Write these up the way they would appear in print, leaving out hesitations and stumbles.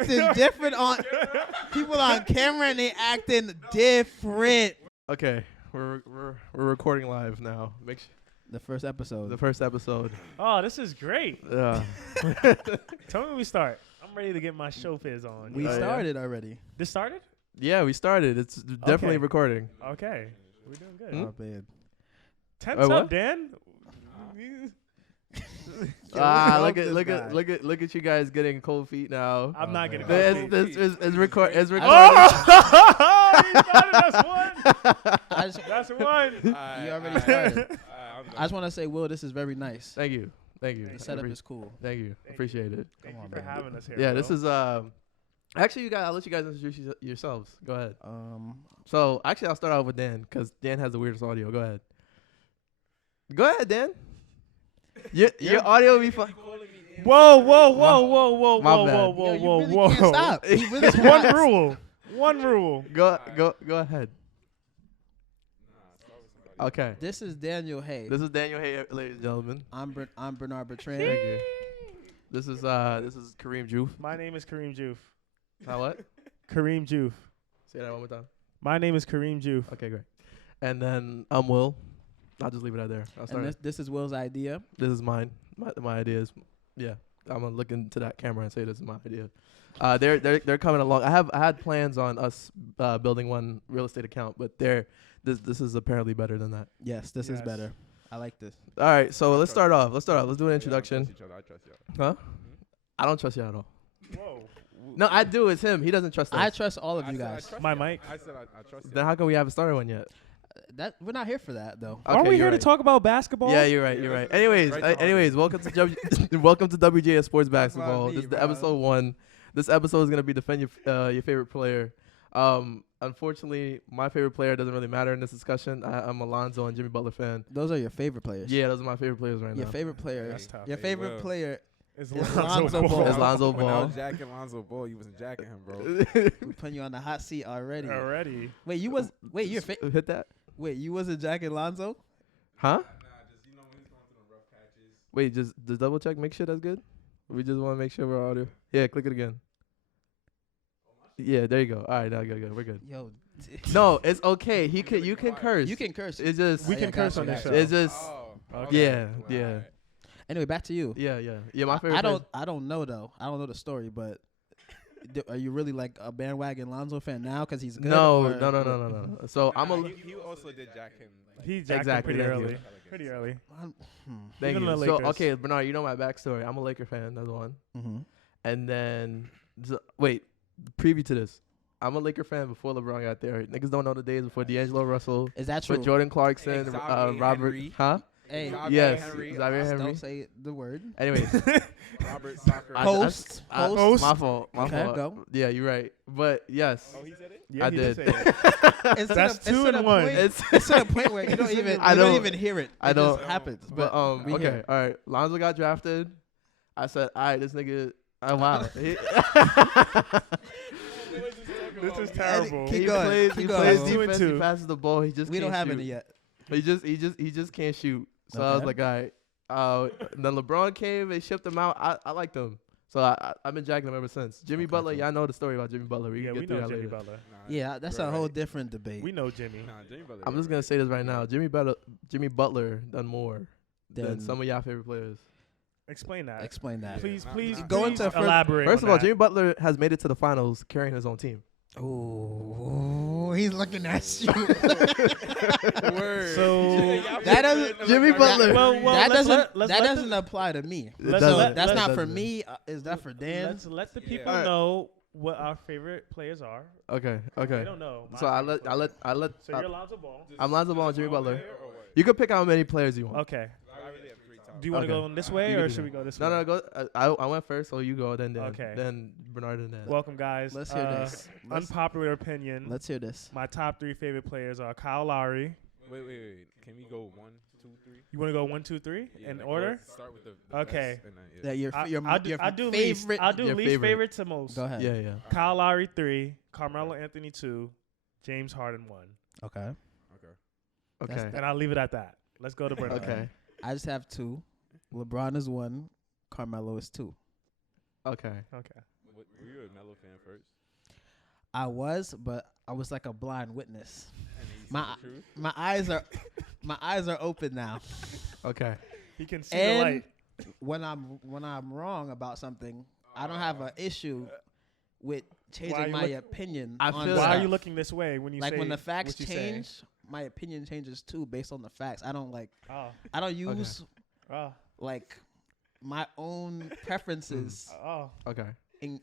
acting different on people on camera, and they acting different. Okay, we're recording live now. Make sure The first episode. Oh, this is great. Yeah. Tell me when we start. I'm ready to get my show fizz on. We started already. This started? Yeah, we started. It's definitely recording. Okay. We're doing good. Oh man. Tense up, Dan. Look at you guys getting cold feet now. I'm not getting cold feet. It's recording. Oh! He started. That's one. You already started. I just want to say, Will, this is very nice. Thank you. The setup is cool. Thank you. Appreciate it. Thank you for having us here. Yeah, bro. this is actually, I'll let you guys introduce yourselves. Go ahead. So actually, I'll start out with Dan because Dan has the weirdest audio. Go ahead. Go ahead, Dan. Your audio will be fun. Whoa. You really can't stop. You really It's one rule. Go ahead. Okay. This is Daniel Hay. This is Daniel Hay, ladies and gentlemen. I'm Bernard Bertrand. Thank you. This is Kareem Joof. My name is Kareem Joof. What? Kareem Joof. Say that one more time. My name is Kareem Joof. Okay, great. And then I'm Will. I'll just leave it out there. And this is Will's idea. This is mine. My idea is, yeah. I'm gonna look into that camera and say this is my idea. They're coming along. I had plans on us building one real estate account, but this is apparently better than that. Yes, this is better. I like this. All right, so let's start off. Let's do an introduction. I trust y'all. Huh? I don't trust you at all. Whoa. No, I do. It's him. He doesn't trust us. I trust all of you guys. My mic. I said I trust Then how come we haven't started one yet? That we're not here for that though. Okay, Are we you're here to right. talk about basketball? Yeah, you're right. Anyways, welcome to welcome to WJSSports basketball. This is the episode 1. This episode is gonna be defend your favorite player. Unfortunately, my favorite player doesn't really matter in this discussion. I'm a Lonzo and Jimmy Butler fan. Those are your favorite players. Yeah, those are my favorite players right now. Your favorite player. That's tough. Your favorite player It's is Lonzo Lonzo Ball. It's Lonzo When I Ball. was jacking Lonzo Ball, you wasn't jacking him, bro. We putting you on the hot seat already. Already. Wait, you Hit that? Wait, you wasn't jacking Lonzo? Huh? Nah, just when he's going through the rough patches. Wait, just double check. Make sure that's good. We just want to make sure we're audio. Yeah, click it again. Yeah, there you go. All right, now good. We're good. Yo. No, it's okay. You can curse. You can curse. It's just We can curse on this show. It's just Okay. yeah. Anyway, back to you. Yeah. My favorite. I don't know though. I don't know the story, but are you really like a bandwagon Lonzo fan now because he's good? No. So Nah, I'm a. He also did jack him. He jacked Exactly, him thank you. pretty early. Thank Even you. the So Lakers. okay, Bernard, you know my backstory. I'm a Laker fan. That's one. Mm-hmm. And then wait, preview to this. I'm a Laker fan before LeBron got there. Niggas don't know the days before D'Angelo Russell, Is that for true? Jordan Clarkson, Xavier Robert. Henry. Huh? Hey, Xavier Yes, Henry. Xavier Henry. don't say the word. Anyways, Robert Soccer. Host. Host. My fault. Okay, go. Yeah, you're right. But yes, Oh, he said it? Yeah, I he did. say it. That's 2 and 1. It's to the point where you don't even I you don't don't- even hear it. I It don't- just happens. But we okay, hear it. all right. Lonzo got drafted. I said, all right, this nigga. Wow. This is terrible. Keep He going. plays, Keep he going. plays 2 and defense. 2. He passes the ball. He just We can't don't have shoot. any yet. He just can't shoot. So I was Okay. like, all right. Then LeBron came. They shipped him out. I liked him. So I've been jacking him ever since. Jimmy Butler, y'all know the story about Jimmy Butler. We Yeah, can we get through know that Jimmy later. Butler. Nah, Yeah, that's you're a whole right. different debate. We know Jimmy. Nah, Jimmy Butler. I'm just gonna say this right now. Jimmy Butler done more than Then some of y'all favorite players. Explain that. explain that. Please Nah, please nah. Go into further- elaborate. First on of all, that. Jimmy Butler has made it to the finals carrying his own team. Oh, he's looking at you. Word. So That doesn't- Jimmy Butler. Well, that let's doesn't let that the- doesn't apply to me. It Let's doesn't. let- That's let's- not for doesn't. me. Is that for Dan? Let's let the people Yeah. know what our favorite players are. Okay. They don't know. my So I favorite let players. So you're Lonzo Ball. I'm Lonzo Ball and Jimmy Butler. Or what? You can pick how many players you want. Okay. I really have 3 times. Do you want to Okay. go this way You can or do should that. we go this No, way? no, go. I went first, so you go. Then Okay. Then Bernard and Dan. Welcome, guys. Let's hear this. Unpopular opinion. Let's hear this. My top 3 favorite players are Kyle Lowry. Wait. Can we go 1, 2, 3? You want to go 1, 2, 3 Yeah, in like, order? Start with the Okay. best, and then, yeah. That your I'll do least. favorite. I'll do Your least favorite. favorite to most. Go ahead. Yeah. Kyle Lowry 3, Carmelo Anthony 2, James Harden 1. Okay. Okay. Okay. And I'll leave it at that. Let's go to Bernard. Okay. I just have 2. LeBron is 1. Carmelo is 2. Okay. Okay. Were you a Melo fan first? I was, but I was like a blind witness. And he's My the truth? my eyes are open now. Okay. He can see the And light. when I'm wrong about something, I don't have an issue with Why changing you my look- opinion. I on feel Why stuff. are you looking this way when you like say when the facts what you change? say? My opinion changes too based on the facts. I don't Oh, I don't use oh, like my own preferences oh. Okay. in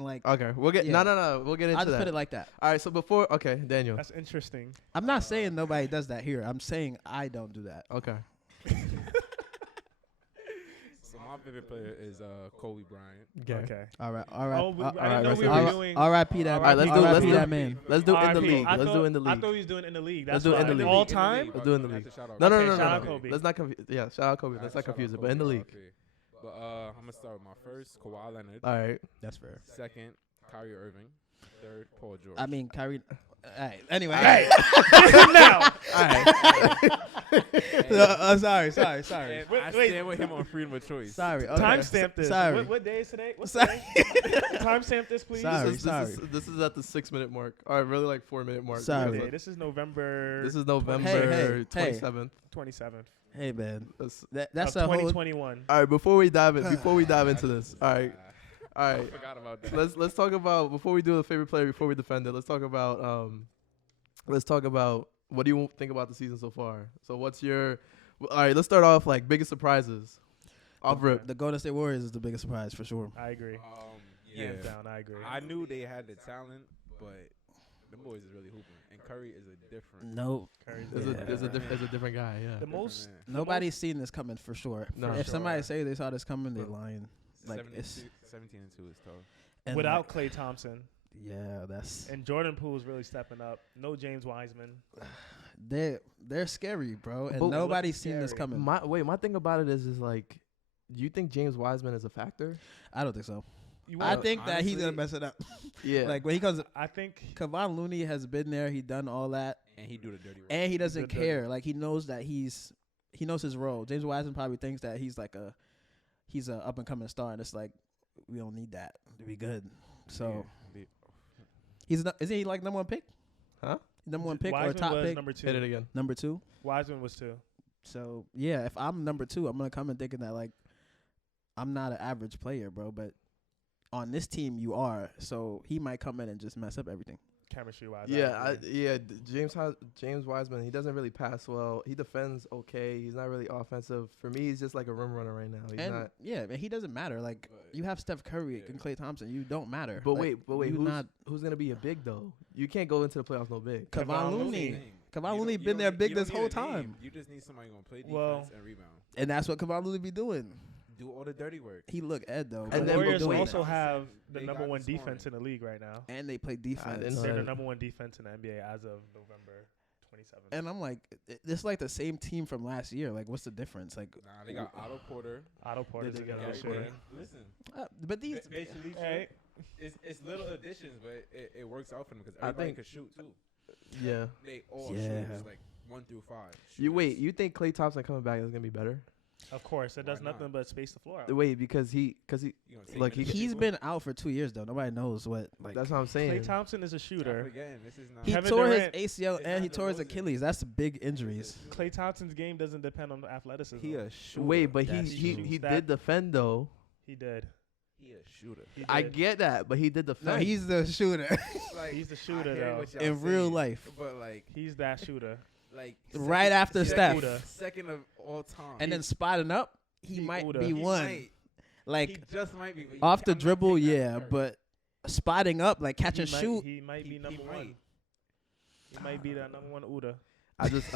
like. Okay. We'll get Yeah. no. We'll get into I'll just that. put it like that. All right. So before, okay, Daniel. That's interesting. I'm not saying nobody does that here. I'm saying I don't do that. Okay. So my favorite player is Kobe Bryant. Okay. All right. All right. Oh, I all didn't right, know rest we in were peace. doing. R.I.P. that. All right, let's R.I.P. do that man. Let's do in the RIP. league. I Let's thought- do in the I league. thought he was doing in the league. Let's That's do it in why. the league. All time. Let's do it in the league. No, Okay, no, no, shout no, out no. Kobe. Let's not confuse. Yeah, shout out Kobe. Let's not confuse it. But in the league. But I'm gonna start with my first, Kawhi Leonard. All right. That's fair. Second, Kyrie Irving. Third, Paul George. I mean, Kyrie. All right. Anyway. Hey, now. All right. Sorry. And Wait, I wait. stand with him on freedom of choice. Sorry. Okay. Timestamp this. Sorry. What day is today? What's Sorry. today? Timestamp this, please. Sorry. This is at the 6-minute mark. All right, really like 4-minute mark. Sorry. Okay, Because this is November. This is November Hey. 27th. 27th. Hey man, That's- that's of a whole. 2021. all right, before we dive into this. All right. All I right. forgot about that. Let's talk about, before we do the favorite player, before we defend it, let's talk about what do you think about the season so far? So what's your, all right, let's start off like biggest surprises. Off rip. The Golden State Warriors is the biggest surprise for sure. I agree. Yeah. Hands down, I agree. I knew they had the talent, but them boys is really hooping. And Curry is a different. No, Curry's There's Yeah. a different guy, yeah. The most. nobody's seen this coming for sure. No. If For somebody sure. say they saw this coming, they're Bro. lying. Like, it's- 17 and 2 is tough. And Without like, Klay Thompson yeah, that's and Jordan Poole's really stepping up. No James Wiseman. they're scary, bro. And But- nobody's seen this Scary. coming. My thing about it is like, do you think James Wiseman is a factor? I don't think so. You I want- think that he's gonna honestly- mess it up. Yeah. Like when he comes, I think Kevon Looney has been there. He done all that, And he do the dirty work. and he doesn't Good care. Like he knows that he knows his role. James Wiseman probably thinks that he's a up and coming star, and it's like we don't need that to be good. So isn't he like number one pick? Huh? Number one pick Wiseman or top was pick? number two. Hit it again. Number two. Wiseman was two. So yeah, if I'm number two, I'm gonna come in thinking that like I'm not an average player, bro. But on this team, you are. So he might come in and just mess up everything. Chemistry wise. Yeah, James Wiseman, he doesn't really pass well. He defends okay. He's not really offensive. For me, he's just like a rim runner right now. He's And not. yeah, man, he doesn't matter. Like you have Steph Curry and Klay Thompson. You don't matter. But Like, wait, you who's gonna be a big though? You can't go into the playoffs no big. Kevon Looney. Kevon Looney been there big this whole time. You just need somebody gonna play defense Well- and rebound. And that's what Kevon Looney be doing. Do all the dirty work. He look Ed though. And but The then he Warriors doing also it. have the They number got one the scoring. defense in the league right now. And they play didn't defense. know They're the that. number one defense in the NBA as of November 27th. And I'm like, it's like the same team from last year. Like, what's the difference? Like, Nah, they got Otto Porter. Otto Porter's They together got this Gary year. Payton. Listen, but these. basically, Hey, it's little additions, but it works out for them because I everybody think- can shoot too. Yeah. They all Yeah. shoot like 1 through 5. You think Klay Thompson coming back is gonna be better? of course, it does Why not? nothing but space the floor out. Wait, because he You gonna take Like, minutes he- He's from been out for 2 years though. Nobody knows what. Like, that's what I'm saying. Klay Thompson is a people. Stop shooter. forgetting, this is not. he Kevin tore Durant- his ACL It's and he not tore his DeRozan. Achilles. That's big injuries. Klay Thompson's game doesn't depend on athleticism. He a shooter. Wait, but That's he true. he That- did defend though. He did. He a shooter. He I did. get that, but he did defend. No, he's the shooter Like, He's the I shooter, hear though. what y'all in real saying, life. But like, He's that shooter. Right after Steph. Second of all time. And then spotting up, he He might Uda. be He one. He Like just might be. off the I'm not dribble, taking that yeah, from Curry. but spotting up, like catch and shoot. He might be He number one. might. He might be that number one Uda. I just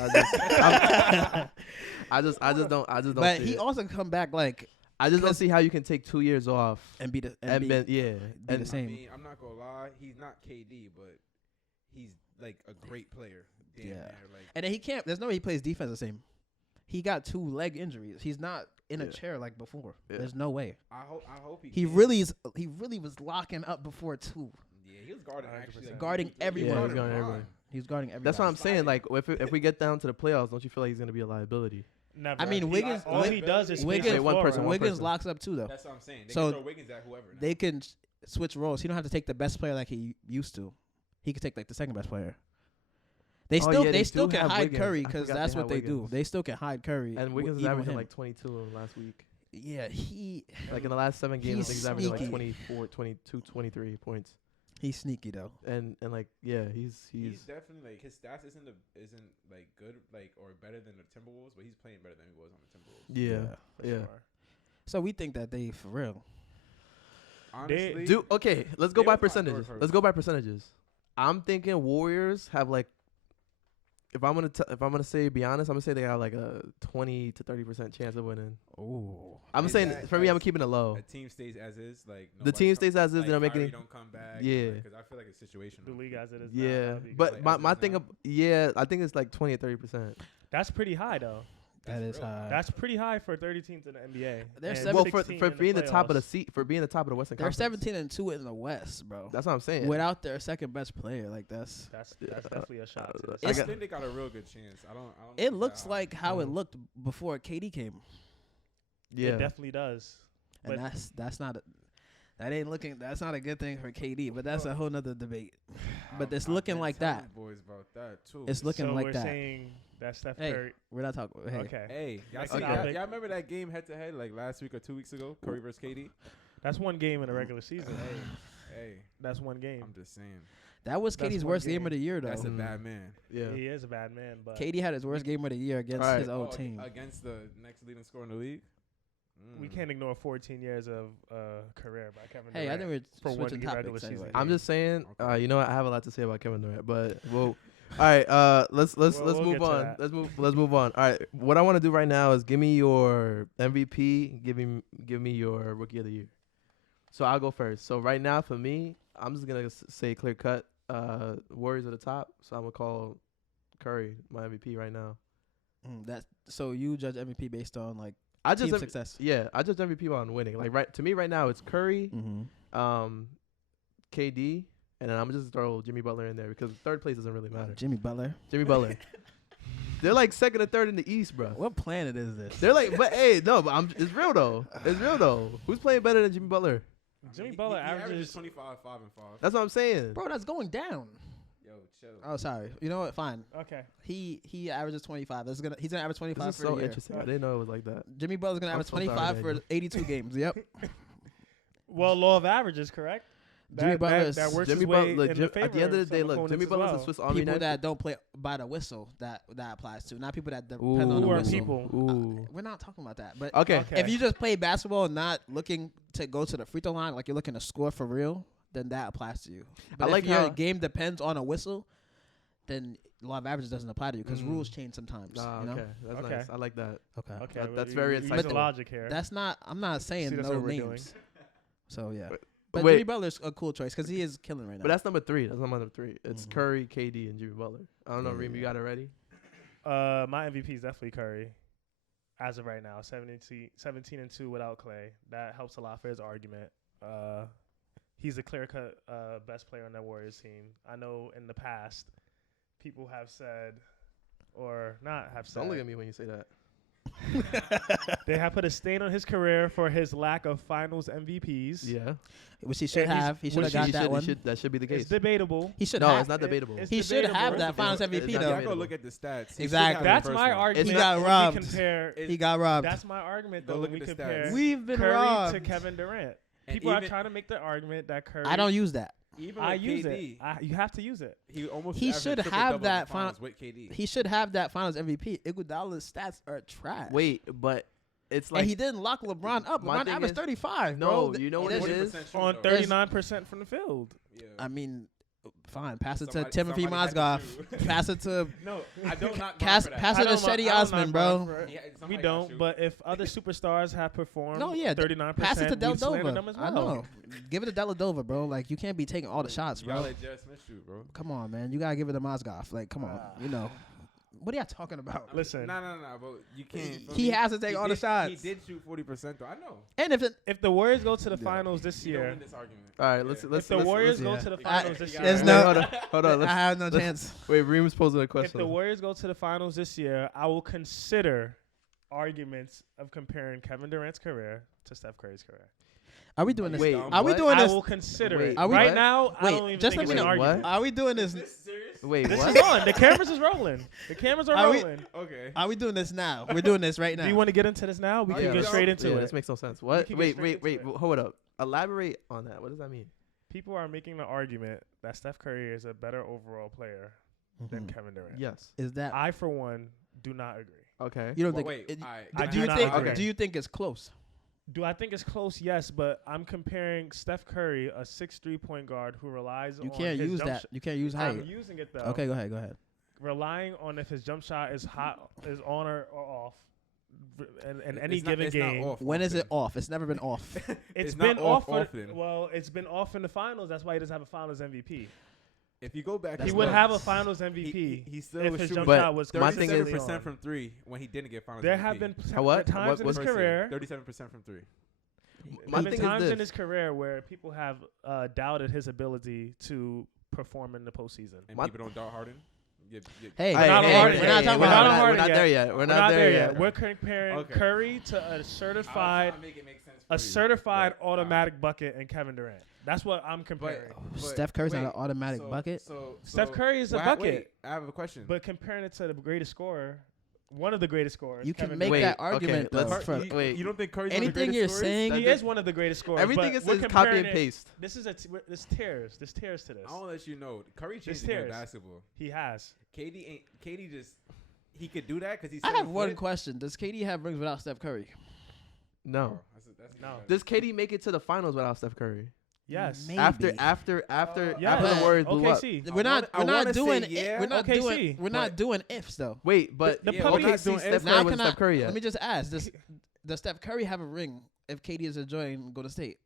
don't But see he it. also come back like I just don't 'cause- see how you can take 2 years off and be the and be, then yeah be and the same. I mean, I'm not gonna lie. He's not KD, but he's like a great player. Damn Yeah. near, like, And then he can't. There's no way he plays defense the same. He got 2 leg injuries. He's not in a Yeah. chair like before. Yeah. There's no way. I hope he. He can. really was locking up before too. Yeah, he was guarding actually. 100%. Like, Guarding he was everyone. Yeah, he was guarding Bron. everyone. He was guarding everybody. that's what I'm saying. Sliding. Like if we get down to the playoffs, don't you feel like he's gonna be a liability? Never. I mean, He- Wiggins- All he does is Wiggins- space the One floor person, out. one Wiggins person. locks up too though. That's what I'm saying. They So can throw Wiggins at whoever. now. They can switch roles. He don't have to take the best player like he used to. He could take like the second best player. They still can hide Wiggins. Curry because that's what they do. Wiggins. They still can hide Curry. And Wiggins is averaging like 22 last week. Yeah, he like in the last 7 games, he's he's averaging like sneaky. 24, 22, 23 points. He's sneaky though. And like he's definitely like his stats isn't like good like or better than the Timberwolves, but he's playing better than he was on the Timberwolves. Yeah. Sure. So we think that they for real. Honestly, Okay, let's go they by was not doing percentages. I'm thinking Warriors have like, if I'm gonna say be honest, I'm gonna say they got like a 20 to 30% chance of winning. Oh, I'm Is saying that for me, I'm like keeping it low. a team stays as is, like The team stays as is, like they're Kyrie making don't come back. Yeah. Because I feel like it's situational. The league as it is. now, yeah, that'd be but good. Like, my as it is thing now. I think it's like 20 or 30%. That's pretty high though. that is real. high. That's pretty high for 30 teams in the NBA. They're And Well, 16 for in being the top of the playoffs. seat, for being the top of the Western They're Conference. 17-2 in the West, bro. That's what I'm saying. Without their second best player, like that's. That's Yeah. definitely a shot. To the I I got- think they got a real good chance. I don't It think looks that- like how it looked before KD came, yeah, It definitely does. and But- that's not. That's not a good thing for KD, but that's a whole nother debate. But it's I've looking been like telling that. Boys about that too. It's looking so like we're that. saying that Steph Hey, Curry. we're not talking. Hey, Okay. Hey, y'all, Next see, topic. y'all remember that game head to head like last week or 2 weeks ago? Curry versus KD. That's one game in the regular season. Hey, That's one game. I'm just saying. that was That's KD's one worst game game. of the year, though. That's a Mm. bad man. yeah. He is a bad man, but KD had his worst game of the year against Alright. his old team. Against the next leading scorer in the league. we can't ignore 14 years of career by Kevin Hey, I Durant. think For we're one switching regular topics season anyway. game. I'm just saying. Okay. You know what? I have a lot to say about Kevin Durant, but all right. Let's We'll move get to on. that. Let's move on. All right. What I want to do right now is give me your MVP. Give me your Rookie of the Year. So I'll go first. So right now for me, I'm just gonna say clear cut. Warriors at the top. So I'm gonna call Curry my MVP right now. So you judge MVP based on like I team just success. yeah. I just MVP on winning. Like to me right now it's Curry, Mm-hmm. KD, and then I'm just throw Jimmy Butler in there because third place doesn't really matter. Jimmy Butler. Jimmy Butler. They're like second or third in the East, bro. What planet is this? They're like, but hey, no, but it's real though. It's real though. Who's playing better than Jimmy Butler? Jimmy Butler he averages 25, 5 and 5. That's what I'm saying. Bro, that's going down. Yo, chill. Oh, sorry. You know what? Fine. okay. He averages 25. He's gonna average 25 This is for the so year. interesting. I didn't know it was like that. Jimmy Butler's gonna I'm average so sorry, 25 for Daniel. 82 games. Yep. Well, law of averages, correct? Jimmy Butler that works Jimmy his way Butler. in the At the end favor of the of day, some look, Jimmy opponents as Butler's well. a Swiss Army People knife. that don't play by the whistle that applies to. Not people that depend Ooh. on the Who are whistle. people? Ooh. We're not talking about that. But Okay. Okay. if you just play basketball and not looking to go to the free throw line, like you're looking to score for real, then that applies to you. But like if your how- game depends on a whistle, then law of averages doesn't apply to you because rules change sometimes. Ah, you know? okay. That's Okay. nice. I like that. Okay. Okay, That's we- very we use the insightful. logic here. That's not. I'm not saying See, that's no what we're doing. names. So yeah. But- But wait. Jimmy Butler's a cool choice because he is killing right now. But that's number 3. That's not number 3. It's Mhm. Curry, KD, and Jimmy Butler. I don't know, Yeah, Reem, you yeah. got it ready? My MVP is definitely Curry. As of right now, 17-2 without Clay. That helps a lot for his argument. He's a clear-cut best player on that Warriors team. I know in the past, people have said, or not have said, Don't look at me when you say that. they have put a stain on his career for his lack of Finals MVPs. Yeah. Which he should And he's- have. He should have which got He that should- one. he should- that should be the It's case. debatable. He should No, have. it's not debatable. It's He should debatable. have that Finals It's MVP not though. You debatable. gotta look at the stats. He Exactly. should have That's the my first one. argument. He got when robbed. We compare, He got robbed. that's my argument, Don't though, look when we at the compare stats. We've been Curry robbed. to Kevin Durant. And People are even- trying to make the argument that Curry. I don't use that. Even I with use KD, it. You have to use it. He almost He averaged should triple-double have in the that finals final- with KD. He should have that Finals MVP. Iguodala's stats are trash. Wait, but it's like and he didn't lock LeBron up. My LeBron thing averaged is- 35. No, bro. you know what it 40% is? shooting, On though. 39% from the field. Yeah. I mean, fine. Pass it to Somebody- Timothy somebody had to Mozgov. Pass it to No, I don't not pass it to Shetty Osman, bro. We don't, but if other superstars have performed No, yeah, 39%, Pass it to we'd slander Deladova. them as well. I know. Give it to Deladova, bro. Like you can't be taking all the shots, You gotta bro. let Jared Smith shoot, bro. Come on, man. You gotta give it to Mozgov. Like, come on. You know. What are y'all talking about? Listen. No, but you can't. He has to take all the shots. He did shoot 40%, though. I know. And If the Warriors go to the Yeah. finals this You don't year, win this argument. All right, let's if the Warriors go yeah. to the I- finals this there's year, no- hold on. I Let's, have no let's- chance. wait, Reem's posing a if question. the Warriors go to the finals this year, I will consider arguments of comparing Kevin Durant's career to Steph Curry's career. Are we doing this? Wait, are we doing I this? will consider Wait, it. are we- Right what? now, I Wait, don't even just think let it's me an know. argument. Are we doing this? Is this serious? Wait, This what? is on. The cameras is rolling. The cameras are Are we- rolling. Okay. Are we doing this now? We're doing this right now. Do you want to get into this now? We Oh, can yeah. get straight into Yeah, it. this makes no sense. What? can get Wait, straight wait, into hold up. Elaborate on that. What does that mean? People are making the argument that Steph Curry is a better overall player than Mhm. Kevin Durant. Yes. Is that I, for one, do not agree. Okay. you don't Well, think? wait, I do do you not think? agree. Do you think it's close? Do I think it's close? Yes, but I'm comparing Steph Curry, a 6'3" point guard who relies You on can't his use jump that. You can't use I'm height. using it though. Okay, go ahead. Go ahead. Relying on if his jump shot is hot, is on or off, in any It's not- given it's not game. off When is it often. off? It's never been off. It's not been off off. often. Well, it's been off in the finals. That's why he doesn't have a Finals MVP. If you go back, That's He would nuts. have a Finals MVP He still if was his shooting jump But shot was my thing is- 37% from three when he didn't get finals. There MVP. have been What? times in his What's- career. 37% from three. My There have thing been is times in this. his career where people have doubted his ability to perform in the postseason. And My- people don't doubt Harden. Hey, We're not on Harden we're yet. not talking We're about not on that. Harden We're not yet. there yet. We're not there yet. We're Okay. comparing Okay. Curry to a certified automatic bucket and Kevin Durant. That's what I'm comparing. Steph Curry's not an automatic bucket. Steph Curry is a wait, bucket, I have a question. but comparing it to the greatest scorer, one of the greatest scorers, You can Kevin make Wait, Durant. that argument okay, though. let's- for- wait. You don't think Curry's Anything you're saying, He is one of the greatest scorers. Everything but it we're says copy comparing and it- paste. This is this tears. This tears to this. I want to let you know, Curry changed This the game of tears. basketball. He has. KD just he could do that because he's. I have 7 one foot. question. Does KD have rings without Steph Curry? No. No. Does KD make it to the finals without Steph Curry? Yes. Maybe. After Yeah. the Warriors blew up. OKC. We're not. I We're not wanna say doing. yeah. We're not OKC, doing. We're not doing ifs though. Wait, but The Yeah, public- we're not OKC doing Steph ifs. Curry Now wasn't can I- Steph Curry Let yet. me just ask: Does Steph Curry have a ring if KD is enjoying Golden State?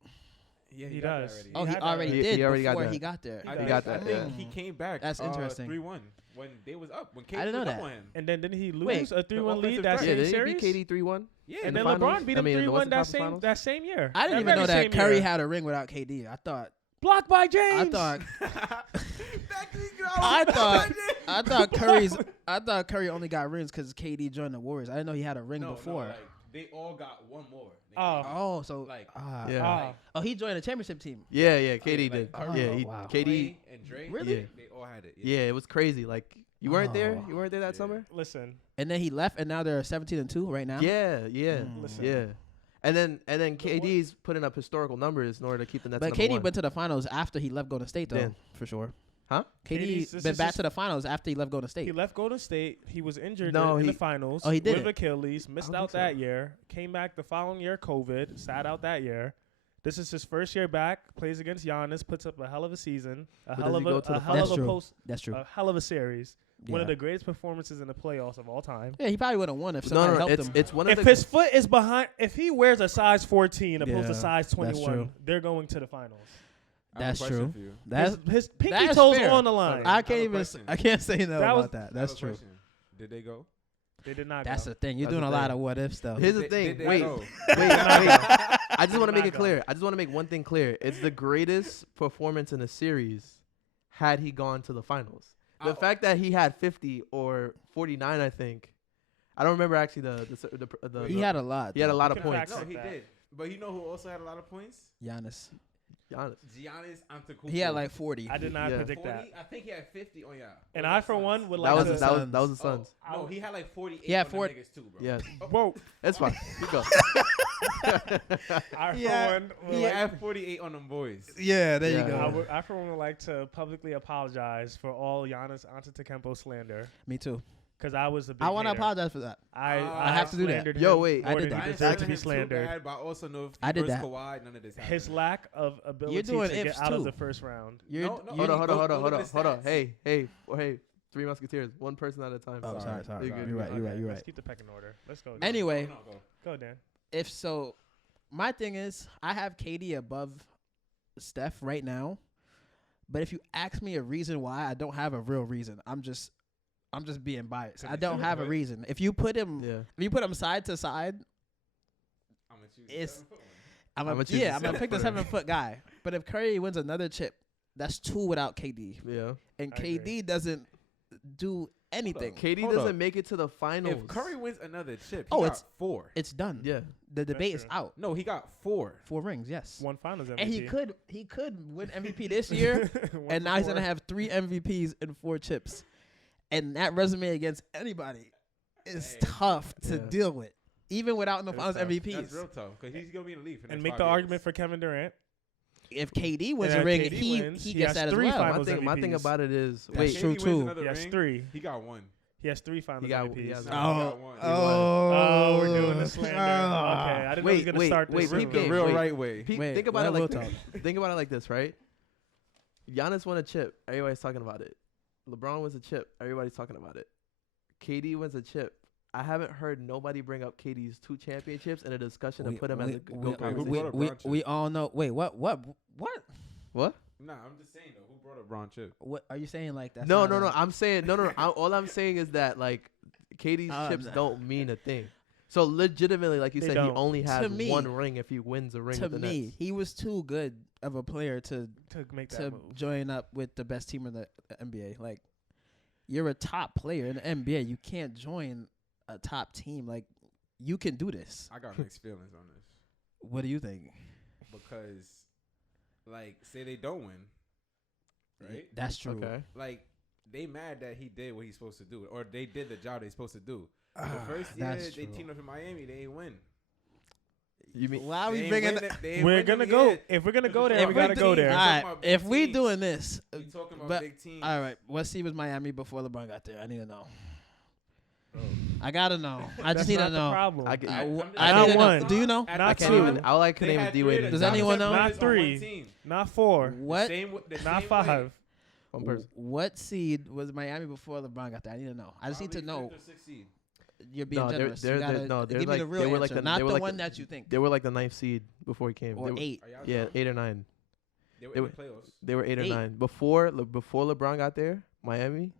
Yeah, He got that does. already. Oh, he had that already already. did He already got before that. he got there. He He got that, I yeah. think he came back. That's interesting. 3-1 when they was up. When KD I didn't know was up that. on him. And then didn't he lose Wait, a 3-1 lead offensive that threat. Yeah, same did he series? beat KD 3-1? Yeah, And in then the LeBron finals? beat I him mean, in the 3-1 Western Conference that same year. I didn't That even know very that same Curry year. had a ring without KD. I thought. Blocked by I James. thought. Back to the I ground. thought. I thought Curry's. I thought Curry only got rings because KD joined the Warriors. I didn't know he had a ring before. No, like, they all got one more. Oh. So Like, Yeah. Oh. he joined the championship team. Yeah, KD like did. Curry, Yeah, wow. KD. Clay and Dre. Really? Yeah. They all had it. Yeah, it was crazy. Like you weren't there. Oh. You weren't there that Yeah. summer. Listen. And then he left, and now they're 17-2 right now. Yeah, Listen. yeah. And then KD's putting up historical numbers in order to keep the Nets. But number KD one. went to the finals after he left Golden State, though, Yeah. for sure. Huh? KD this been is back just- to the finals after he left Golden State. He left Golden State. He was injured No, in the he- finals. Oh, he did with it? Achilles. Missed I don't out think so. that year. Came back the following year. COVID. Sat out that year. This is his first year back. Plays against Giannis. Puts up a hell of a season. A But hell does of he go a, to the a hell finals? of a That's true. post. That's true. A hell of a series. One of Yeah. the greatest performances in the playoffs of all time. Yeah, he probably would have won if somebody No, helped it's him. it's one of If the. his foot is behind, if he wears a size 14 opposed Yeah, to size that's 21, true. they're going to the finals. That's true. His pinky that's toes fair. on the line. I have can't a even. question. I can't say no That was- about that. That's true. Did they go? They did not. That's go. the thing. You're That's doing the a lot thing. of what ifs though. Here's the Did thing. they Wait, go? wait. I just want to make Not it go. clear. I just want to make one thing clear. It's the greatest performance in a series had he gone to the finals. The fact that he had 50 or 49, I think. I don't remember actually the He had a lot. he had a though. lot of You can points. fact No, he that. did. But you know who also had a lot of points? Giannis. Giannis. Giannis Antetokounmpo. He had like 40. I did not Yeah. predict 40? that. I think he had 50 on y'all. And Or I, the for Suns. one, would That like was to. the Suns. Suns. No, he had like 48. He had on 40 the niggas too, bro. Yeah, Whoa. it's fine. Keep going. I, Yeah. for one, would He like- had 48 on them boys. Yeah, there Yeah. you go. I for one would like to publicly apologize for all Giannis Antetokounmpo slander Me too. because I was a big I want to hater. apologize for that. I have to do that. slandered Yo, him wait. I more did than that. he I deserved to be ain't slandered. bad, but I also know if I did versus that. Kawhi, none of this happened. His lack of ability doing to get ifs out of too. the first round. You're, No, you're Hold on. Go look at the stats. Hey. Three Musketeers, one person at a time. Oh, sorry. You're good. You're right. Okay, You're Let's right. keep the pecking order. Let's go. Anyway, No, go. Go, Dan. if so, my thing is I have KD above Steph right now. But if you ask me a reason why, I don't have a real reason. I'm just being biased. I don't have a reason. If you put him, Yeah. if you put him side to side, I'm gonna choose It's- the 7-foot one. I'm I'ma gonna choose the I'm gonna pick the 7-footer. 7-foot guy. But if Curry wins another chip, that's 2 without KD, Yeah. and I KD agree. doesn't do anything. KD doesn't make it to the finals. If Curry wins another chip, he got 4. It's done. Yeah. The debate is out. No, he got 4. 4 rings, yes. 1 Finals MVP. And he could win MVP this year, and now he's gonna have 3 MVPs and 4 chips, and that resume against anybody is tough to deal with, even without no Finals MVPs. That's real tough because he's gonna be in the league for the and next make the 5 argument years. for Kevin Durant. If KD wins And a ring, KD he wins, he gets has that as 3 well. Finals My thing MVPs. about it is, That's wait, true, Wins too. another He has ring, 3. He got 1. He has 3 Finals He got- MVPs. he has- got 1. Oh, we're doing the slander. Okay, I didn't know he was gonna start this. wait, The wait, real wait. right way. Wait, think about it we'll like talk. think about it like this, right? Giannis won a chip. Everybody's talking about it. LeBron wins a chip. Everybody's talking about it. KD wins a chip. I haven't heard nobody bring up KD's 2 championships in a discussion and put him as a GOAT conversation. We all know. Wait, what? What? Nah, I'm just saying though. Who brought up Bron chip? What are you saying? Like that? No. I'm saying no. All I'm saying is that like KD's chips don't mean a thing. So legitimately, like you They said, don't. he only has To me- 1 ring if he wins a ring. To with the me, Nets. he was too good of a player to make that to move. join up with the best team in the NBA. Like, you're a top player in the NBA. You can't join a top team. Like, you can do this. I got mixed feelings on this What do you think? because, like, say they don't win, right? That's true. Okay. Like, they mad that he did what he's supposed to do, or they did the job they're supposed to do. The first year That's they true. teamed up in Miami, they ain't win. You mean Why are we They ain't bringing? win they ain't We're win gonna them go. yet. If we're gonna go If there, we we gotta go there. All talking right, about big if we teams. doing this, We talking about but big teams. all right, what seed was Miami before LeBron got there? I need to know. I gotta know. I just That's need not to the know. problem. I get- I you. I Not need to know. one. Do you know? At Not the I can't two. even. All I can They even had do 3 it of the is Does anyone know? top 10 Not players on 3. one team. Not 4. What? Not 5. one person. What seed was Miami before LeBron got there? I need to know. I just need to know. You're being No, they're- generous. they're- You gotta they're- no, they're give me the like- real they were like answer, the- not they were the like one the- that you think. They were like the 9th seed before he came. Or They were- 8. Yeah, 8 or 9. They were They in were- the playoffs. They were 8 or 8. 9 before LeBron got there. Miami,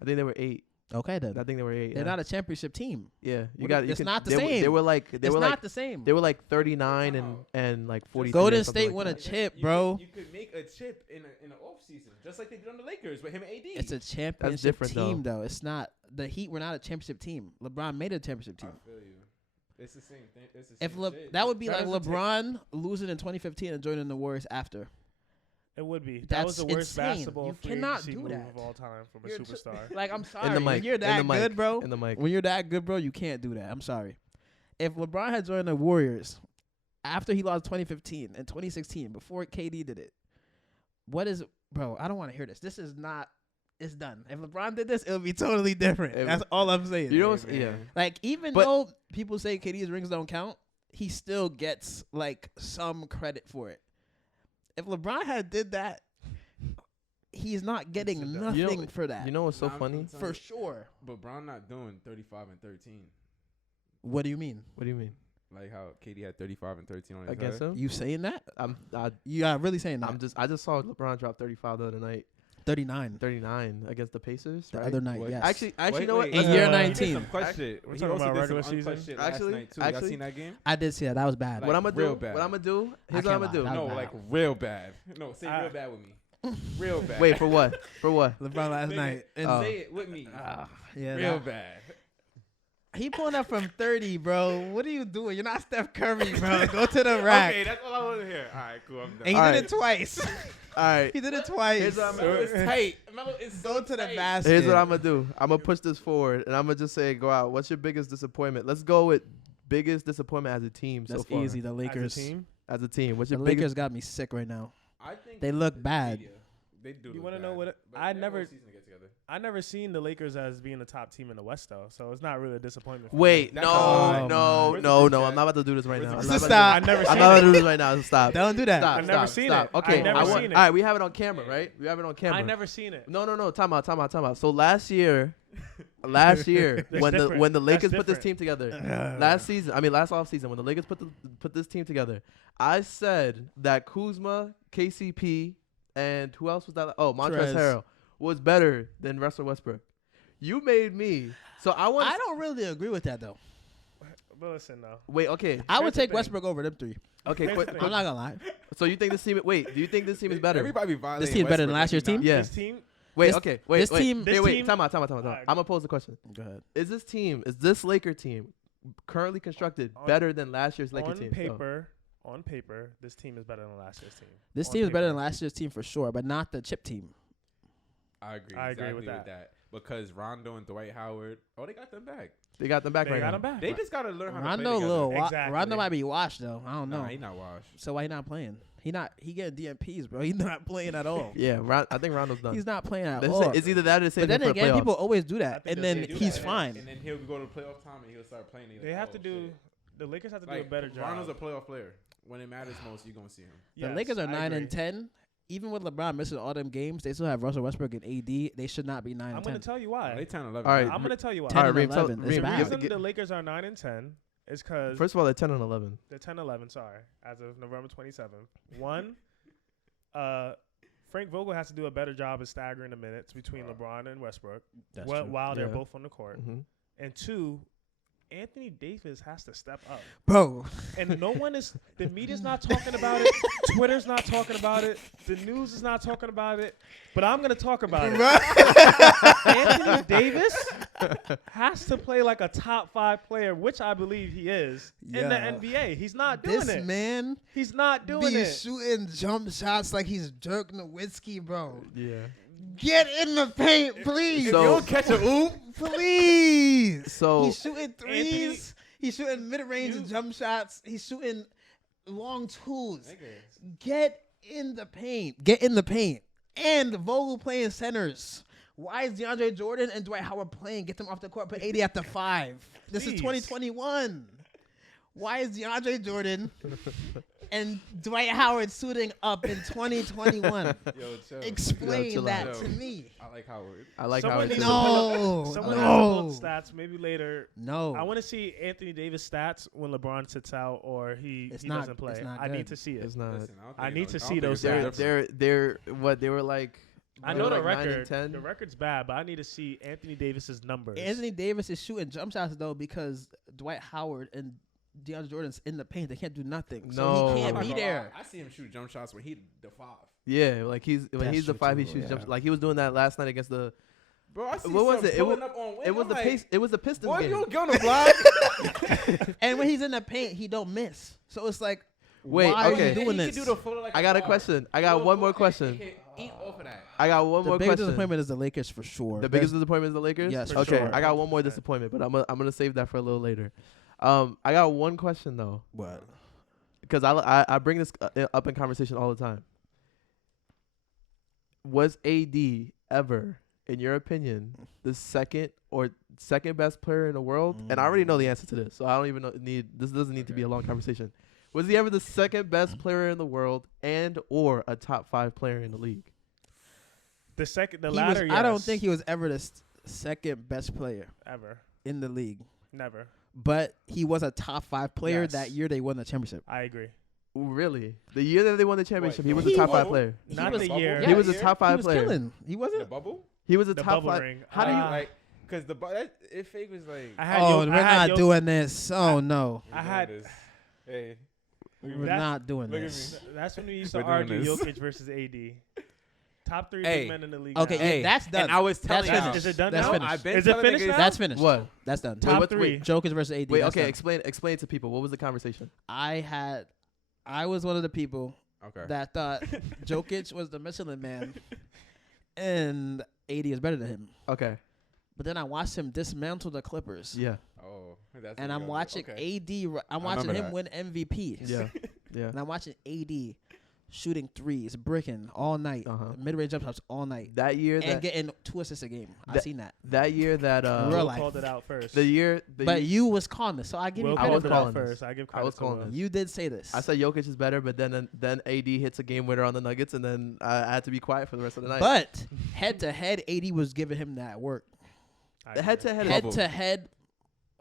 I think they were 8. Okay, then. I think they were 8. They're yeah. not a championship team. Yeah, you What got. if- You it's can, not the they same. They were like. They It's were not like. the same. They were like 39 and like 40. Golden State won a chip, bro. You could make a chip in the off season, just like they did on the Lakers with him and AD. It's a championship different, team, though. It's not. The Heat were not a championship team. LeBron made a championship I team. feel you. It's the same thing. It's the If same shit. that would be That like doesn't LeBron losing in 2015 and joining the Warriors after. It would be. That That's was the worst insane. basketball You free cannot agency do move that. of all time from a You're superstar. Like, I'm sorry. In the mic. When you're in that the mic. good, bro. In the mic. When you're that good, bro, you can't do that. I'm sorry. If LeBron had joined the Warriors after he lost 2015 and 2016, before KD did it, what is, bro? I don't want to hear this. This is not. It's done. If LeBron did this, it would be totally different. That's all I'm saying. You know what's yeah. Like, even But- though people say KD's rings don't count, he still gets like some credit for it. If LeBron had did that, he's not getting You know- nothing for that. You know what's so funny? for sure. But Brown not doing 35 and 13. What do you mean? What do you mean? Like how KD had 35 and 13 on his Against head. him? You saying that? I You are really saying that? I just saw LeBron drop 35 the other night. 39 39 against the Pacers. the right? other night. What? Yes. Actually, you Wait, know what? wait, In Uh, year he did 19. Some clutch shit. We're He talking also about did regular some uncut season? shit last Actually- night too. Y'all actually- seen that game? I did see that. That was bad. Like, what I'm gonna real do? bad. What I'm gonna do? I Here's what can't I'm gonna lie, do. that No, was bad. like real bad. No, say real bad with me. Real bad. Wait for what? For what? LeBron last Nigga, night. And Oh. Say it with me. yeah, Real that- bad. he pulling up from 30, bro. What are you doing? You're not Steph Curry, bro. Go to the rack. Okay, that's all I want to hear. All right, cool. I'm done. And he All did right. it twice. All right. He did it twice. Here's what I'm Melo is tight. Melo is Go so to the tight. basket. Here's what I'm gonna do. I'm gonna push this forward, and I'm gonna just say, go out. What's your biggest disappointment? Let's go with biggest disappointment as a team That's so far. easy. The Lakers. As a team? As a team, what's The your Lakers biggest? got me sick right now. I think They look bad. media. They do. You look wanna know bad, what it- but I they have never- all season to get together. I never seen the Lakers as being the top team in the West though, so it's not really a disappointment. for Wait, me. That's all right. no. Where's the group I'm chat? not about to do this right Where's now. the I'm group not chat? about I've to- never I'm seen not about it. to do this right now. Stop. Don't do that. Stop. I've never stop, seen stop. it. Okay, I've never I want. seen it. All right, we have it on camera, right? We have it on camera. I never seen it. No. Time out. So last year, when That's the different. when the That's Lakers put this different. team together, last offseason, when the Lakers put this team together, I said that Kuzma, KCP, and who else was that? Oh, Montrezl Trez. Harrell was better than Russell Westbrook. You made me. So I want. I don't really agree with that though. But listen though. Wait. Okay. I would Here's the take thing. Westbrook over them 3. Okay. Here's Quick, the thing. I'm not gonna lie. so you think this team? Wait. Do you think this team is better? Everybody be violating This team better than Westbrook last year's like team? he's Yeah. This team, Wait. This team. Time out. I'm gonna pose the question. Go ahead. Is this Laker team currently constructed better than last year's Laker team? On paper, this team is better than last year's team. This team is better than last year's team for sure, but not the chip team. I agree with that. Because Rondo and Dwight Howard, they got them back. They got them back right now. They just gotta learn how to play Rondo together. Exactly. Rondo might be washed though. I don't know. Nah, he not washed. So why he not playing? He getting DMPs, bro. He's not playing at all. Yeah, I think Rondo's done. He's not playing at all. It's either that or save But then him for again, playoffs. people always do that, and then he's that, fine. And then he'll go to playoff time and he'll start playing. They have to do. The Lakers have to do a better job. Rondo's a playoff player. When it matters most, you're gonna see him. The Lakers are 9-10. Even with LeBron missing all them games, they still have Russell Westbrook and AD. They should not be 9-10. I'm going to tell you why. They 10-11. All right, I'm going to tell you why. 10-11. The reason the Lakers are 9-10 is because first of all, they're 10-11. They're 10-11. Sorry, as of November 27th. One, Frank Vogel has to do a better job of staggering the minutes between LeBron and Westbrook while they're both on the court. Mm-hmm. And two, Anthony Davis has to step up. Bro. And the media's not talking about it. Twitter's not talking about it. The news is not talking about it. But I'm going to talk about it. Anthony Davis has to play like a top 5 player, which I believe he is, in the NBA. He's not doing it. This man. He's not doing it. Shooting jump shots like he's Dirk Nowitzki, bro. Yeah. Get in the paint, please. If you don't catch a oop, please. So he's shooting threes. He's shooting mid-range jump shots. He's shooting long twos. Get in the paint. Get in the paint. And Vogel playing centers. Why is DeAndre Jordan and Dwight Howard playing? Get them off the court. Put 80 at the 5. This is 2021. Why is DeAndre Jordan and Dwight Howard suiting up in 2021? Explain that to me. I like Howard. Someone needs No. to pull up stats maybe later. No. I want to see Anthony Davis stats when LeBron sits out or he doesn't play. I need to see it. It's not. Listen, I need to see those stats. They were like. I know the like record. 9 and 10. The record's bad, but I need to see Anthony Davis's numbers. Anthony Davis is shooting jump shots though because Dwight Howard and DeAndre Jordan's in the paint. They can't do nothing. So he can't be there. I see him shoot jump shots when he the 5. Yeah, like he's the 5. He shoots jump. Like he was doing that last night against the. Bro, I see what was it? It was the pace. It was the Pistons Boy, game. you get on the block. And when he's in the paint, he don't miss. So it's like, wait, why okay. are you doing this? I got a question. I got one more question. Eat off of that. I got one more The biggest question. disappointment is the Lakers for sure. The biggest disappointment is the Lakers? Yes, for okay, sure. I got one more disappointment, but I'm gonna save that for a little later. I got one question though. What? Because I bring this up in conversation all the time. Was AD ever, in your opinion, the second best player in the world? And I already know the answer to this, so I don't even this doesn't need to be a long conversation. Was he ever the second best player in the world and or a top 5 player in the league? The latter, yes. I don't think he was ever the second best player ever in the league. Never. But he was a top 5 player Yes. that year they won the championship. I agree. Really? The year that they won the championship, Wait, he was he a top was- 5 player. Not was- the year. He was a top 5 He was player. killing. He The wasn't. bubble? He was a The top bubble 5. ring. How do you like? Because it fake was like. I had We're not doing this. Oh, no. I had. this. Hey. We're not doing look at this. That's when we used to We're doing argue this. Jokic versus AD. Top 3 Hey. big men in the league. Okay, now. yeah, that's done. And I was telling That's y'all. finished. Is it done That's now? finished. I've been Is it telling finished niggas- now? That's finished. What? That's done. Top wait, 3. Jokers versus AD. Wait, that's okay, done. explain to people. What was the conversation? I was one of the people Okay. that thought Jokic was the Michelin man and AD is better than him. Okay. But then I watched him dismantle the Clippers. Yeah. Oh, that's And I'm watching okay. AD. I'm watching remember him that. win MVPs. Yeah. Yeah. And I'm watching AD shooting threes, bricking all night, mid-range jump shots all night, That year and that getting 2 assists a game. I've that- seen that. that year that Real Will life. called it out first. the year But you was calling this, so I give you Will I credit was called for it calling out that. this. first. I give I credit was to calling Will. this. You did say this. I said Jokic is better, but then AD hits a game winner on the Nuggets, and then I had to be quiet for the rest of the night. But head-to-head, AD was giving him that work. the head-to-head, Head-to-head.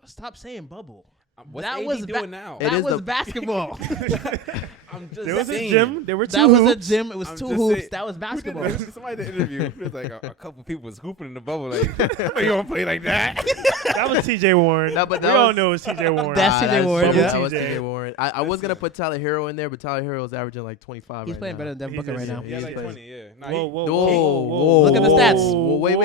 Stop saying bubble. What's That AD was doing now? It That is was the- basketball. I'm just There was a saying. gym. There were two That was a hoops. gym. It was I'm two just hoops. saying- That was basketball. Somebody did an interview. It was like a couple people was hooping in the bubble. Like, you don't play like that. That was T.J. Warren. No, but we that all was- know it was T.J. Warren. That's T.J. Warren, Bubble yeah. That was TJ. T.J. Warren. I was gonna put Tyler Hero in there, but Tyler Hero is averaging like 25. He's right playing now. better than Devin He's Booker right just- now. Yeah, He's like playing. 20. Yeah. Nah, Whoa. Look at the stats. Whoa, wait.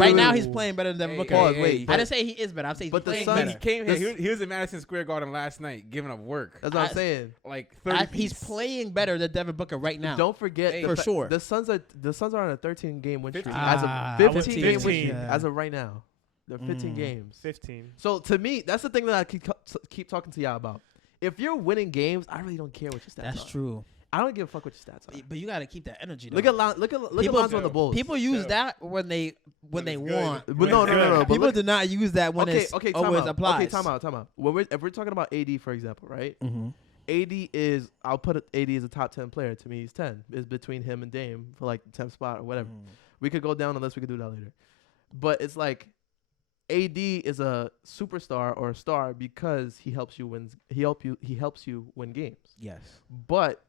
Right now, wait. he's playing better than Devin Hey, Booker. Pause, hey, wait. I didn't say he is better. I'm saying But the he's Suns- playing He better. came here. This- He was in Madison Square Garden last night giving up work. That's what I'm saying. Like 30 He's piece. playing better than Devin Booker right now. Don't forget Hey, the for sure. The Suns are on a 13-game win streak 15. as Ah, of 15 game win 15. streak as of right now. They're 15 games. 15. So to me, that's the thing that I keep talking to y'all about. If you're winning games, I really don't care what your stats are. That's true. I don't give a fuck what your stats are. But you got to keep that energy. Though. Look at Lonzo and the Bulls. People use Yeah. that when they When it's want. good. But no. But People look, do not use that when it's time always out. applies. Okay, time out. If we're talking about AD, for example, right? Mm-hmm. AD is, I'll put AD as a top 10 player. To me, he's 10. It's between him and Dame for like the 10th spot or whatever. We could go down on this. We could do that later. But it's like AD is a superstar or a star because he helps you win. He helps you win games. Yes. But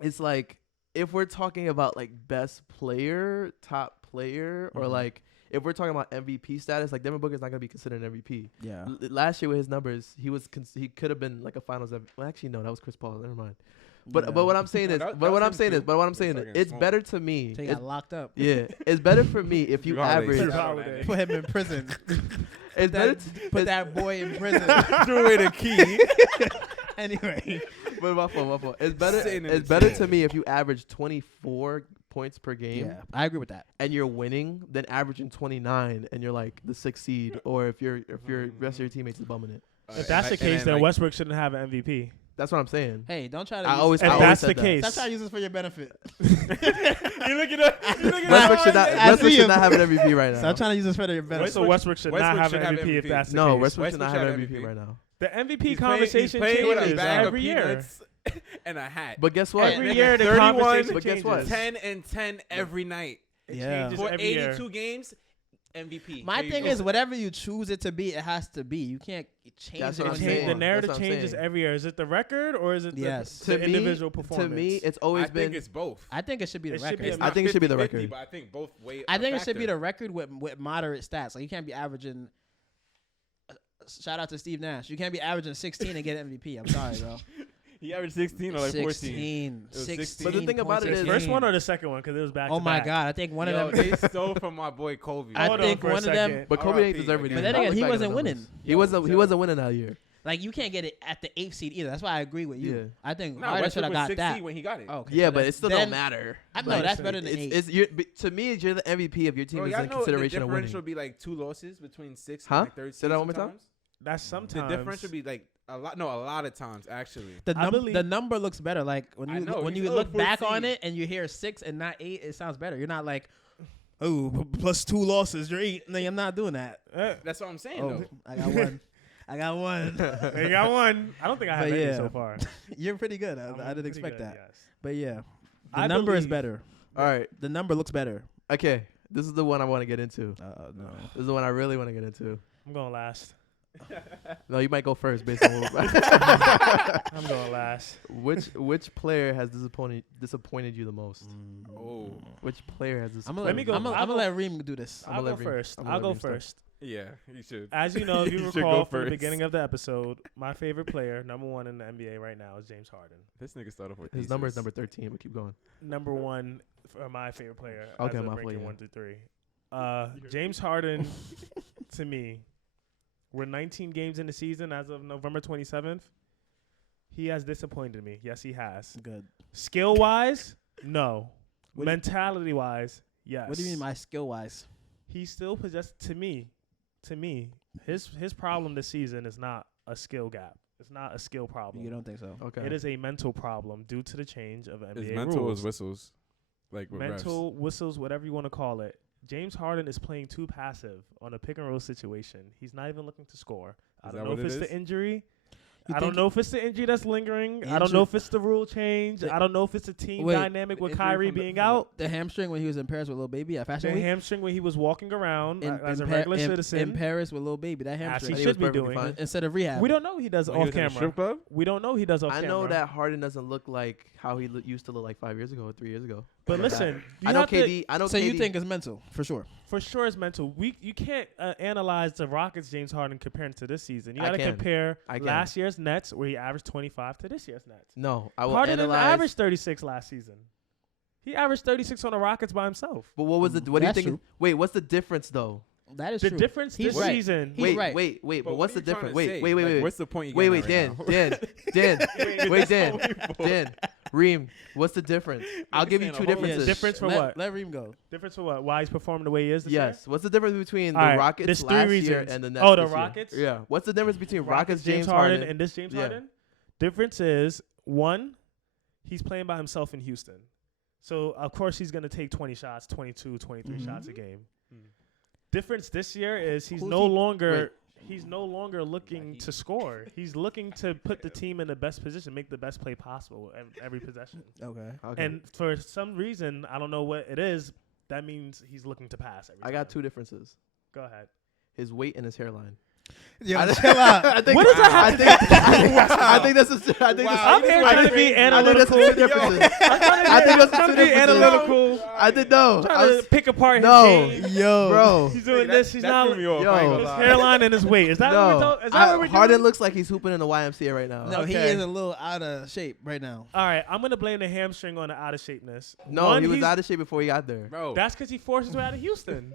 it's like if we're talking about like best player, top player, or like if we're talking about MVP status, like Devin Booker's not gonna be considered an MVP. Yeah. Last year with his numbers, he could have been like a Finals. Well, actually, no, that was Chris Paul. Never mind. But what I'm saying No, is, that but what was I'm him saying too. is, but what I'm It's saying is, fucking it's small. better to me. So he It's, got locked up. yeah, it's better for me if you Drew Holiday. average. Drew Holiday. Put him in prison. It's better. Put that boy in prison. Threw away the key. Anyway. But my fault. It's better. Sitting in It's the better chair. to me if you average 24 points per game. Yeah, I agree with that. And you're winning, than averaging 29 and you're like the 6th seed, or if your rest of your teammates is bumming it. If that's the case, then Westbrook shouldn't have an MVP. That's what I'm saying. Hey, don't try to. I always If I that's always the said that. case, Stop trying to use this for your benefit. You look at Westbrook should not. As Westbrook we should am- not have an MVP right now. Stop trying to use this for your benefit. so Westbrook should not have an MVP if that's the No, case. Westbrook should not have an Westbrook MVP should have right now. The MVP He's conversation playing with a changes bag of every year. peanuts and a hat. But guess what? Every Nigga, year the 31, conversation but guess changes. what? 10 and 10 every night. It Yeah. changes For every 82 year. games, MVP. My There you thing go. is, whatever you choose it to be, it has to be. You can't change That's it. what when I'm you saying. The want. narrative That's what I'm changes saying. every year. Is it the record or is it Yes. the To individual me, performance? To me, it's I always think been. it's both. I think it should be the It should record. be a It's I not think it should be the 50-50, record. But I think both weigh. I think a it should be factor. the record with moderate stats. Like you can't be averaging. Shout out to Steve Nash. You can't be averaging 16 and get MVP. I'm sorry, bro. He averaged 16 or like 14. 16. It was 16. But the thing about it is- First one or the second one? Because it was back Oh to my back. God! I think one Yo, of them. they stole from my boy Kobe. I Hold on think for a one of them. second. But Kobe RIP ain't deserve it. again. But then again, he wasn't winning. He wasn't winning that year. Like you can't get it at the 8th seed either. That's why I agree with you. Yeah. I think No, Harden should Westbrook have was got 6 that. seed when he got it. Oh, okay. Yeah, So but then- it still then- don't matter. I know Like, that's better than 8. To me, you're the MVP if your team Bro, is y'all in know consideration the of differential winning. be like 2 losses between 6 Huh? and like 3rd Say that one more time? sometimes. That's The sometimes. differential be like a lot. No, a lot of times actually. The number looks better. Like when I you know, when he's you over look back 14. on it and you hear 6 and not 8, it sounds better. You're not like, oh, plus 2 losses, you're 8. No, I'm not doing that. That's what I'm saying Oh, though. I got one. I got one. You got one. I don't think I have But any yeah. so far. You're pretty good. I'm I didn't pretty expect good, that. yes. But yeah, the I number is believe- better. All right. The number looks better. Okay. This is the one I want to get into. No. This is the one I really want to get into. I'm going last. No, you might go first based on what I'm going last. which player has disappointed you the most? Oh, Which player has I'm disappointed? gonna Let me go- I'm I'll gonna go- let Reem do this. I'm I'll gonna go let Reem- first. I'm gonna I'll let go Reem start. first. yeah, you should. As you know, if you You should recall go from the first. beginning of the episode, my favorite player, number 1 in the NBA right now, is James Harden. This nigga started with His number is number 13, but keep going. Number 1 for my favorite player. Okay, as of my ranking fault, 1 through 3. James Harden, to me, we're 19 games in the season as of November 27th. He has disappointed me. Yes, he has. Good. Skill wise, no. What do you- Mentality wise, yes. What do you mean by skill wise? He still possesses, to me, his problem this season is not a skill gap. It's not a skill problem. You don't think so? Okay. It is a mental problem due to the change of NBA His mental rules. is whistles, like with Mental whistles, whatever you want to call it. James Harden is playing too passive on a pick and roll situation. He's not even looking to score. I Is don't that know what if it it's is? the injury. I don't know if it's the injury that's lingering. I don't know if it's the rule change. I don't know if it's a team dynamic with Kyrie being out. The hamstring when he was in Paris with Lil Baby at Fashion Week. The hamstring when he was walking around as a regular citizen. In Paris with Lil Baby. That hamstring. As he should be doing. Instead of rehab. We don't know he does off camera. We don't know he does off camera. I know that Harden doesn't look like how he used to look like 5 years ago or 3 years ago. But listen, I know KD. So you think it's mental, for sure. For sure it's mental. You can't analyze the Rockets James Harden comparing to this season. You got to compare last year's Nets where he averaged 25 to this year's Nets. No, I will Harden analyze. didn't average 36 last season. He averaged 36 on the Rockets by himself. But what was the? What do you think? True. Wait, what's the difference though? That is the true. difference this season. Wait. But what's the difference? Wait. What's the point? Wait, Dan. Reem, what's the difference? I'll give you two differences. Difference for what? Let Reem go. Difference for what? Why he's performing the way he is this year? Yes. What's the difference between the right, Rockets last year and the Nets? Oh, the this year? Rockets? Yeah. What's the difference between Rockets James Harden and this James Yeah. Harden? Difference is, one, he's playing by himself in Houston. So, of course, he's going to take 20 shots, 22, 23 shots a game. Difference this year is he's no longer looking to score. He's looking to put the team in the best position, make the best play possible every possession. Okay. And for some reason, I don't know what it is, that means he's looking to pass every time. I got two differences. Go ahead. His weight and his hairline. Chill out. What does that have to do? I think that's a, I think I'm here trying to be analytical. I think that's two differences. I think that's two differences. Analytical. I did know. Trying to pick apart his game. Bro. He's doing this. He's not. His Yo. hairline and his weight. Is that what we're doing? Harden looks like he's hooping in the YMCA right now. No, he Okay. is a little out of shape right now. All right, I'm gonna blame the hamstring on the out of shapeness. No, he was out of shape before he got there. Bro. That's because he forced his way out of Houston.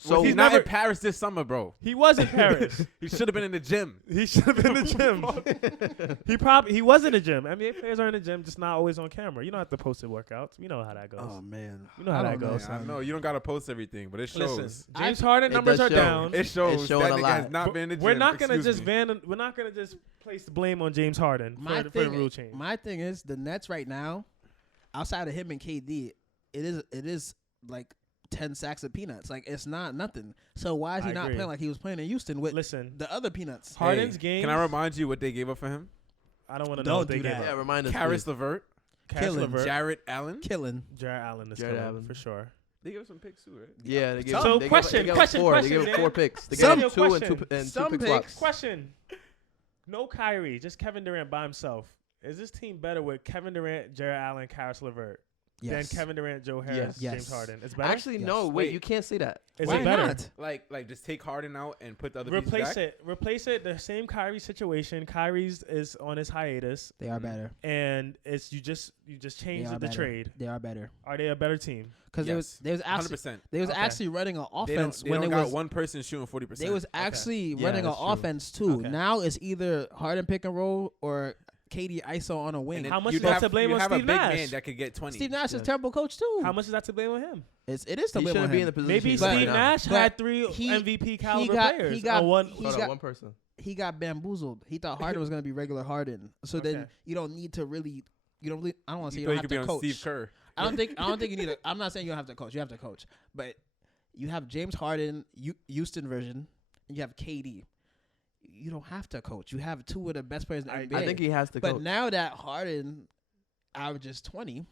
So he's not in Paris this summer, bro. He was in Paris. He should have been in the gym. He should have been in the gym. He was in the gym. NBA players are in the gym, just not always on camera. You don't have to post the workouts. You know how that goes. Oh man, you know how that goes. I know you don't gotta post everything, but it shows. Listen, James Harden numbers are down. It shows showing that a nigga lot. has not been in the gym. We're not gonna just place the blame on James Harden for the rule change. My thing is the Nets right now, outside of him and KD, it is like 10 sacks of peanuts. Like, it's not nothing. So why is he not playing like he was playing in Houston with the other peanuts? Harden's game. Can I remind you what they gave up for him? I don't want to know what they gave up. Yeah, remind us. Karis LeVert. Jarrett Allen. Jarrett Allen is killing for sure. They gave us some picks too, right? Yeah, they gave so they question. They gave 4 picks. They gave him 2 and 2 pick swaps. Question. No Kyrie, just Kevin Durant by himself. Is this team better with Kevin Durant, Jarrett Allen, Karis LeVert? Yes. Then Kevin Durant, Joe Harris, James Harden. It's better. Actually, no. Wait, you can't say that. Is it better? Not? Like just take Harden out and put the other pieces back? Replace it. The same Kyrie situation. Kyrie's is on his hiatus. They are better. And it's you just changed the trade. They are better. Are they a better team? Because they was actually 100%. They was actually running an offense they when don't they got was one person shooting 40%. They was actually running an offense too. Okay. Now it's either Harden pick and roll or KD ISO on a wing. How much is that to blame on Steve Nash? A big man that could get 20. Steve Nash is a terrible coach too. How much is that to blame on him? It is to He blame on shouldn't be in him. the position. Maybe he's Steve in Nash now. had 3 MVP caliber players. He got one person. He got bamboozled. He thought Harden was going to be regular Harden. So then you don't need to really. You don't really. I don't want to say you don't have to coach. Steve Kerr. I don't think you need. I'm not saying you don't have to coach. You have to coach, but you have James Harden, Houston version, and you have KD. You don't have to coach. You have 2 of the best players in the NBA. I think he has to coach. But now that Harden averages 20,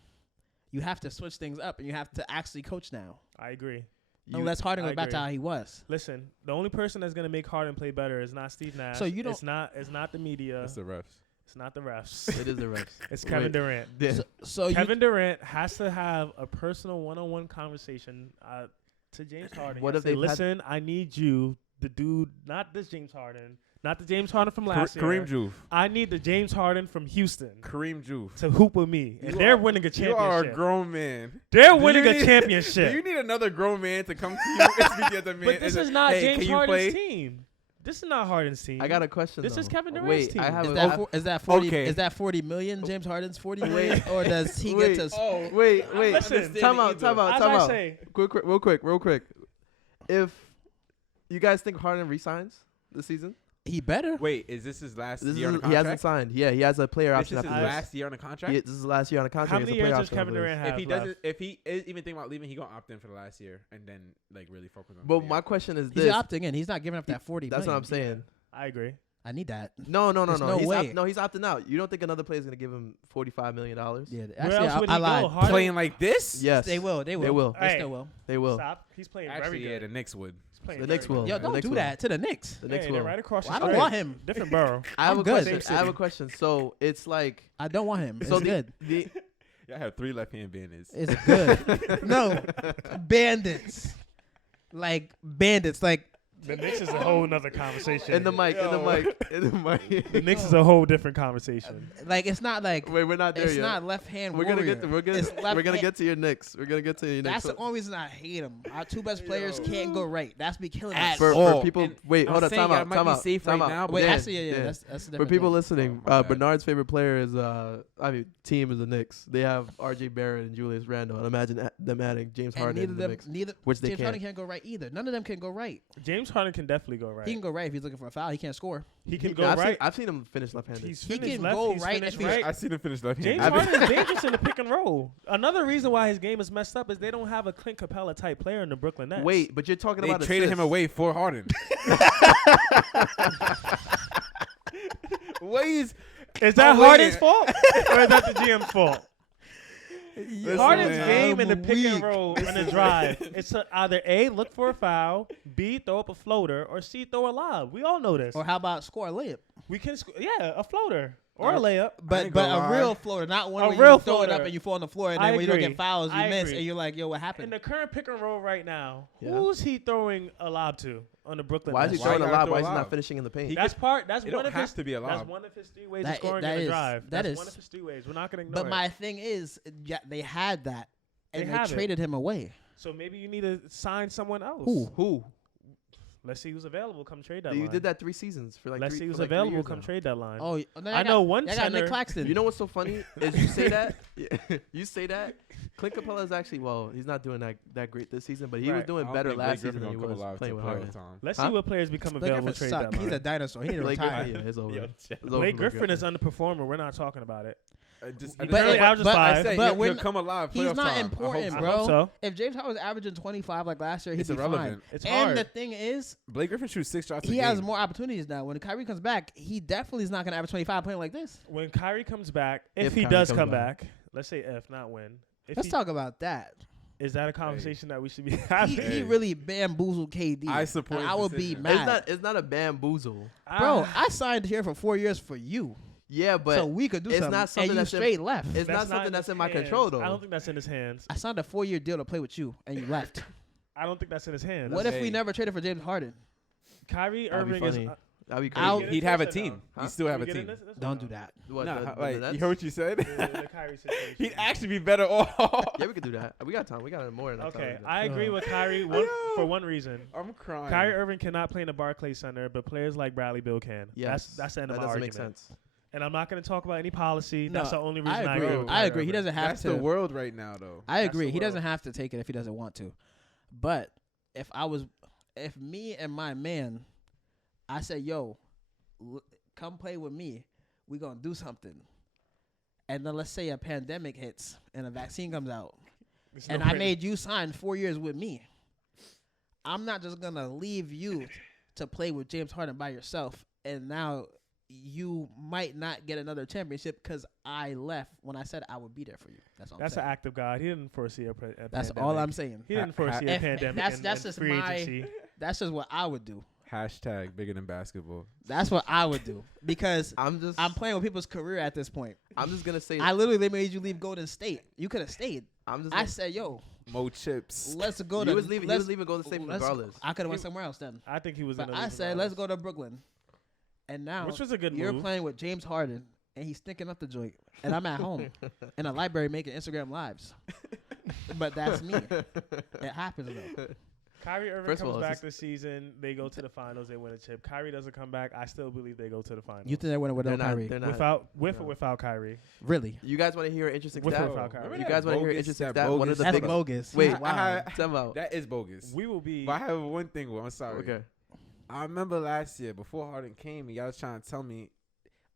you have to switch things up, and you have to actually coach now. I agree. Unless Harden goes back to how he was. Listen, the only person that's going to make Harden play better is not Steve Nash. So you don't. It's not the media. It's the refs. It's not the refs. It is the refs. It's Kevin Durant. Yeah. So Kevin Durant has to have a personal one-on-one conversation to James Harden. What if they listen? I need you, the dude, not this James Harden, not the James Harden from last year. Kareem Juve. I need the James Harden from Houston. Kareem Juve. To hoop with me, and they're winning a championship. You are a grown man. They're winning a championship. Do you need another grown man to come to you and speak at the man? But this is not James Harden's team. This is not Harden's team. I got a question. This is Kevin Durant's Wait, team. I have is that 40? Okay. Is that 40 million? James Harden's 40 million, or does he get to? Wait. Listen, time out. Real quick. If you guys think Harden resigns this season, he better. Wait, is this his last year on the contract? He hasn't signed. Yeah, he has a player option. This is his last year on the contract? Yeah, this is the last year on the contract. How many years does Kevin Durant have If he is even thinking about leaving, he gonna opt in for the last year and then like really focus on. But my question is this: he's opting in. He's not giving up that 40. That's million. what I'm saying. I agree. I need that. No. There's no way. He's opting out. You don't think another player is gonna give him $45 million? Yeah, Where actually, else would I he lied. go? Harden? Playing like this? Yes, They will. They will. They Hey. still will. They will. Stop. He's playing Actually, very yeah, good. the Knicks would. He's playing The very Knicks good. will. Yo, The don't Knicks do will. that to the Knicks. The Knicks Hey, will. they're right across the I street. don't want him. Different borough. I have I'm a good. question. Same I have a city. question. So it's like I don't want him. It's so good. the Y'all have 3 left-hand bandits. It's good. No, bandits. Like bandits. Like The Knicks is a whole nother conversation. in the mic. The Knicks is a whole different conversation. like it's not like Wait, we're not there it's yet. not left hand. We're gonna get to your Knicks. We're gonna get to your Knicks. That's the only reason I hate them. Our 2 best players can't go right. That's be killing us. for people. And Wait, I'm hold on. saying Time y'all out. might Time be out. safe Time right out. now, but Wait, Dan, actually, yeah, Dan. that's a For different people thing. listening, Oh, my bad. Bernard's favorite player is team is the Knicks. They have R.J. Barrett and Julius Randle, and imagine them adding James And Harden neither in the them, mix, neither which they James Harden can't. can't go right either. None of them can go right. James Harden can definitely go right. He can go right if he's looking for a foul. He can't score. He can Yeah, go right. I've seen him finish left-handed. He's He finished can left. go He's right finished if he- right. I seen him finish left-handed. James Harden is dangerous in the pick and roll. Another reason why his game is messed up is they don't have a Clint Capella type player in the Brooklyn Nets. Wait, but you're talking They about traded him assists. away for Harden. Ways. Is that Oh, wait. Harden's fault or is that the GM's fault? Listen, Harden's man. game in the I'm pick and weak. roll in the drive, it's either A, look for a foul, B, throw up a floater, or C, throw a lob. We all know this. Or how about score a layup? We can, a floater or a layup. But ain't but gonna a lie. real floater, not one A where real you throw it up floater. and you fall on the floor, and I then when you don't agree. get fouls, you I miss, agree. and you're like, yo, what In happened? the current pick and roll right now, Yeah. who's he throwing a lob to on the Brooklyn Why is he Nets? Why throwing a you gotta lob? throw Why a is he lob? not finishing in the paint? He That's It one don't of have his to be a That's lob. one of his 3 ways That of scoring that in the is- drive. that That's is- one of his 3 ways. We're not gonna ignore But it. my thing is, yeah, they had that, and They they have it. traded him away. So maybe you need to sign someone else. Who? Let's see who's available come trade deadline. You did that 3 seasons for like. Let's three- see for who's like 3 available years come now. trade deadline. Oh, I know one I got Nick center. Claxton. You know what's so funny is you say that. You say that. Clint Capella is actually he's not doing that great this season, but he was Right. doing I don't better think last Blake season Griffin than he gonna come was alive playing till with playoff Harden. time. Let's Huh? see what players become Blake available Griffin trade suck. deadline. He's a dinosaur. He need to Blake retire. Griffin, yeah, it's over. Yo, It's over for Blake Blake Griffin is underperforming. We're not talking about it. I He just barely averaged but- 5. I said But he'll when- come alive. He's playoff not time. important, I bro. hope so. If James Harden was averaging 25 like last year, he'd It's be irrelevant. fine. It's and hard. the thing is, Blake Griffin shoots 6 shots a he game. has more opportunities now. When Kyrie comes back, he definitely is not going to average 25 playing like this. When Kyrie comes back, if he Kyrie does comes come back. back, let's say if, not when. If Let's he, talk about that. Is that a conversation that we should be He, having? he really bamboozled KD. I support And his I would be decision. mad. It's not a bamboozle. Bro, I signed here for 4 years for you. Yeah, but so we could do it's something. not something and you that's in- straight left. it's not something that's in my control though. I don't think that's in his hands. I signed a 4-year deal to play with you, and you left. I don't think that's in his hands. What if we Hey. never traded for James Harden? Kyrie That'd be Irving is. funny. That'd be I'll- crazy. He'd have a team. Huh? He'd still have a team. Don't do that. What, Nah, the like, Nets? you heard what you said? The Kyrie situation. He'd actually be better off. Yeah, we could do that. We got time. We got more than enough time. Okay, to do that. I agree with Kyrie for one reason. I'm crying. Kyrie Irving cannot play in the Barclays Center, but players like Bradley Beal can. Yes, That's the end of that my doesn't argument. make sense. And I'm not going to talk about any policy. No, That's the only reason I I agree. agree. With I Kyrie agree. He Irving. doesn't have That's to. the world right now, though. I That's agree. the He doesn't world. have to take it if he doesn't want to. But if me and my man, I said, yo, come play with me. We gonna do something. And then let's say a pandemic hits and a vaccine comes out, There's and no I way- made you sign 4 years with me. I'm not just gonna leave you to play with James Harden by yourself, and now you might not get another championship because I left when I said I would be there for you. That's all. That's I'm an saying. act of God. He didn't foresee a pandemic. That's all I'm saying. He didn't foresee a If- pandemic. that's and just free my- agency. That's just what I would do. Hashtag bigger than basketball. That's what I would do because I'm playing with people's career at this point. I'm just gonna say. I literally made you leave Golden State. You could have stayed. I'm just. I said, yo, Mo chips. let's go he to. was leaving. He was leaving Golden State let's- regardless. I could have went somewhere else then. I think he was But in the I league said, let's regardless. go to Brooklyn. And now Which was a good you're move. playing with James Harden, and he's stinking up the joint, and I'm at home in a library making Instagram lives. But that's me. It happens though. Kyrie Irving First of comes all, back it's this season. They go to the finals. They win a chip. Kyrie doesn't come back. I still believe they go to the finals. You think they win without Kyrie? They're not. With or without Kyrie? Really? You guys want to hear an interesting With or stat? without Kyrie? You guys want to hear an interesting stat? One of the That's biggest. bogus. Wait, He's wild. Tell me out. That is bogus. We will be. But I have one thing. I'm sorry. Okay. I remember last year before Harden came, y'all was trying to tell me,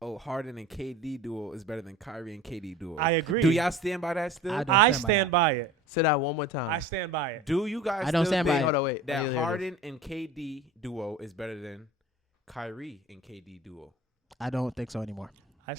oh, Harden and KD duo is better than Kyrie and KD duo. I agree. Do y'all stand by that still? I don't I stand by stand that. by it. Say that one more time. I stand by it. Do you guys I don't still stand by think it. Hold on, wait. I need that to hear this. Harden and KD duo is better than Kyrie and KD duo. I don't think so anymore.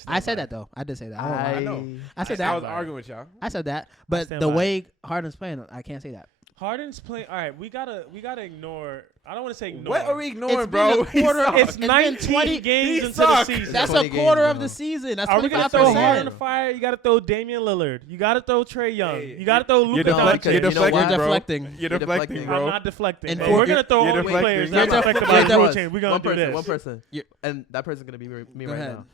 I said that though. I did say that. I know. I said that. I was arguing with y'all. I said that. But the way Harden's playing, I can't say that. Harden's playing. All right, we gotta ignore. I don't want to say ignore. What are we ignoring, It's bro? been a quarter. It's 19 games into the season. That's a 20 quarter games, of the season. That's Are we gonna throw 25%. Harden on the fire? You gotta throw Damian Lillard. You gotta throw Trae Young. Hey, you gotta throw Luka deflecting. Doncic. You're deflecting, bro. deflecting. You're deflecting, bro. I'm not deflecting. And We're gonna throw you're all these players deflecting. that You're affect the deflecting. basketball chain. We're gonna do this. One person. And that person's going to be me Go right ahead. now.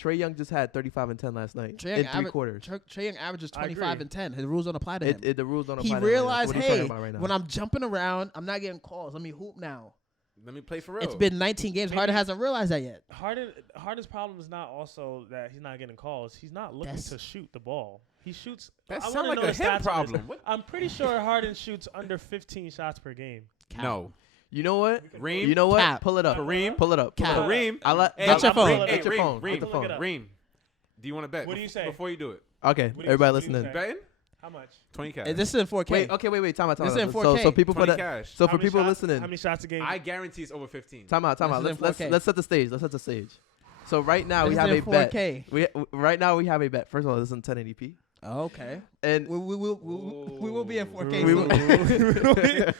Trae Young just had 35 and 10 last night Trae in Young 3 quarters. Trae Young averages I agree. 25 and 10. His rules don't apply to him. The rules don't He apply to him right now. realized, So what are you talking hey, about right now? when I'm jumping around, I'm not getting calls. Let me hoop now. Let me play for real. It's been 19 games. Maybe- Harden hasn't realized that yet. Harden's problem is not also that he's not getting calls. He's not looking to shoot the ball. He shoots. That I sound wanna like know a the him stats on this. problem. What? I'm pretty sure Harden shoots under 15 shots per game. No. You know what? Reem. You know what? Cap. Pull it up. Kareem. Pull it up. Pull it Cap. up. Kareem. I like. Hey, Get your phone. Get your phone. Reem. Get the phone. Reem. Do you want to bet? What do you say? Before you do it? Okay, What do you- everybody what do you listening. say? Betting? How much? 20 cash. This is in 4K. Wait. Time out. This is in 4K. So people 20 put cash. So How for many people shots? listening, How many shots a game? I guarantee it's over 15. time out. This is in Let's 4K. set the stage. Let's set the stage. So right now This we is have in a bet. 4K. Right now we have a bet. First of all, this is in 1080p, Okay. and We will be in 4K. We soon. will-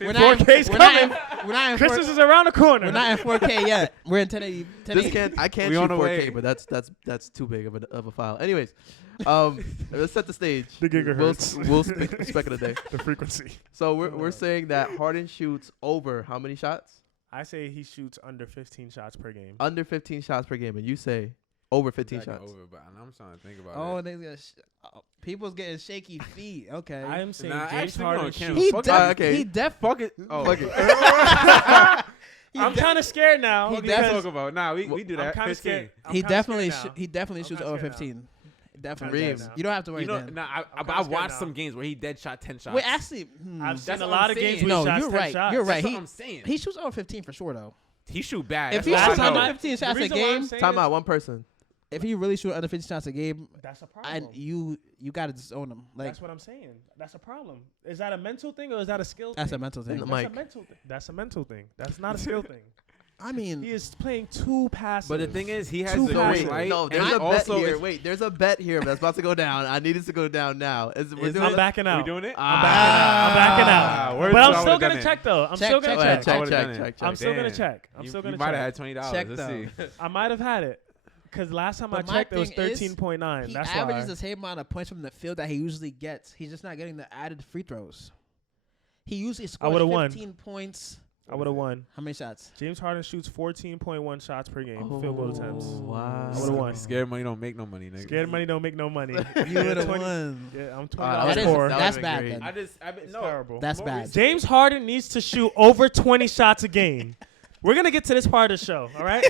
We're not in- 4K's we're not in- coming. We're not in Christmas 4K. is around the corner. We're not in 4K yet. We're in 1080. I can't We shoot on the 4K, way. but that's too big of a file. Anyways, let's set the stage. The gigahertz. We'll spec of the day. the frequency. So we're saying that Harden shoots over how many shots? I say he shoots under 15 shots per game. Under 15 shots per game, and you say over 15 Exactly shots. over, but I'm trying to think about Oh, it. people's getting shaky feet. Okay. I am saying Nah, James actually, Harden we don't shoots. count. Okay. He Fuck it. Oh, fuck it. I'm kind of scared now. He What because can we talk about? Nah, we do I'm that. kinda 15. scared. I'm He kinda definitely scared now. he definitely I'm shoots kinda over scared now. 15. Definitely. Reem. does. You don't have to worry. You know, then. nah, I'm I kinda watched scared some now. games where he dead shot 10 shots. Wait, actually, I've seen That's a what lot I'm of games saying. where he no, shots you're 10 right. shots. You're right. That's what He I'm saying. he shoots over 15 for sure though. He shoot bad. If That's he all I shoots know. under 15 shots a reason why I'm game, saying Time this- out. One person. if he really shoot under 15 shots a game, That's a problem. and you gotta disown him. Like That's what I'm saying. That's a problem. Is that a mental thing or is that a skill that's a thing? mental In thing. the That's mic. a mental thing. That's a mental thing. That's not a skill thing. I mean, He is playing two passes. But the thing is, he has Two the passes. green light. No, and there's he a bet also here. is- Wait, there's a bet here that's about to go down. I need it to go down now. I'm backing out. We doing it? I'm backing Ah, out. word But to I'm God, still would've gonna done check though. I'm Check, still gonna check, check. check. I would've done it. I'm still gonna Damn. check. I'm still gonna You might have check. had $20. Check Let's see. though. I might have had it. Because last time I But my checked, it was thing is, 13.9. he That's averages why. the same amount of points from the field that he usually gets. He's just not getting the added free throws. He usually scores would've won. 15 points. I would have won. How many shots? James Harden shoots 14.1 shots per game. Field goal attempts. Wow. I would've won. Scared money don't make no money, nigga. Scared money don't make no money. You would have 20 won. Yeah, I'm That is- $20 that's been bad great. then. It's no. terrible. That's More bad. reason- James Harden needs to shoot over 20 shots a game. We're going to get to this part of the show, all right?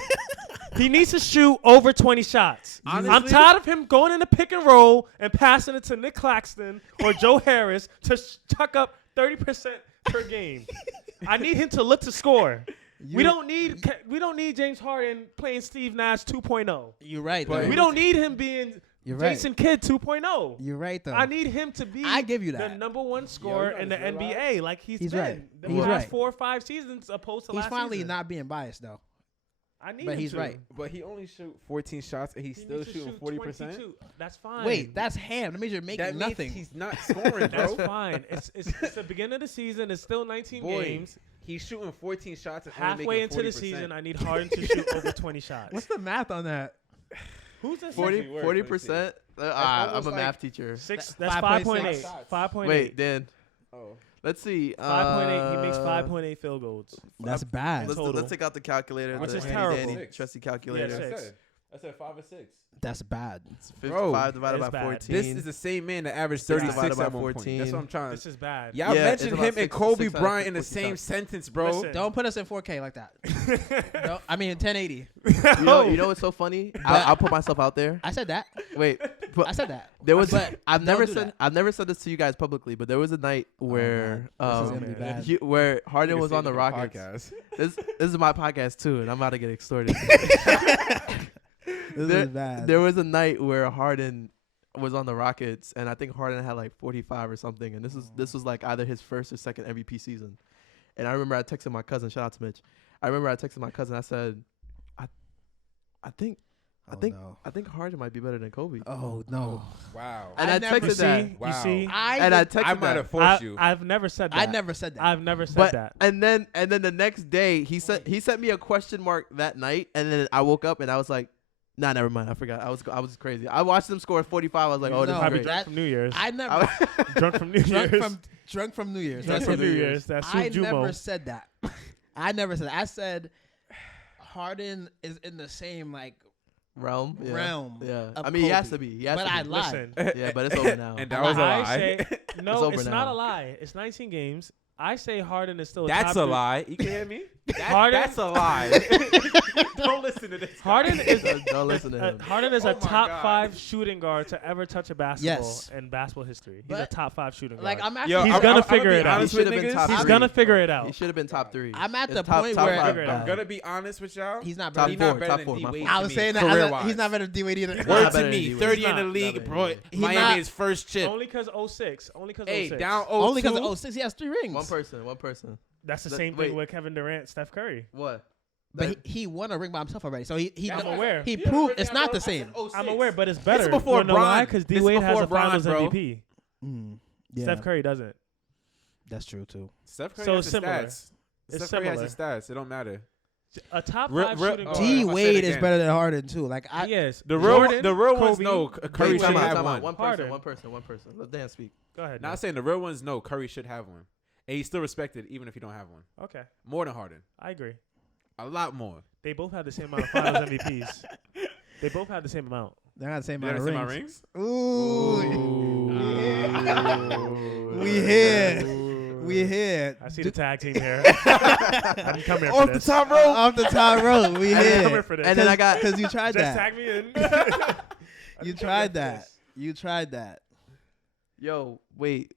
He needs to shoot over 20 shots. I'm Honestly- tired of him going in the pick and roll and passing it to Nick Claxton or Joe Harris to chuck up 30% per game. I need him to look to score. We don't need James Harden playing Steve Nash 2.0. You're right. But Though. We don't need him being You're right. Jason Kidd 2.0. You're right though. I need him to be I give you the that. number one scorer you in the guys realize- NBA like he's He's been right. the He's last right. 4 or 5 seasons opposed to He's last finally season. not being biased though. I need but him he's to. right. But he only shoot 14 shots and he's He still needs to shooting shoot 40%. 22. That's fine. Wait, that's ham. That means you're making That means nothing. he's not scoring, That's bro. fine. It's the beginning of the season. It's still 19 Boy, games. he's shooting 14 shots and Halfway only into making the 40%. season, I need Harden to shoot over 20 shots. What's the math on that? Who's the 40%. I'm a almost math teacher. That's 5.6. 5.8. 5.8. Wait, Dan. Oh. Let's see. 5.8. He makes 5.8 field goals. That's bad. total. Let's take out the calculator. Which the is handy terrible. dandy trusty calculator. Yeah, I six. said 5 or 6. That's bad. 55 divided It's by bad. 14. This is the same man that averaged Six 36 divided by at one point. 14. That's what I'm trying This to. is bad. Y'all Yeah, mentioned it's him about and Kobe 6 out of Bryant in the 14 same shots. sentence, bro. Listen. Don't put us in 4K like that. No, I mean 1080. You know what's so funny? I'll put myself out there. I said that. Wait, I said that. there was. But I've don't never do said. that. I've never said this to you guys publicly, but there was a night where This is gonna be bad. where Harden You was can on say the it Rockets. podcast. This is my podcast too, and I'm about to get extorted. This is bad. There was a night where Harden was on the Rockets, and I think Harden had like 45 or something, and this was like either his first or second MVP season. And I remember I texted my cousin. Shout out to Mitch. I remember I texted my cousin. I said, I think Harden might be better than Kobe. Oh no! Wow. And I texted that. Wow. You see, And I texted I might that. have forced you. I've never said that. I never said that. I've never said But that. and then the next day he sent me a question mark that night, and then I woke up and I was like, nah, never mind. I forgot. I was crazy. I watched them score 45. I was like, oh, this is Probably great. drunk from New Year's. I never Drunk from New Year's. drunk from New Year's. Drunk That's from it. New Year's. That's I Jumo. never said that. I never said that. I said Harden is in the same realm. Yeah. realm. Yeah. of I mean, he has Kobe. to be. He has But to I be. lied. Listen, Yeah, but it's over now. And that was a I lie. say no. over It's now. not a lie. It's 19 games. I say Harden is still. That's top a three. lie. You can hear me? Harden- That's a lie. Don't listen to this. Harden is Don't listen to him. Harden is Oh a my top God. 5 shooting guard to ever touch a basketball Yes. in basketball history. He's a But, top 5 shooting guard. Like I'm actually. Yo, He's I'm gonna I'm figure be it out. honest He with should have been niggas. top He's three. gonna figure it He out. should have been top 3. I'm at It's the point top where five Figure it out. I'm gonna be honest with y'all. he's not Top better. He's four, not better top than four, D my Wade. fault. I to was me, saying that career-wise. he's not better than D-Wade either. Not Word better to than me, D-Wade. 30 He's in the not. league, Not better bro. than He's Miami not- his first chip. Only because 06. Only because Hey, 06. down 02. Only because of 06, he has 3 rings. One person. That's the That- same wait. thing with Kevin Durant, Steph Curry. What? But he won a ring by himself already. So he I'm aware. He proved it's not the same. I'm aware, but it's better. before You wanna know why? Bron. Because This D Wade has before a Bron, Finals bro. MVP. Yeah, Steph Curry doesn't. that's true too. Steph Curry So has the similar. stats. It's Steph Curry has similar. the stats. It don't matter. A top Real- 5 real- shooting oh, guard. I'll say it D-Wade is again. better than Harden too. Like Yes. The Jordan, real ones, Kobe, no. Curry Wait, should time out, have time out. one. One Harden. person. Let Dan speak. Go ahead. Not Nick. saying the real ones, no. Curry should have one. And he's still respected even if he don't have one. Okay. More than Harden. I agree. A lot more. They both have the same amount of Finals MVPs. They both have the same amount. They're not the same You amount of understand rings. my rings? Ooh. We here. I see the tag team here. I'm coming for Off the this. top rope. Off the top rope. We I'm coming here. for this. And then I got Because you tried Just that. tag me in. You tried that. You tried that. yo. Wait.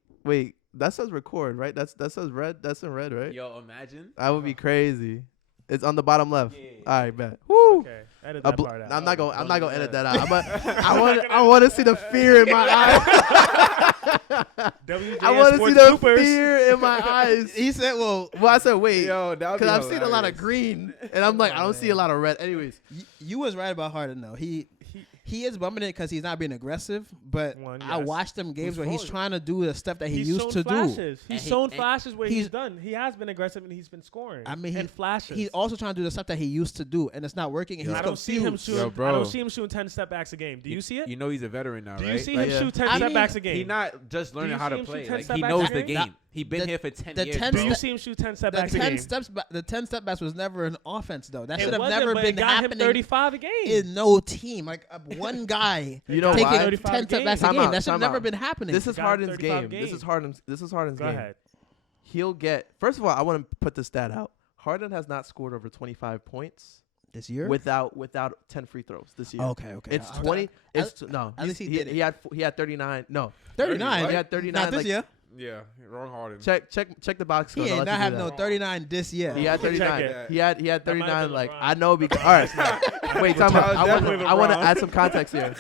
That says record, right? That says red. That's in red, right? Yo, imagine. That would be crazy. It's on the bottom left. Yeah. All right, bet. Woo. Okay. Edit that part out. I'm not gonna Yeah. edit that out. I want to see the fear in my eyes. WJSSports I want to see the bloopers. fear in my eyes. He said, well, Well, I said wait, Yo, that would be because I've seen a lot of hilarious. green, and I'm like, I don't see a lot of red. Anyways, you was right about Harden, though. He is bumming it because he's not being aggressive, but One, I yes. watched them games where he's fault? trying to do the stuff that he He's used shown to do. flashes. And He's shown and flashes where he's- he's done. He has been aggressive and he's been scoring. I mean, and flashes. He's also trying to do the stuff that he used to do, and it's not working, and Yo. he's I don't see him confused. shooting. Yo, bro. I don't see him shooting 10 step backs a game. Do you see it? You know he's a veteran now, Do right? you see Right, him yeah. shoot 10 I step mean, backs a game? He not just learning you how see to him shoot play. 10 Like step he backs knows a the game? game. He been here for 10 the years. 10 Do bro. you see him shoot 10 step The backs a 10 game? steps, the 10 step backs was never an offense though. That It should have wasn't, never but been it got him happening 35 a game. in no team. Like one guy you know Taking taking why? 35 10 step backs a Time game. out, That should have time never out. been happening. This is Got him Harden's 35 game. This games. is Harden's Go game. ahead. He'll get. First of all, I want to put the stat out. Harden has not scored over 25 points this year. without 10 free throws this year. Okay. It's I- 20. I- It's no. at least he he's- did it. He had 39. No, 39. he had 39. Not this like, year. Yeah, wrong Harden. Check the box He score. I'll ain't let not you have do no that. 39 this year. He had Check 39. it. He had That might have 39. been Like LeBron. I know because. All right. Wait, time out. I want to add some context here.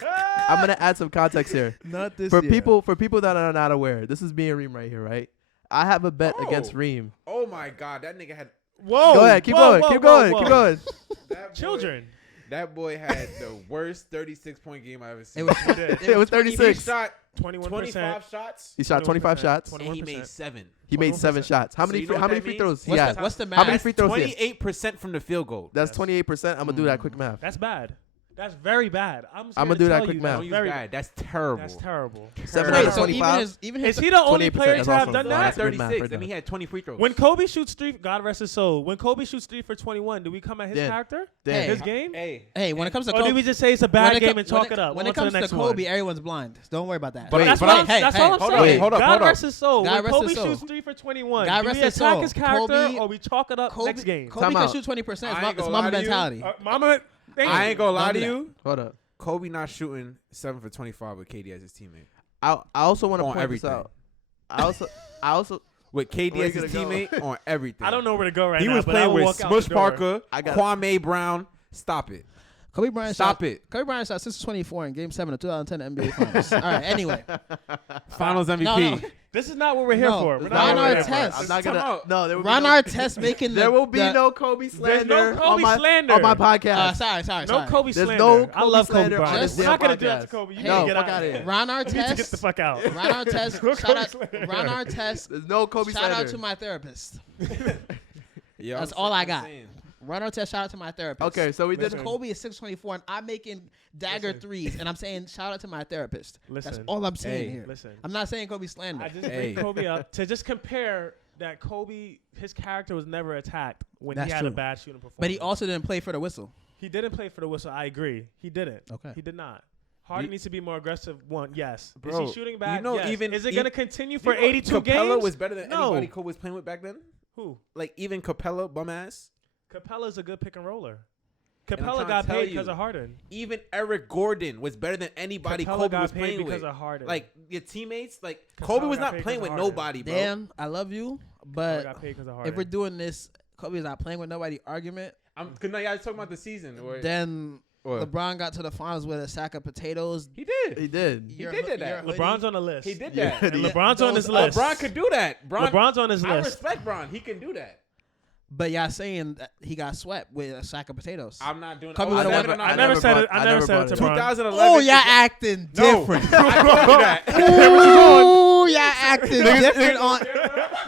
I'm gonna add some context here. Not this For year. people that are not aware, this is me and Reem right here, right? I have a bet against Reem. Oh my God, that nigga had. Whoa. Go ahead, keep going. Keep going. That boy, Children. That boy had the worst 36-point game I ever seen. It was, He did. It was He 36. shot 21%. 25 shots, He shot 25 shots. and he made 7. He made 7 shots. How So many you know what that free means? throws he what's, had? the, what's the math? How many free throws he had? 28% from the field goal. That's Yes. 28%. I'm gonna do that quick math. That's bad. That's very bad. I'ma do that quick math. Don't use Very bad. That's terrible. That's terrible. 7 Wait, out of so 25. even Is his he the only 28%, player that's to have awesome. done No, that? that's good math 36. right I mean, he there. had 20 free throws. When Kobe shoots 3, God rest his soul. When Kobe shoots 3 for 21, do we come at his Dan. character? Dan. His game? hey, when it comes to Or do Kobe, we just say it's a when bad it game co- and chalk it up? When On it comes the to next Kobe, one. everyone's blind. Don't worry about that. But That's but what I- I'm, that's all I'm hold saying. up, hold up, God hold up. rest his soul. God When rest Kobe his soul. shoots 3 for 21, God do rest we his attack soul. his character Kobe- or we chalk it up Kobe, next game? Kobe Time can out. shoot 20%. I ain't It's gonna mama lie to you. mentality. Mama, I ain't gonna lie Don't to do that. you. Hold up. Kobe not shooting 7 for 25 with KD as his teammate. I also want to On point everything. this out. I also With KD Where as you his gonna go? teammate on everything. I don't know where to go right He now. was but I playing will with walk out the Smush door. Parker, I got- Kwame Brown. Stop it. Kobe Bryant Stop shot, it. Kobe Bryant shot 6-24 in Game 7 of 2010 NBA Finals. All right, anyway. Finals MVP. No, no. This is not what we're here for. We're Ron not here for Artest. it. I'm not gonna. No, there will Ron be no, Artest making there will be no Kobe slander, no Kobe slander. on my podcast. Sorry. No Kobe There's slander. no I Kobe love Kobe slander on Bryant. this We're damn not gonna do that podcast. to Kobe. You No, need to get fuck out outta of here. here. Ron You need to get the Artest. fuck out. Ron Artest. No Shout Kobe out. slander. Ron Artest. There's no Kobe Shout slander. out to my therapist. Yo, That's I'm all I saying- got. Ron Artest, shout out to my therapist. Okay, so we did. Listen. Kobe is 6'24", and I'm making dagger threes, and I'm saying shout out to my therapist. That's Listen. all I'm saying Hey. here. Listen. I'm not saying Kobe slander. I just Hey. bring Kobe up to just compare that Kobe, his character was never attacked when That's he had true. a bad shooting performance. But he also didn't play for the whistle. He didn't play for the whistle. I agree. He didn't. Okay. He did not. Harden needs to be more aggressive. One, yes. Bro, is he shooting bad? you know, Yes. even- is it even- going to continue for You know, 82 Capella games? was better than No. anybody Kobe was playing with back then. Who? Like even Capella, bum ass. Capella's a good pick and roller. I'm Capella trying got to tell paid you. because of Harden. Even Eric Gordon was better than anybody Capella Kobe got was paid playing because with. of Harden. Like your teammates, like Capella Kobe was got not paid playing because with of Harden. nobody, bro. Dan, I love you, Capella but got paid because of Harden. if we're doing this, Kobe's not playing with nobody argument, Cause now y'all talking about the season. Or, then or- LeBron got to the finals with a sack of potatoes. he did. He did. Your did hoo- that. your hoodie- LeBron's on the list. He did Yeah. that. And Yeah. LeBron's on Those- this list. LeBron could do that. LeBron's on his I list. respect Bron. He can do that. But y'all saying that he got swept with a sack of potatoes. I'm not doing. Kobe Oh, would've I won- never, I never said it. I never said it to Bron. 2011. Oh, y'all acting No. different. I told you that. Ooh, y'all acting different on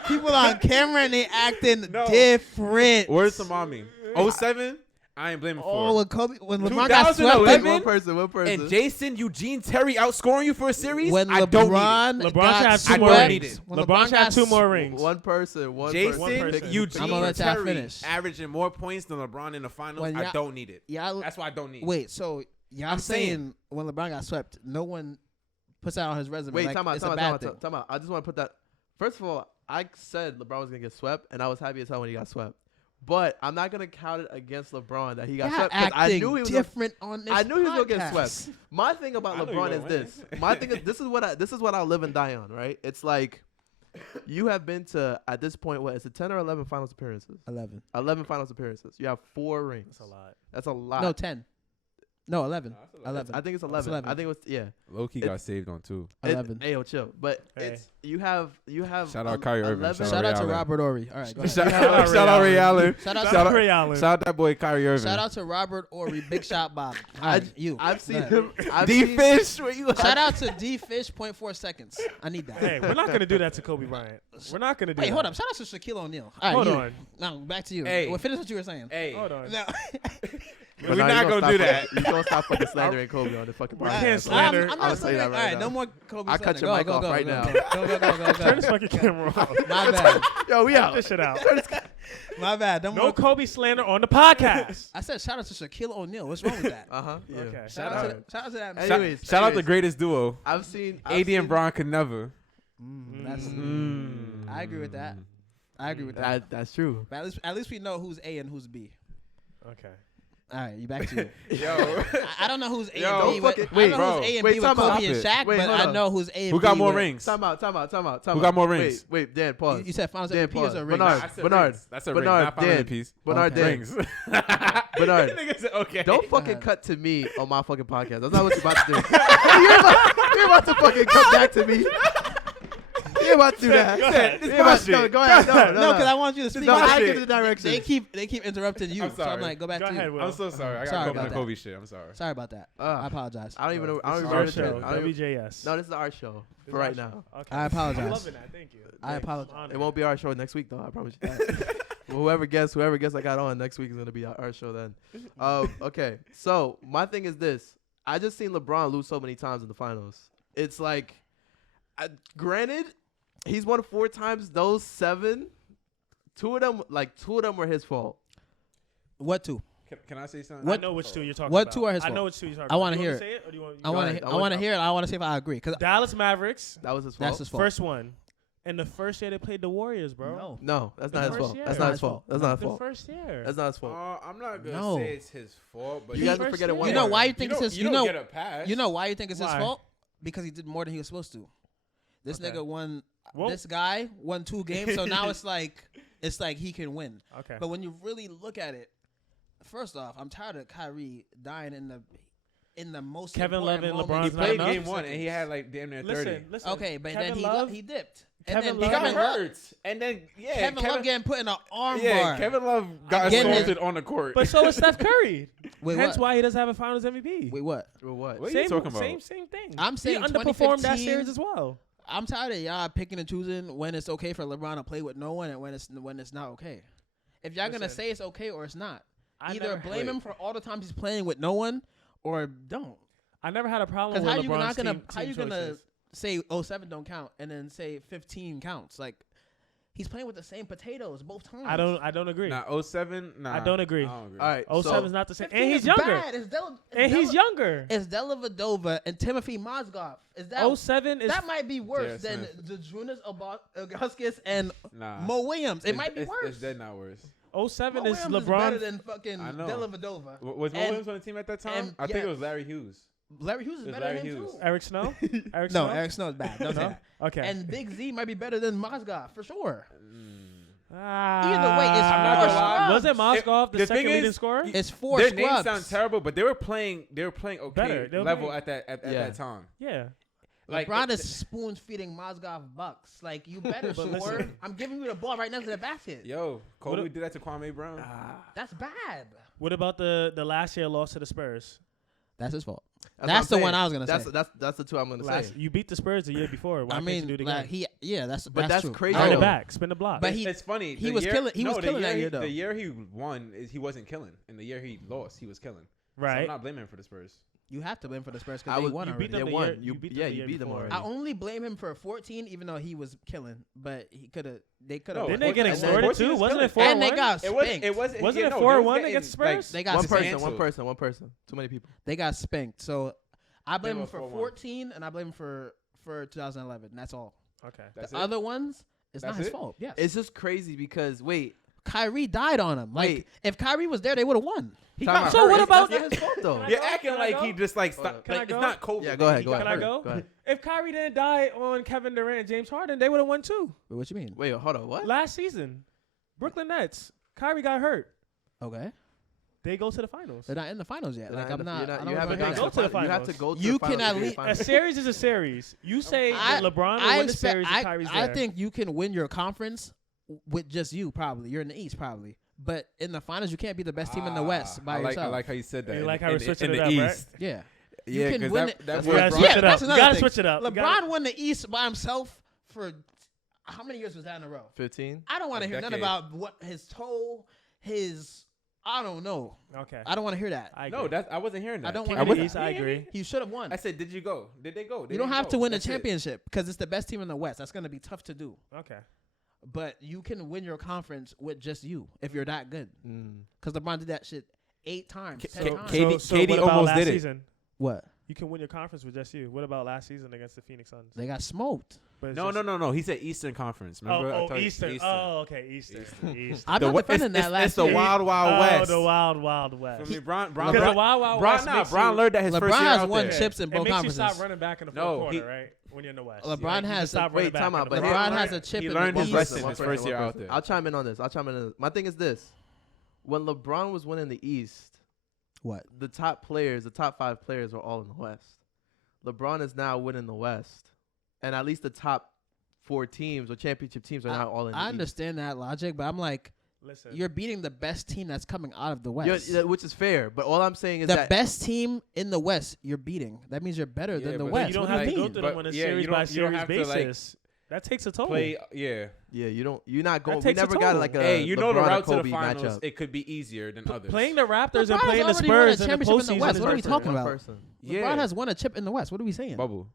people on camera, and they acting No. different. Where's the mommy? 07. I ain't blaming Oh, for. when Kobe, when LeBron got swept, 2011? One person. One person. And Jason Eugene Terry outscoring you for a series. when I don't need it. LeBron LeBron got should have two I more don't rings. need it. when LeBron should have got two more rings. One person. One Jason person. Eugene I'm gonna let y'all Terry finish. averaging more points than LeBron in the finals. When I y'all- don't need it. Y'all, That's why I don't need it. wait, so y'all I'm saying saying- when LeBron got swept, no one puts that on his resume. Wait, like, time out. it's Time a out. bad Time thing. out. Time out. I just want to put that. First of all, I said LeBron was gonna get swept, and I was happy as hell when he got swept. But I'm not gonna count it against LeBron that he got Y'all swept because I acting knew he was. different on this. I knew he was gonna get podcast. swept. My thing about I knew he LeBron is gonna this. win. My thing is this is what I live and die on. Right? It's like you have been to at this point what is it 10 or 11 finals appearances? 11. 11 finals appearances. You have 4 rings. That's a lot. That's a lot. No, 10. No, 11. No, that's a lot. 11. I think it's 11. 11. I think it was yeah. Low-key got saved on 2. 11. Hey, yo, chill. But Hey. it's you have Shout out Kyrie Irving. 11 Shout out to Ray Allen. Robert Ory. All right, go ahead. Shout out Ray Allen. Shout out Shout to out Ray Allen. Shout out that boy Kyrie Irving. Shout out to Robert Ory. Big shot, Bob. All right, you. I've seen Go ahead. him. I've D seen- Fish, where you at? Shout out to D Fish. 0.4 seconds. I need that. Hey, we're not gonna do that to Kobe Bryant. We're not gonna do Wait, that. hold up. Shout out to Shaquille O'Neal. All right, Hold you. on. Now back to you. Hey. Well, finish what you were saying. Hey, Hold on. No. But we're nah, not you gonna do stop that. You don't stop fucking slandering Kobe on the fucking We podcast. can't bro. slander. I'm I'll not say slandering. that All right right, now. no more Kobe I'll cut slander. your mic Go, off go, right go, now. Go. Turn this fucking camera off. My bad. Yo, we Cut out. this shit out. My bad. No No more. Kobe slander on the podcast. I said shout out to Shaquille O'Neal. What's wrong with that? Yeah. Okay. Shout out to that. man. Anyways, Shout out the greatest duo. I've seen AD and Bron could never. That's. I agree with that. I agree with that. That's true. But at least we know who's A and who's B. Okay. All right, you back to you. Yo, I don't know who's A Yo, and B. With, fucking- I wait, don't know bro. who's A and Wait, B with time out. Kobe and Stop Shaq, Wait, but hold I up. know who's A and who B. got more with, rings? Time out. Who got more rings? Wait, Dan, pause. You said finals Dan, MVPs pause. or rings? Bernard. I said Bernard. rings. That's a Bernard, ring, not final Dan. piece. Bernard, Okay. Dan. Rings. Bernard. Nigga said, okay. Don't fucking ahead. cut to me on my fucking podcast. That's not what you're about to do. you're about to fucking cut back to me. You're about to do that. Go ahead. You're about to go ahead. No, because I want you to speak. No, I shit. give the direction. They keep interrupting you. I'm So I'm sorry. like, go back Go to ahead, you. Will. I'm so sorry. I Sorry got about caught in the that. Kobe shit. I'm sorry. Sorry about that. I apologize. I don't even know. I don't This is even our know. show. I don't even- WJS. No, this is our show This for is right our now. show. Okay. I apologize. I'm loving that. Thank you. I apologize. Honored. It won't be our show next week though. I promise you that. Well, whoever guests I got on next week is gonna be our show then. Okay, so my thing is this: I just seen LeBron lose so many times in the finals. It's like, granted, he's won 4 times. Those 7, 2 of them were his fault. What two? Can I say something? I know which two you're talking what about. two are his I know fault? which two you're talking I about. wanna You hear wanna it. say it. Or do you want? I want ahead. to. I want to hear it. I want to see if I agree. Cause Dallas Mavericks. That was his fault. that's his fault. First one. And the first year they played the Warriors, bro. No, that's The not his first fault. year. That's not his fault. That's not his The fault. first year. That's not his fault. I'm not gonna No. say it's his fault, but You guys are first forgetting year. one. You know word. why you think it's his? You don't get a pass. You know why you think it's his Why? fault? Because he did more than he was supposed to. This Okay. nigga won. Well- This guy won 2 games, so now it's like he can win. Okay. But when you really look at it, first off, I'm tired of Kyrie dying in the most Kevin important Love and moment. He LeBron's played not game enough. 1 and he had like damn near 30. Listen. Okay, but Kevin then Love, he dipped. Kevin He Love got Kevin hurt, and then Kevin Love getting put in an arm yeah, bar. Kevin Love got Getting assaulted on the court. But so is Steph Curry. Wait, Hence what? why he doesn't have a Finals MVP. Wait, what? What? What are you talking about? Same thing. I'm saying he underperformed that 2015 series as well. I'm tired of y'all picking and choosing when it's okay for LeBron to play with no one and when it's not okay. If y'all gonna say it's okay or it's not, either blame him for all the times he's playing with no one or don't. I never had a problem with LeBron's how you gonna choices. say 07 don't count and then say 15 counts? Like he's playing with the same potatoes both times. I don't agree. Nah, 07. Nah, I don't agree. I don't agree. All right. 07 is not the same. 15 And he's is younger. bad. He's younger. It's Dellavedova and Timothy Mozgov. Is that 07 is that might be worse J.R. than the Junas Augustus and Nah. Mo Williams. It might be It's worse. dead not worse. 07 Mo is Williams better LeBron. than fucking I know. Dellavedova. Was Mo And- Williams on the team at that time? and- I think yeah. it was Larry Hughes. Larry Hughes is It's better Larry than him Hughes. too. Eric Snow? Eric No, Snow? Eric Snow is bad. Don't say No? that. Okay. And Big Z might be better than Mozgov for sure. Either way, it's I'm not four gonna lie. scrubs. Wasn't Mozgov the The second thing leading is, scorer? It's four Their scrubs. names sound terrible, but they were playing okay Better. They were level playing- at Yeah. that time. Yeah. Like LeBron is spoon feeding Mozgov bucks. Like you better But score. listen. I'm giving you the ball right next to the basket. Yo, Kobe What did that to Kwame Brown. That's bad. What about the last year loss to the Spurs? That's his fault. That's That's what the I'm one saying. I was gonna say. That's the two I'm gonna say. You beat the Spurs the year before. Why I can't you mean, do it again? like But that's true. crazy. I Turn know. it back. Spin the block. But It's funny. he the was year- killing- he was the killing that year year, he- though. The year he won, he wasn't killing, and the year he lost, he was killing. So right. I'm not blaming him for the Spurs. You have to blame for the Spurs I because they would- won you already. beat them They the won. year. You beat them yeah, the you year beat them before. already. I only blame him for 14, even though he was killing. But he could have. They could have. No, Didn't they get And then extorted 14 too? was Wasn't it killing. 4-1? And they got It was. spanked. It wasn't. Wasn't yeah, it no, 4-1 they was against getting, Spurs? They got One person. dismantled. Too many people. They got spanked. So I blame They him were for 4-1. 14, and I blame him for 2011. That's all. Okay. That's The it? other ones, it's not That's his it? fault. Yes. It's just crazy because wait, Kyrie died on him. Like Wait. if Kyrie was there, they would have won. he Time got out. So hurt. what about- That's not his fault though? Can I You're go? acting Can I like go? he just like stopped. Can I Like go? it's not COVID. Yeah, go ahead. He Go got ahead. Can I hurt. go? ahead. If Kyrie didn't die on Kevin Durant and James Harden, they would have won too. Wait, what you mean? Wait, hold on. What? Last season, Brooklyn Nets. Kyrie got hurt. Okay. They go to the finals. They're not in the finals yet. Like I'm not. You're I don't you haven't remember gone that. Go to the You have to finals. go to You the finals can at to be least- the A finals. series is a series. You say that LeBron will win the series if Kyrie's there. I think you can win your conference with just you. Probably you're in the East. Probably, but in the finals you can't be the best team in the West by I yourself. like how you said that. You in- like how in we're the- switching in it the up, right? East. Yeah. Yeah, can 'cause win that- it. that's You what gotta LeBron- switch it up. that's You another gotta thing. switch it up. You gotta- LeBron won the East by himself for how many years was that in a row? 15. I don't want A to hear none decade. about what his toe, his. I don't know. Okay. I don't want to hear that. I No, agree. I wasn't hearing that. I don't King want of to the hear East, that. I agree. He should have won. I said, did you go? Did they go? They You don't didn't have go. to win a That's it. championship because it's the best team in the West. That's going to be tough to do. Okay. But you can win your conference with just you if you're that good. Mm. Because LeBron did that shit 8 times, 10 K- times. KD So what about almost last did it. season? What? You can win your conference with just you. What about last season against the Phoenix Suns? They got smoked. But it's No, just- no. He said Eastern Conference. Remember? I Oh, told you, Eastern. Oh, okay, Eastern. Eastern. I'm The not wa- defending it's- that last It's the year. Wild Wild West. Oh, the Wild Wild West. I mean, Bron Because the Wild Wild West makes Bron you- learned that his LeBron first year has out won there. chips in It both makes you conferences. stop running back in the fourth No, quarter, he- right? When you're in the West. LeBron You has just stop a- running wait, back time in out, the but fourth LeBron quarter. has a chip He in learned the his East. lesson his first year out there. I'll chime in on this. My thing is this: when LeBron was winning the East, What? the top 5 players were all in the West. LeBron is now winning the West, and at least the top 4 teams or championship teams are now all in the I East. understand that logic, but I'm like, Listen, you're beating the best team that's coming out of the Yeah, West. yeah, which is fair, but all I'm saying is The that best team in the West, you're beating. That means you're better Yeah, than the but West. you don't What have do to you go mean? through But them on a yeah, series you by don't series have to, like, basis. That takes a toll. Play, yeah. you're not going. We takes a never got toll. like a Hey, you know the LeBron route to the Kobe finals, matchup. it could be easier than others. Playing the Raptors and LeBron's playing the already won a Spurs in the championship in the postseason. West. is What are we different. talking about? One person. Yeah. LeBron has won a chip in the West. What are we saying? Bubble.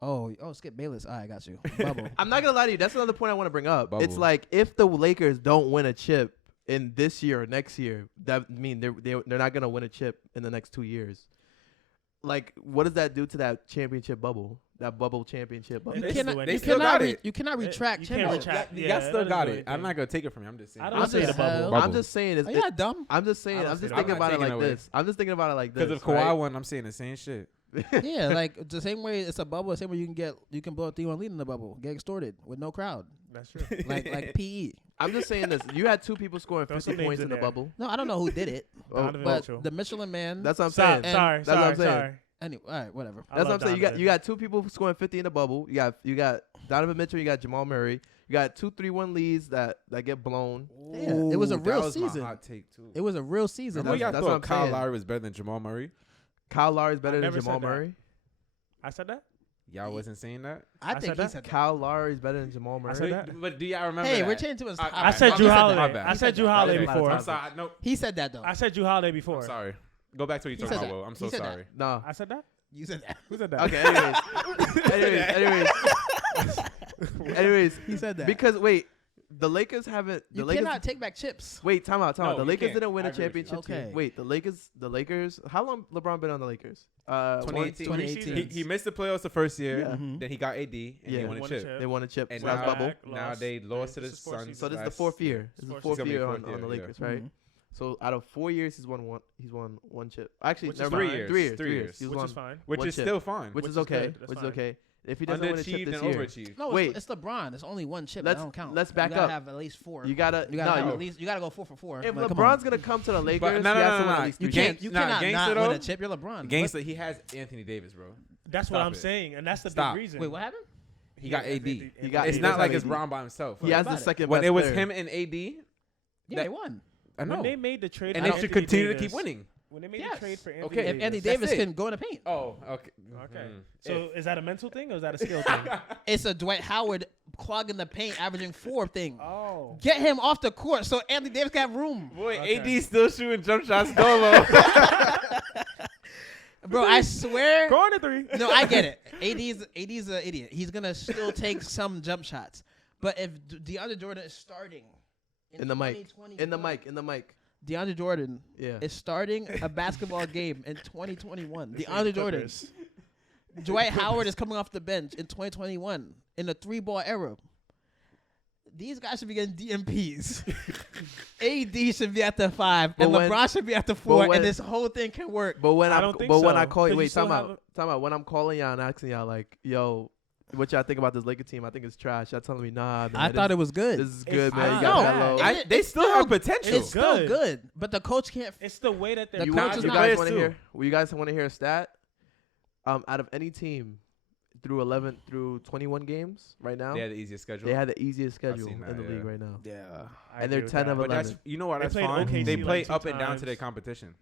Oh, Skip Bayless. I got you. Bubble. I'm not gonna lie to you. That's another point I want to bring up. Bubble. It's like if the Lakers don't win a chip in this year or next year, that mean they're not gonna win a chip in the next 2 years. Like, what does that do to that championship bubble? That bubble championship bubble. You They cannot. still You still cannot. got it. You cannot retract you can't championships. retract. You Yeah, guys that still doesn't got do it. anything. I'm not gonna take it from you. I'm just saying. I I'm don't see the just- bubble. Bubble. I'm just saying. Are you dumb? I'm just saying. I don't I'm see just that. thinking I'm not about it taking like it away. this. I'm just thinking about it like Because this. if Kawhi right? won, I'm saying the same shit. Yeah, like the same way it's a bubble. The same way you can blow a 3-1 lead in the bubble, get extorted with no crowd, That's true. like PE. I'm just saying this. You had 2 people scoring Throw 50 some names points in in the there. bubble. No, I don't know who did it, Oh, Donovan but Mitchell. the Michelin Man. That's what I'm Sorry, saying. sorry, That's what I'm sorry, saying. sorry. Anyway, all right, whatever. That's what I'm saying. You got two people scoring 50 in the bubble. You got Donovan Mitchell. You got Jamal Murray. You got 2-3-1 leads that get blown. Yeah, it was a real season. That was my hot take too. It was a real season. That's what thought I'm Kyle saying. Lowry was better than Jamal Murray. Kyle Lowry is better than never Jamal said that. Murray. I said that. Y'all wasn't saying that. I I think said he that. said that. Kyle Lowry is better than Jamal Murray. said that. But do y'all remember? Hey, that? we're changing to his. I said Drew Holiday. I said Drew Holiday before. I'm sorry. No, He said that though. I said Drew Holiday before. I'm sorry. Go back to what you He talking said about, that. Will. I'm He so said that. sorry. No. I said that. You said that. Who said that? Okay. Anyways. He said that. Because wait, the Lakers haven't. The you Lakers cannot take back chips. Wait, time out. No, The you Lakers can't. didn't win I a agree with you. championship Okay. team. Wait, the Lakers. How long LeBron been on the Lakers? 2018. 2018. He missed the playoffs the first year. Yeah. Mhm. Then he got AD and Yeah. they won a chip. They won a chip. And last now, bubble. now they lost to the This is fourth Suns. season. So this is the last- fourth year. This is the It's fourth gonna be year fourth on the year, Lakers, yeah. right? Mhm. So out of 4 years, he's won one chip. Actually, Which is never fine. mind. 3 years. 3 years. He's Which won, is fine. Which one is chip. still fine. which Which is is okay. good. That's Which is fine. okay. If he doesn't win a chip Underachieved this and year, overachieved. No, Wait. it's LeBron. It's only one chip. Let's- That don't count. let's back you gotta up. have at least 4. you gotta. You gotta have No, at least. You gotta go 4 for 4. if Like, come LeBron's on. gonna come to the Lakers, But he has to win at no. least You 3 can't. chips. You Nah, cannot gangster not win though. a chip. You're LeBron. Gangster, he has Anthony Davis, bro. That's what Stop I'm it. saying, and that's the Stop. big reason. Wait, what happened? He got AD. He got It's AD. not like Does it's have Bron by himself. He has about the it? second When best it was player. him and AD, Yeah, That- they won. I know. When they made the trade, And for they should Anthony continue to Davis, keep winning. When they made Yes. the trade for Anthony Okay. If Davis, Anthony That's Davis it. can go in the paint, Oh, okay. okay. Mhm. So is that a mental thing or is that a skill thing? it's a Dwight Howard clogging the paint, averaging 4 thing. Oh, Get him off the court so Anthony Davis can have room. Boy, Okay. AD still shooting jump shots solo. Bro, I swear. go on to 3. No, I get it. AD's an idiot. He's gonna still take some jump shots. But if DeAndre Jordan is starting In the mic. 2021, In the mic. DeAndre Jordan Yeah. is starting a basketball game in 2021. This DeAndre ain't Jordan. Clippers. Dwight Howard is coming off the bench in 2021 in the 3-ball era. These guys should be getting DMPs. AD should be at the 5, and But when- LeBron should be at the 4, when- and this whole thing can work. But when I I don't think but when I so, call 'cause you, you wait, still time out. When I'm calling y'all and asking y'all like, yo, what y'all think about this Laker team? I think it's trash. Y'all telling me, nah, man. I thought it was good. This is good, It's man. You not. got No, Melo. it- They it's still still- have potential. It's still good. good, but the coach can't. It's the way that The they're You, coach is you not- guys players want to too. hear? Well, you guys want to hear a stat? Out of any team through 21 games right now, They had the easiest schedule. they had the easiest schedule seen that, in the yeah. league right now. Yeah. I and they're agree with 10 that. of But 11. that's you know what? They That's played fine. OKC They like play 2 up and down times. to their competition.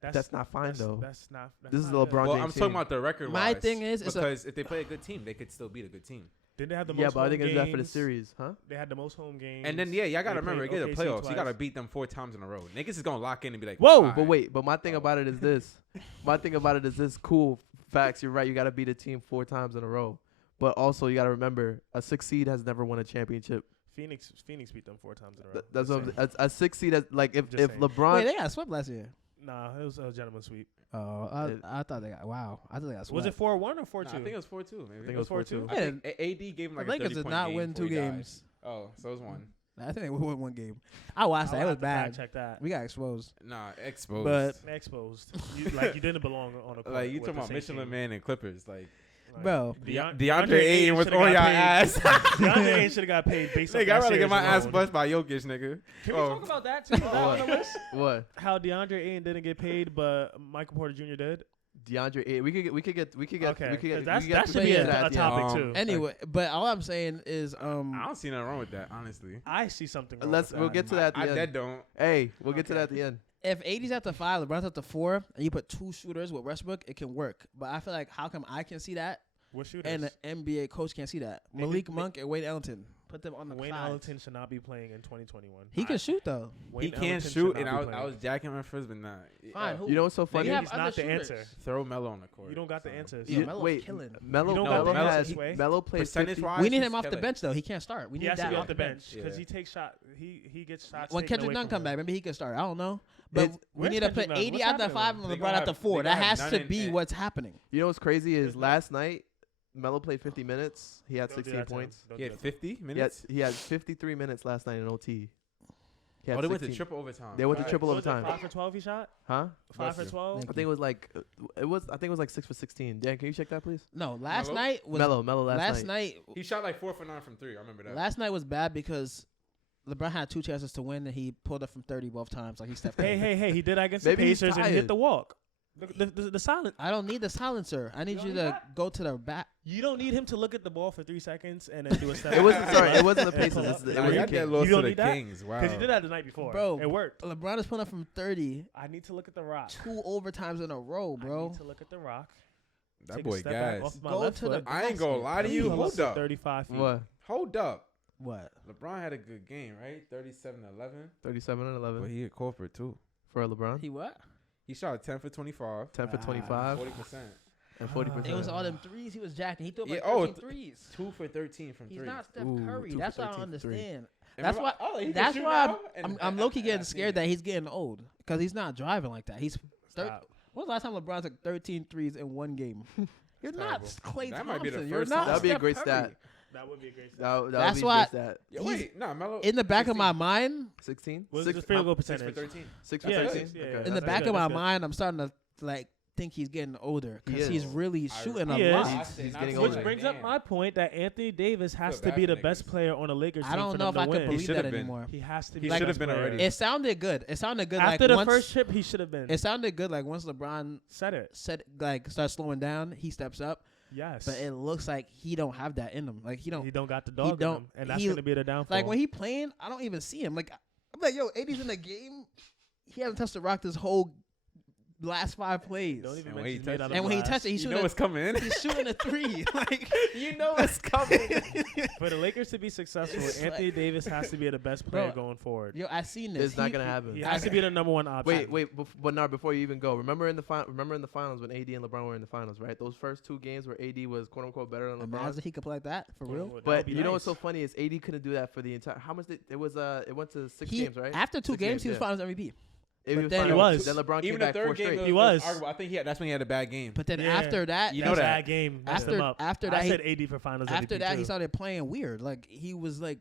That's not fine, though. That's not. This is not the good. LeBron Well, James I'm team. talking about the record. My thing is, it's because if they play a good team, they could still beat a good team. Didn't they have the most Yeah, but I home think it's that for the games? series, huh? They had the most home games. And then y'all gotta They remember, played get the OKC playoffs. You twice. gotta beat them 4 times in a row. Niggas is gonna lock in and be like, Whoa, "Alright." But wait, but my thing Oh. about it is this. My thing about it is this. Cool facts. You're right. You got to beat a team 4 times in a row. But also, you got to remember, a 6 seed has never won a championship. Phoenix beat them 4 times in a row. That's Just what a 6 seed has, like if Just saying. LeBron. Wait, they got swept last year. Nah, it was a gentleman sweep. Oh, I thought they got. Wow, I thought they got swept. Was it 4-1 or 4-2? Nah, I think it was 4-2. Maybe. I think it was 4-2. I think AD gave him like the a Lakers 30-point did not game win before 2 he died. games. Oh, so it was 1. I think they won 1 game. I watched that. It was bad. Check that. We got exposed. Nah, exposed. But Exposed. You didn't belong on a court. like you with talking the about same Michelin team. Man and Clippers, like Bro, DeAndre Ayton was shoulda on got your paid. ass. DeAndre Ayton should have got paid based on Nigga, I'd that rather series get my ass alone. bust by Jokic, nigga. Can we talk about that too? What? On the list? What? How DeAndre Ayton didn't get paid, but Michael Porter Jr. did. DeAndre Ayton. We could get. Okay, 'cause that that should be to a that, yeah. topic too. anyway, but all I'm saying is, I don't see nothing wrong with that, honestly. I see something. Wrong We'll with get to that. that at I the dead end. don't. Hey, we'll get to Okay. that at the end. if AD's at the 5, LeBron's at the 4, and you put 2 shooters with Westbrook, it can work. But I feel like how come I can see that What shooters? and an NBA coach can't see that? Maybe- Malik Monk and Wayne Ellington. Put them on the Wayne sides. Ellington should not be playing in 2021. He can shoot though. Wayne He can't Ellington shoot, should and not I be was playing. jacking him first, but nah. Fine. Who? You know what's so funny? They have He's other not the shooters. answer. Throw Melo on the court. You don't got the So. answers. Yeah, You- Melo's wait, killing. Melo. You don't Melo got Melo has. this way. Melo played 50. Percentage-wise, We need he's him off the killing. bench though. He can't start. We He need has to that be off the bench Yeah. because he takes shot. He gets shots. When taken Kendrick away Nunn from come him. back, maybe he can start. I don't know. But It's- we Where's need to Kendrick put Nunn? 80 What's at the happening? 5 and They LeBron gotta at the have- 4. they That gotta have has Nunn to be and- what's happening. You know what's crazy is There's last night Melo played 50 minutes. He had Don't do 16 that to him. points. Don't He do had that to him. 50 He had, minutes. he had 53 minutes last night in OT. He had Oh, they went to 16. triple overtime. They went to Right. triple What was it, overtime. 5 for 12 he shot? Huh? 5 for Bless you. 12? I think it was like I think it was like 6 for 16. Dan, can you check that please? No, last Melo? night was Melo last last night. night. He shot like 4 for 9 from 3. I remember that. Last night was bad because LeBron had 2 chances to win and he pulled up from 30 both times. Like he stepped. Hey, he did that against Maybe the he's Pacers and he tired. hit the walk. The silence. I don't need the silencer. I need you to go to the back. You don't need him to look at the ball for 3 seconds and then do a step. It wasn't. Sorry, it wasn't the And Pacers. pull It's up. the, it Nah, was you the got that Kings. loss You don't to the need that? Kings. Wow. Because you did that the night before. Bro, it worked. LeBron is pulling up from 30 I need to look at the rock. 2 overtimes in a row, I bro. need to look at the rock. That Take boy a step back guys. off my Go left to the foot. I ain't gonna lie to you. Please. Pull up Hold to up. 35 feet. What? Hold up. What? LeBron had a good game, right? 37-11. 37 and 11 But he hit corporate too. for LeBron. He what? He shot 10 for 25. 10 for 25 40%. and 40%. It was all them threes he was jacking. He threw up Yeah, like 13 threes. 2 for 13 from He's 3. not Steph Ooh, Curry. 2 for That's what I 13 don't from 3. understand. And That's remember- why. oh, he can That's shoot why now? And I'm low key getting scared that he's getting old because he's not driving like that. He's Stop. When was the last time LeBron took 13 threes in one game? You're not terrible. Clay That Thompson. might be the You're first not time. That'd be a Steph great Curry. stat. That would be a great step. That would That's be why- a great stat. Yeah, wait, nah, Melo. In the back of 16. my mind, 16. What's Six- his field goal 6 for percentage? 13. 6 for Yeah, 13. yeah, Okay. yeah. in the That's back good, of my that's good. mind, I'm starting to like think he's getting older He because is. he's really I- shooting He a is. lot. He's getting Which older. brings up my point that Anthony Davis has Feel to be bad the for best niggas. player on the Lakers team I don't for know them if to I win. can believe should that He have been. anymore. has to be. He the should have best been player. already. It sounded good. It sounded good. After like the once, first trip, he should have been. it sounded good. Like once LeBron Said it. said like starts slowing down, he steps up. Yes. But it looks like he don't have that in him. Like he He don't got the dog in don't- him, and that's he- going to be the downfall. like when he playing, I don't even see him. Like I'm like, yo, AD's in the game. He hasn't touched the rock this whole last 5 plays. Don't even And when mention he he's made touched out it- of And when he glass. touched it, he's You shooting. know what's coming in. He's shooting a 3. Like You know it's coming. For the Lakers to be successful, It's Anthony like- Davis has to be the best player Bro, going forward. yo, I seen this. It's not gonna happen. He has to be the number one option. Wait, but no, before you even go, remember in the finals when AD and LeBron were in the finals, right? Those first 2 games where AD was quote unquote better than LeBron. Imagine he could play like that for real. That would But be you know nice. what's so funny is AD couldn't do that for the entire. How much did it was? It went to 6 He games, right? after 2 6 games, he was yeah. Finals MVP. It but was then- finals. He was. Then LeBron came Even the back 4 third game, straight. He was. arguable. I think that's when he had a bad game. But then Yeah. after that, You That know was a that. bad game messed him After- up. after I that, he- said AD for Finals after MVP that, too. he started playing weird. Like he was like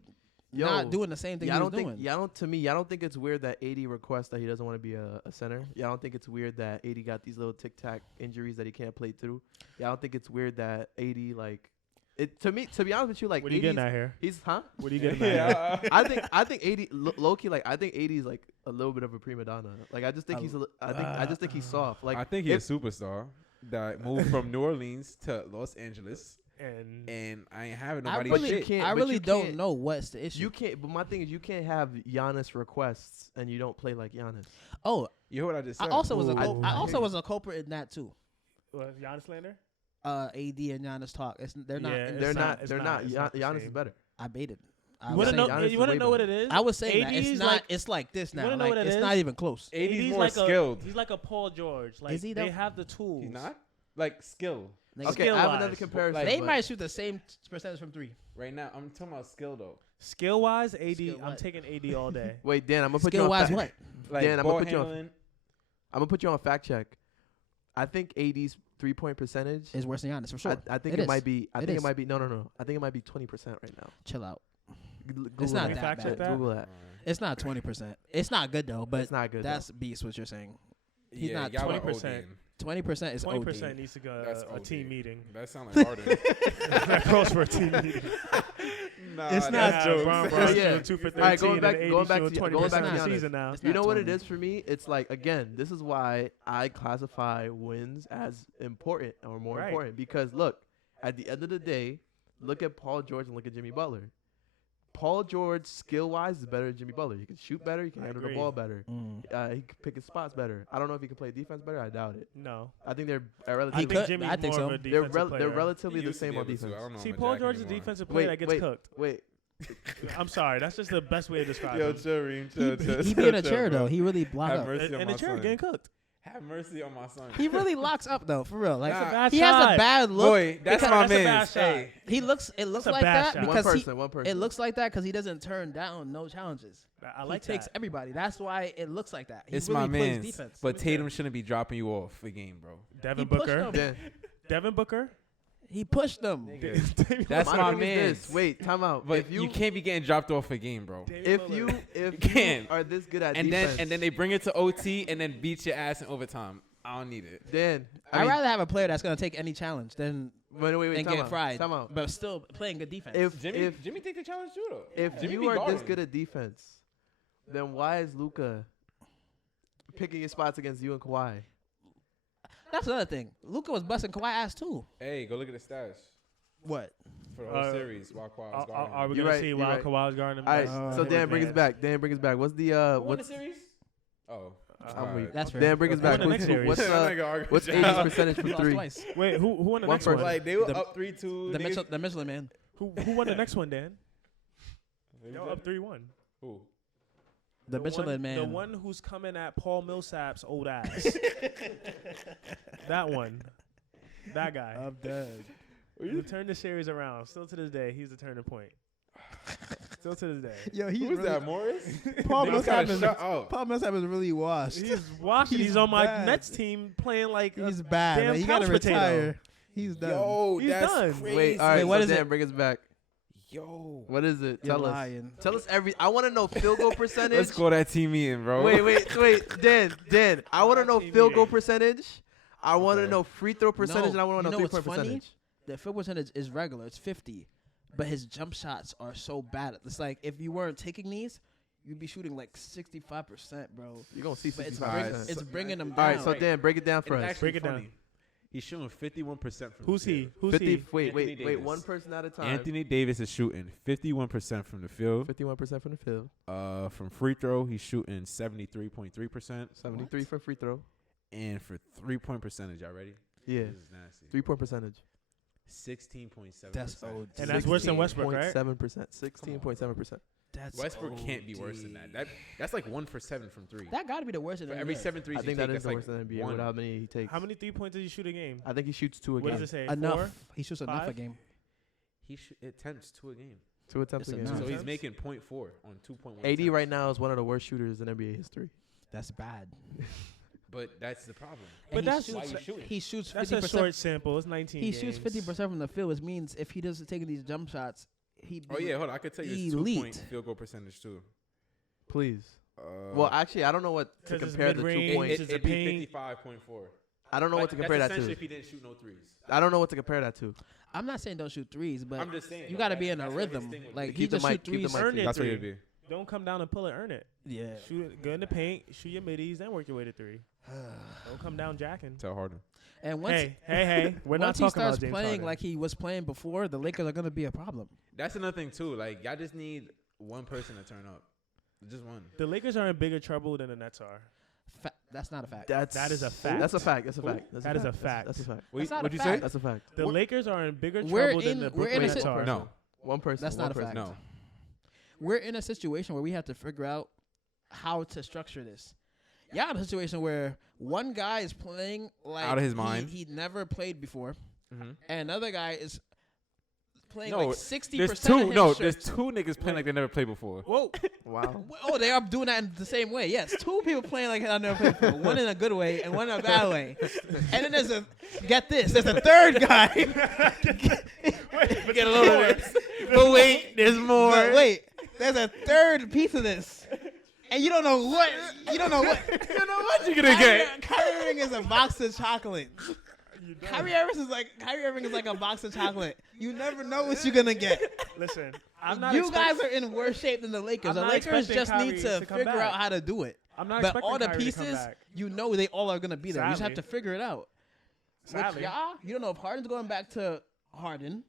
Yo, not doing the same thing Yeah, I he don't was think. doing. Yeah, I don't. To me, I don't think it's weird that AD requests that he doesn't want to be a center. Yeah, I don't think it's weird that AD got these little tic tac injuries that he can't play through. Yeah, I don't think it's weird that AD like it. To me, to be honest with you, like What are you getting 80's at here? He's huh? What are you getting at here? I think AD low key like I think AD is like a little bit of a prima donna. Like I just think I just think he's soft. Like I think he's a superstar that moved from New Orleans to Los Angeles, and I ain't having I nobody But really, you shit. can't- I but really you don't can't- know what's the issue. you can't. But my thing is you can't have Giannis requests and you don't play like Giannis. Oh, You heard what I just said? I also was a Ooh. I also was a culprit in that too. What, Giannis slander? AD and Giannis talk. They're not. Yeah, in the They're It's same- not. it's They're not- not. it's not the Giannis is same. better. I baited. I You was want to saying- know? Giannis You is want way to know what better. it is? I was saying that AD it's is not. like- It's like this You now. wanna know Like, what it it's is? not even close. AD's more like skilled. He's like a Paul George. Like Is he they though? have the tools. He's not like skill. Nigga, Okay, I have another Skill-wise. comparison. Like- they but- might shoot the same percentage from 3. Right now, I'm talking about skill though. Skill wise, AD. Skill I'm what? taking AD all day. Wait, Dan, I'm gonna put you Skill on. wise, fact- what? Like Dan, I'm ball gonna put you on. handling. I'm gonna put you on fact check. I think AD's 3-point percentage. Is worse than Giannis for sure. I think It it is. might be. I It think it is. might be. No. I think it might be 20% right now. Chill out. Google not that. that fact check bad. that? Google that. It's not 20%. It's not good though. But It's not good. that's beast. What you're saying. He's Yeah, not y'all are 20%. ODing. 20% is 20% OD. needs to go That's a team OD. meeting. That sounds like Harden. That calls for a team meeting. Nah, It's Yeah, not jokes. Bron Yeah. shooting 2 for 13 All right, going back- and AD going back shooting to- 20% going back to of the Giannis. season now. It's You not know what it 20. is for me? It's like again, this is why I classify wins as important or more Right. important because look, at the end of the day, look at Paul George and look at Jimmy Butler. Paul George, skill wise, is better than Jimmy Butler. He can shoot better. He can I handle the agree. ball better. Mm. He can pick his spots better. I don't know if he can play defense better. I doubt it. No. I think they're I relatively. think could. Jimmy's I think more so. of a They're defensive player. they're relatively He the used to same be on able to. defense. I don't know See, if I'm Paul Jack George is a anymore. defensive player that gets wait, cooked. wait. I'm sorry. That's just the best way to describe Yo, him. Cherry, He be in a chair though. He really block Have up. mercy on In my the chair son. getting cooked. Have mercy on my son. He really locks up though, for real. Like Nah. Bad he has shot. a bad look. Boy, that's because- my That's a bad man. shot. Hey, He looks. It looks a like bad that shot. One because person. One person. it looks like that because he doesn't turn down no challenges. I like he takes that. everybody. That's why it looks like that. He it's really my plays man. defense. But Tatum shouldn't be dropping you off a game, bro. Devin He pushed Booker. him. Dan, Devin Booker. He pushed them. That's my my thing is man. this. Wait, time out. But if you can't be getting dropped off a game, bro. if you can't. are this good at And defense, then they bring it to OT and then beat your ass in overtime. I don't need it. Dan, I'd rather have a player that's gonna take any challenge than wait, and time get out, fried, Time out. but still playing good defense. If Jimmy take the challenge too, though. if Jimmy you be are this guarding. good at defense, then why is Luka picking his spots against you and Kawhi? That's another thing. Luka was busting Kawhi ass too. Hey, go look at the stats What? for the whole series while Kawhi was guarding. Are we You're gonna right, see you're while right. Kawhi was guarding him? All right, so Dan, bring us back. Dan, bring us back. What's the Who won the what's series? Oh, I'm weak. That's fair. Dan, bring us back. Who won the next series? What's AD's percentage He from lost three? twice. Wait, who won the One next one? person. Like they were The- up 3-2. The Michelin man. Who won the next one, Dan? They were up 3-1. Who? The Michelin man. The one who's coming at Paul Millsap's old ass. That one. That guy. I'm dead. Who turned the series around. Still to this day, he's the turning point. Still to this day. Yo, he's Who's that, Morris? Paul Niggas Millsap gotta is shut up. Paul Millsap is really washed. He's watching. He's on my bad. Nets team playing like He's a bad. damn Man. He gotta couch potato. retire. He's done. Yo, He's that's done. crazy. Wait, all right. what so is Dan, it? bring us back. Yo. What is it? You're Tell us. lying. Tell us I want to know field goal percentage. Let's go that team meeting, bro. Wait. Dan. I want to know team field goal meeting. percentage. I want to Okay. know free throw percentage, and I want to know what's 3-point funny? percentage. The field percentage is regular. It's 50. But his jump shots are so bad. It's like if you weren't taking these, you'd be shooting like 65%, bro. You're going to see But it's, 65%. it's bringing them All down. right, so Dan, break it down for It's us. actually Break it down. funny. He's shooting 51% from Who's the he? field. Who's 50. he? Wait. Anthony Davis. One person at a time. Anthony Davis is shooting 51% from the field. 51% from the field. From free throw, he's shooting 73.3%. 73 for free throw. And for 3-point percentage, y'all ready? Yeah. This is nasty. 3-point percentage. 16.7%. That's OD. And that's worse than Westbrook, right? 7%. 16.7%. That's Westbrook can't be OD. worse than that. That's like 1 for 7 from 3. That got to be the worst in For the every NBA. 7 threes I you think take, that is that's the like worst in the NBA one. with how many he takes. How many 3-pointers does he shoot a game? I think he shoots 2 a What game. does it say? Enough. 4? He shoots enough a 5? game. He attempts 2 a game. 2 attempts It's a game. enough. So he's Attempts? making 0.4 on 2.1 AD attempts. right now is one of the worst shooters in NBA history. That's bad. But that's the problem. But And that's- he Why shoots, you shooting? he shoots That's 50%. a short sample. It's 19 He games. shoots 50% from the field, which means if he doesn't take these jump shots, he'd be Oh, yeah, hold on. I could tell you his elite. 2-point field goal percentage, too. Please. Well, actually, I don't know what to 'Cause it's compare the mid-range, 2 point. it's a it'd be paint. 55.4. I don't know what to compare that That's essentially to. if he didn't shoot no threes. I don't know what to compare that to. I'm not saying don't shoot threes, but I'm just saying. you though, got to be in a that's what his rhythm. thing would Like be. he Keep the just mic- shoot keep the threes. mic Earn it. That's what three. it'd be. Don't come down and pull it. Earn it. Yeah. Shoot it. Go in the paint. Shoot your middies. Then work your way to 3. Don't come down jacking. Tell Harden. And once Hey. We're not once he talking starts about James playing Harden. like he was playing before, the Lakers are gonna be a problem. That's another thing, too. Like, y'all just need one person to turn up. Just one. The Lakers are in bigger trouble than the Nets are. That's not a fact. That is a fact. That's a fact. That's a fact. That is a fact. That's a fact. That's not a What'd you say? fact. That's a fact. The Lakers are in bigger We're trouble than in- the we're in Brooklyn a Nets si- are. No. One person. That's one not a person. fact. No. We're in a situation where we have to figure out how to structure this. Y'all in a situation where one guy is playing like Out of his mind. He never played before, Mm-hmm. and another guy is playing No, like There's 60%. there's two niggas playing like they never played before. Whoa. Wow. Oh, they are doing that in the same way. Yes, 2 people playing like I never played before. One in a good way and one in a bad way. And then there's there's a third guy. Get a little bit. But wait, there's more. But wait, there's a third piece of this. And you don't know what. You don't know what. You know what you're gonna get. Kyrie Irving is a box of chocolate. Kyrie Irving is like a box of chocolate. You never know what you're gonna get. Listen, I'm not. You guys are in worse shape than the Lakers. I'm The not Lakers expecting just Kyrie need to to come figure back. out how to do it. I'm not But expecting all the Kyrie to come pieces, back. you know they all are gonna be there. You just have Sadly. to figure it out. Sadly. With y'all, you don't know if Harden's going back to Harden.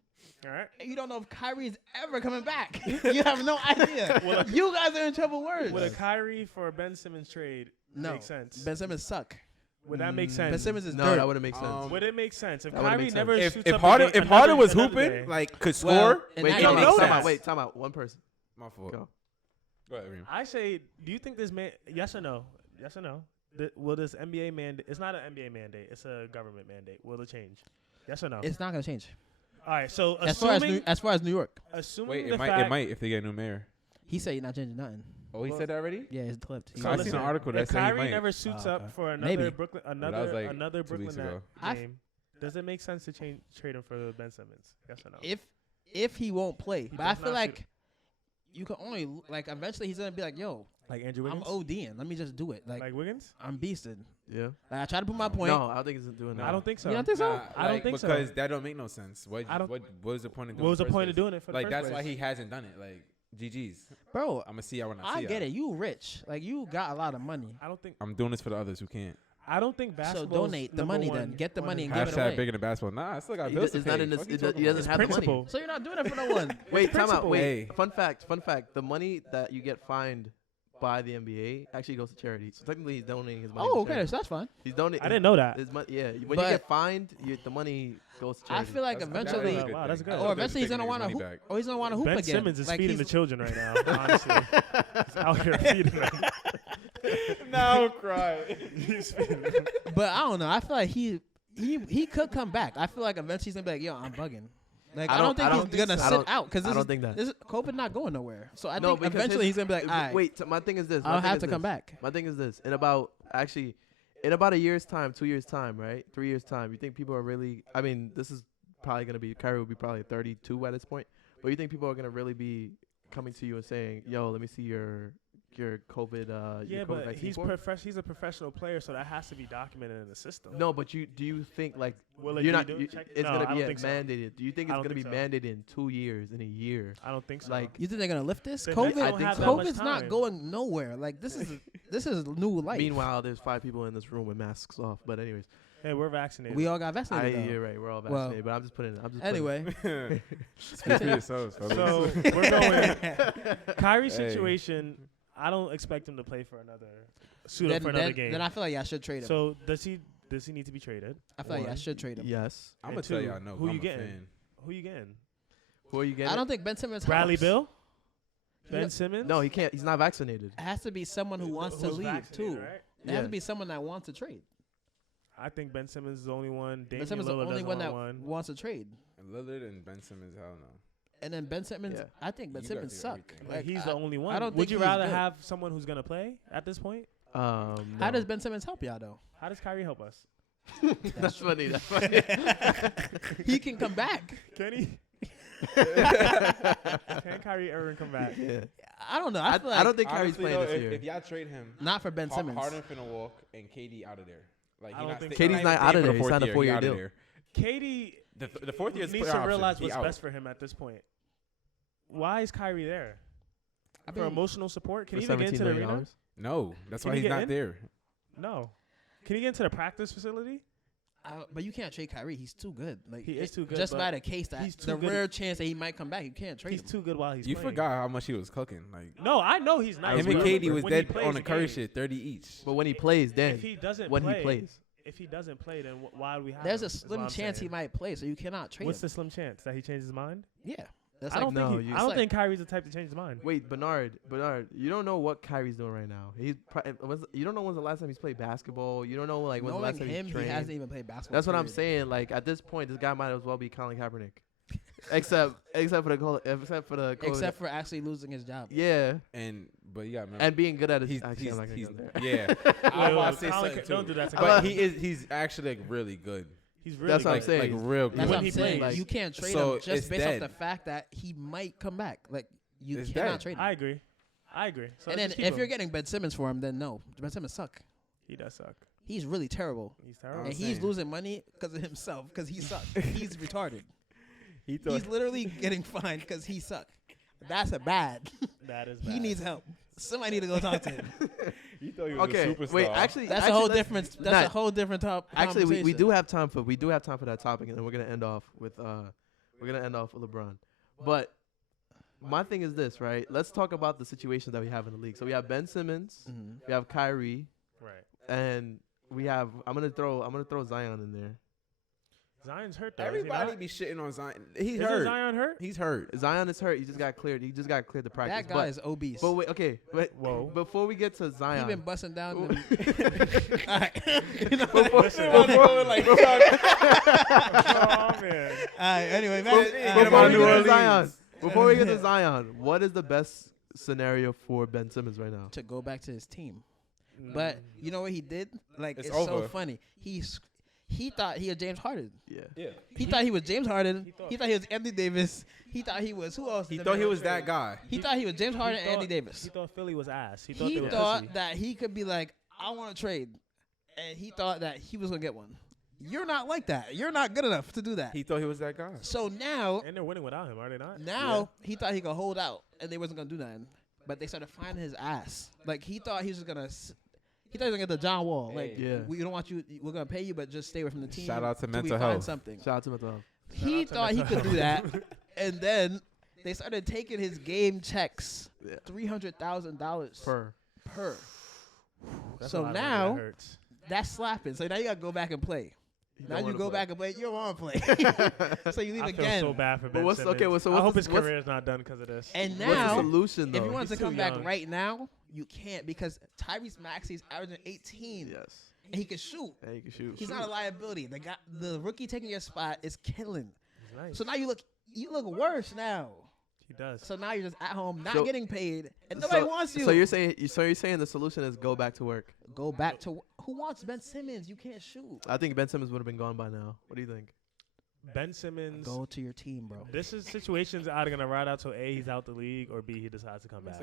All right. And you don't know if Kyrie's ever coming back. You have no idea. You guys are in trouble words. Would a Kyrie for a Ben Simmons trade make sense? Ben Simmons suck. Would that make sense? Ben Simmons is No, dirt. that wouldn't make sense. Would it make sense if That wouldn't Kyrie make sense. never If shoots up Harden a game, if Harden was another hooping, day? like could Well, score, in Wait, that don't case- know time that. out. Wait, time out. One person. my fault. Go. Go ahead, Reem. I say, do you think this man? Yes or no? Yes or no? Will this NBA mandate? It's not an NBA mandate. It's a government mandate. Will it change? Yes or no? It's not gonna change. All right. So As far as New York, assuming Wait, the it fact, might if they get a new mayor. he said he's not changing nothing. Oh, he said that already? Yeah, it's clipped. So I seen an article that if said he Kyrie might. never suits Oh, up okay. for Maybe. another Brooklyn, that was like another 2 Brooklyn weeks Net ago. game, does it make sense to trade him for Ben Simmons? Yes or no? If he won't play, but I does feel not like you can only like eventually he's gonna be like, yo, Like Andrew I'm Wiggins? ODing. Let me just do it. Like Wiggins? I'm beasted. Yeah. Like I try to put my point. No, I don't think it's doing that. I don't think so. You don't think so? Nah, I don't like, think so. because that don't make no sense. What I don't- what was the point of doing What was it the in point first of place? doing it for the Like first that's place? why he hasn't done it. Like GG's. Bro, I'm gonna see y'all when I see I get y'all. it. You rich. Like you got a lot of money. I don't think I'm doing this for the others who can't. I don't think basketball. So donate the money then. Get the money and give it Hashtag away. bigger than basketball. Nah, I still got bills to pay. He doesn't have the money. So you're not doing it for no one. Wait, time out. principle. Wait. Fun fact. The money that you get fined by the NBA actually goes to charity. So technically, he's donating his money. Oh, to okay, charity. so that's fine. He's donating. I didn't know that. His money, yeah. When But you get fined, the money goes to I charity. feel like That's eventually, a Wow, that's good. or eventually he's gonna want to hoop. Or he's gonna want to hoop Ben again. Simmons is Like, feeding the he's- children right now. Honestly, he's out here feeding them. Now cry. He's feeding them. But I don't know. I feel like he could come back. I feel like eventually he's gonna be like, yo, I'm bugging. Like I don't think he's gonna sit out because I don't think that. this is COVID not going nowhere. So I No, think because eventually he's gonna be like, all right, wait. My thing is this. I'll have to come back. My thing is this. In about a year's time, 2 years time, right? 3 years time, you think people are really? I mean, this is probably gonna be Kyrie will be probably 32 at this point. But you think people are gonna really be coming to you and saying, "Yo, let me see your COVID." Yeah, your COVID but vaccine he's form? he's a professional player, so that has to be documented in the system. No, but do you think like Will it you're be not? doing check? It's No, gonna I be don't think so. mandated. Do you think I it's don't gonna be think mandated in 2 years, in a year? I don't think so. Like, You think they're gonna lift this? The COVID, Nets don't have that much COVID's not time. going nowhere. Like this is new life. meanwhile, there's 5 people in this room with masks off. But anyways, Hey, we're vaccinated. We all got vaccinated. though. you're right. We're all Well, vaccinated, but I'm just putting it. Anyway, Speak for yourselves, fellas. So we're going. Kyrie's Hey. situation. I don't expect him to play for another suit up for then, another game. then I feel like I should trade him. So does he need to be traded? I feel like I One. should trade him. yes. I'm And gonna tell two, y'all no. who I'm you a getting? fan. Who you getting? Who are you getting? I don't think Ben Simmons. Bradley helps. Bill? He Ben don't- Simmons? No, he can't. He's not vaccinated. It has to be someone who wants to Who's leave vaccinated, too. right? It has Yeah. to be someone that wants to trade. I think Ben Simmons is the only one. Damian Ben Simmons is the Lillard only doesn't one that want one. wants to trade. Lillard and Ben Simmons, hell no. And then Ben Simmons, Yeah. I think Ben You Simmons guys do suck. everything. Like, he's the only one. I don't Would think you he's rather good. have someone who's gonna play at this point? How No. does Ben Simmons help y'all though? How does Kyrie help us? That's funny. That's funny. He can come back. Can he? Can Kyrie Irving come back? Yeah. I don't know. I, feel like I don't think Kyrie's Honestly, playing though, this year. if y'all trade him, not for Ben Simmons. Harden finna walk and KD out of there. Like I he don't not think stay- so. KD's even not out staying of for there. the He signed a year. 4-year He outta deal. there. Katie The fourth year is needs player to option. realize He what's out. best for him at this point. Why is Kyrie there? I For mean, emotional support? Can For he even get into $17 the million. arena? No, that's Can why he he's get not in? there. No. Can he get into the practice facility? but you can't trade Kyrie. He's too good. Like He is too good, Just but by the case that he's too the good. rare chance that he might come back, you can't trade He's him. too good while he's You playing. forgot how much he was cooking. Like No, I know he's nice. him and but KD was when he dead plays on the Curry game, shit, 30 each. But when he plays, then If he doesn't when play, he plays, if he doesn't play, then why do we have There's him, a is what slim I'm chance he saying. might play, so you cannot trade What's him. the slim chance that he changes his mind? Yeah, that's I like don't no, think you- I it's don't like- think Kyrie's the type to change his mind. wait, Bernard, you don't know what Kyrie's doing right now. You don't know when's the last time he's played basketball. You don't know like when's the last knowing time him, he's he trained. hasn't even played basketball. That's what I'm period. saying. Like at this point, this guy might as well be Colin Kaepernick, except for the COVID. Except for actually losing his job. yeah, But you got to remember, and being good at his. he's Actually, I'm not gonna he's go there. yeah. I Wait, want to say Colin something don't too. do that to But Kyrie. he's actually like really good. He's really That's what I'm good. saying. Like real good. That's When what he I'm saying. plays. You can't trade So him just it's based dead. off the fact that he might come back. Like you It's cannot dead. trade him. I agree. So And let's then just keep if him. you're getting Ben Simmons for him, then no, Ben Simmons suck. he does suck. He's really terrible, He's terrible. and I'm he's saying. losing money because of himself. Because he sucks. He's retarded. He thought He's literally getting fined because he suck. That's a bad. That is He bad. needs help. Somebody need to go talk to him. he thought he was Okay, a superstar. wait. Actually, That's actually, a whole let's- different. That's Nah, a whole different top. Actually, we conversation. do have time for that topic, and then we're gonna end off with LeBron. But my thing is this, right? Let's talk about the situations that we have in the league. So we have Ben Simmons, Mhm. we have Kyrie, Right. and we have I'm gonna throw Zion in there. Zion's hurt though. is he everybody not? be shitting on Zion. He's Isn't hurt. Zion hurt? He's hurt. Zion is hurt. He just got cleared. He just got cleared to practice. That guy is obese. But wait, okay. Wait, Whoa. Before we get to He Zion, been busting down. Ooh. Them. All right. You know, Before- Listen, oh man. anyway, man. Before we get to Zion, what is the best scenario for Ben Simmons right now? to go back to his team. But you know what he did? Like It's it's so over. funny. He thought he was James Harden. Yeah. Yeah. He thought he was James Harden. he He thought he was Anthony Davis. He thought he was who else? He did thought they he have was trade? that guy. He thought he was James Harden and Anthony Davis. He thought Philly was ass. He thought He they were thought pussy. that he could be like, I want to trade, and he thought that he was gonna get one. You're not like that. You're not good enough to do that. He thought he was that guy. So now, And they're winning without him, are they not? he thought he could hold out, and they wasn't gonna do nothing. But they started finding his ass. Like he thought he was gonna. He He thought he was gonna get the John Wall. Hey. Like, Yeah. we don't want you. We're gonna pay you, but just stay away from the team. Shout out to till mental we find health. Something. Shout out to mental health. He thought he could do that, and then they started taking his game checks, $300,000 Per. per. That's a So lot of money. now That hurts. that's slapping. So now you gotta go back and play. Now you go back and play. You don't want to play. So you leave I again. feel so bad for Ben what's Simmons. okay? Well, so I hope what's his career is not done because of this. And what's the now, solution though? if he wants to He's too come back young. right now, you can't because Tyrese Maxey's averaging 18. Yes. And he can shoot. Yeah, you can shoot. He's not a liability. The rookie taking your spot is killing. He's nice. So now you look worse now. He does. So now you're just at home, not So- getting paid, and nobody wants you. So you're saying the solution is go back to work. Go back to who wants Ben Simmons? You can't shoot. I think Ben Simmons would have been gone by now. What do you think? Ben Simmons. Go to your team, bro. This is situations either gonna ride out till A, he's out the league, or B, he decides to come back.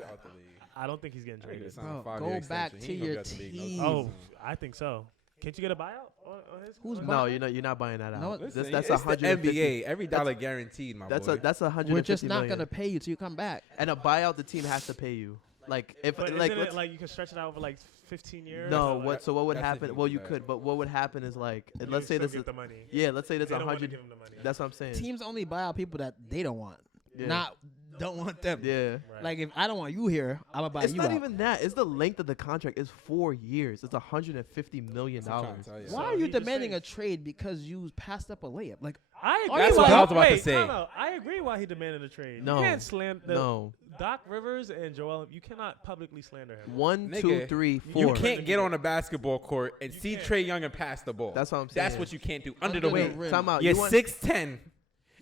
I don't think he's getting traded. Bro, go back to your team. Oh, I think so. Can't you get a buyout on his? Who's on buying? No, you're not buying that out. No, Listen, that's it's 150. the NBA. Every dollar guaranteed, my That's boy. that's 150 We're just not million. gonna pay you till you come back. And a buyout, the team has to pay you. Like if But like isn't let's- it like you can stretch it out over like 15 years? no, Or what? like, So what would That's if happen? you Well, do you that. could, but what would happen is like, you let's say still this is get the money. yeah, let's say this They don't wanna 100. give him the money. That's what I'm saying. Teams only buy out people that they don't want, Yeah. not don't want them. Yeah. Right. Like if I don't want you here, I'm gonna buy It's you not out. even that. It's the length of the contract. It's 4 years. It's $150 million. That's what I'm trying to tell you. Why So are you he just demanding saying- a trade because you passed up a layup? Like I agree. That's why what I was about to wait, say. time out. I agree why he demanded a trade. No. You can't slander No. Doc Rivers and Joel. You cannot publicly slander him. 1, Nigga, 2, 3, 4. You can't get on a basketball court and see can't. Trey Young and pass the ball. That's what I'm That's saying. what you can't do under Under the the rim. rim. Time out. You're You want- 6'10",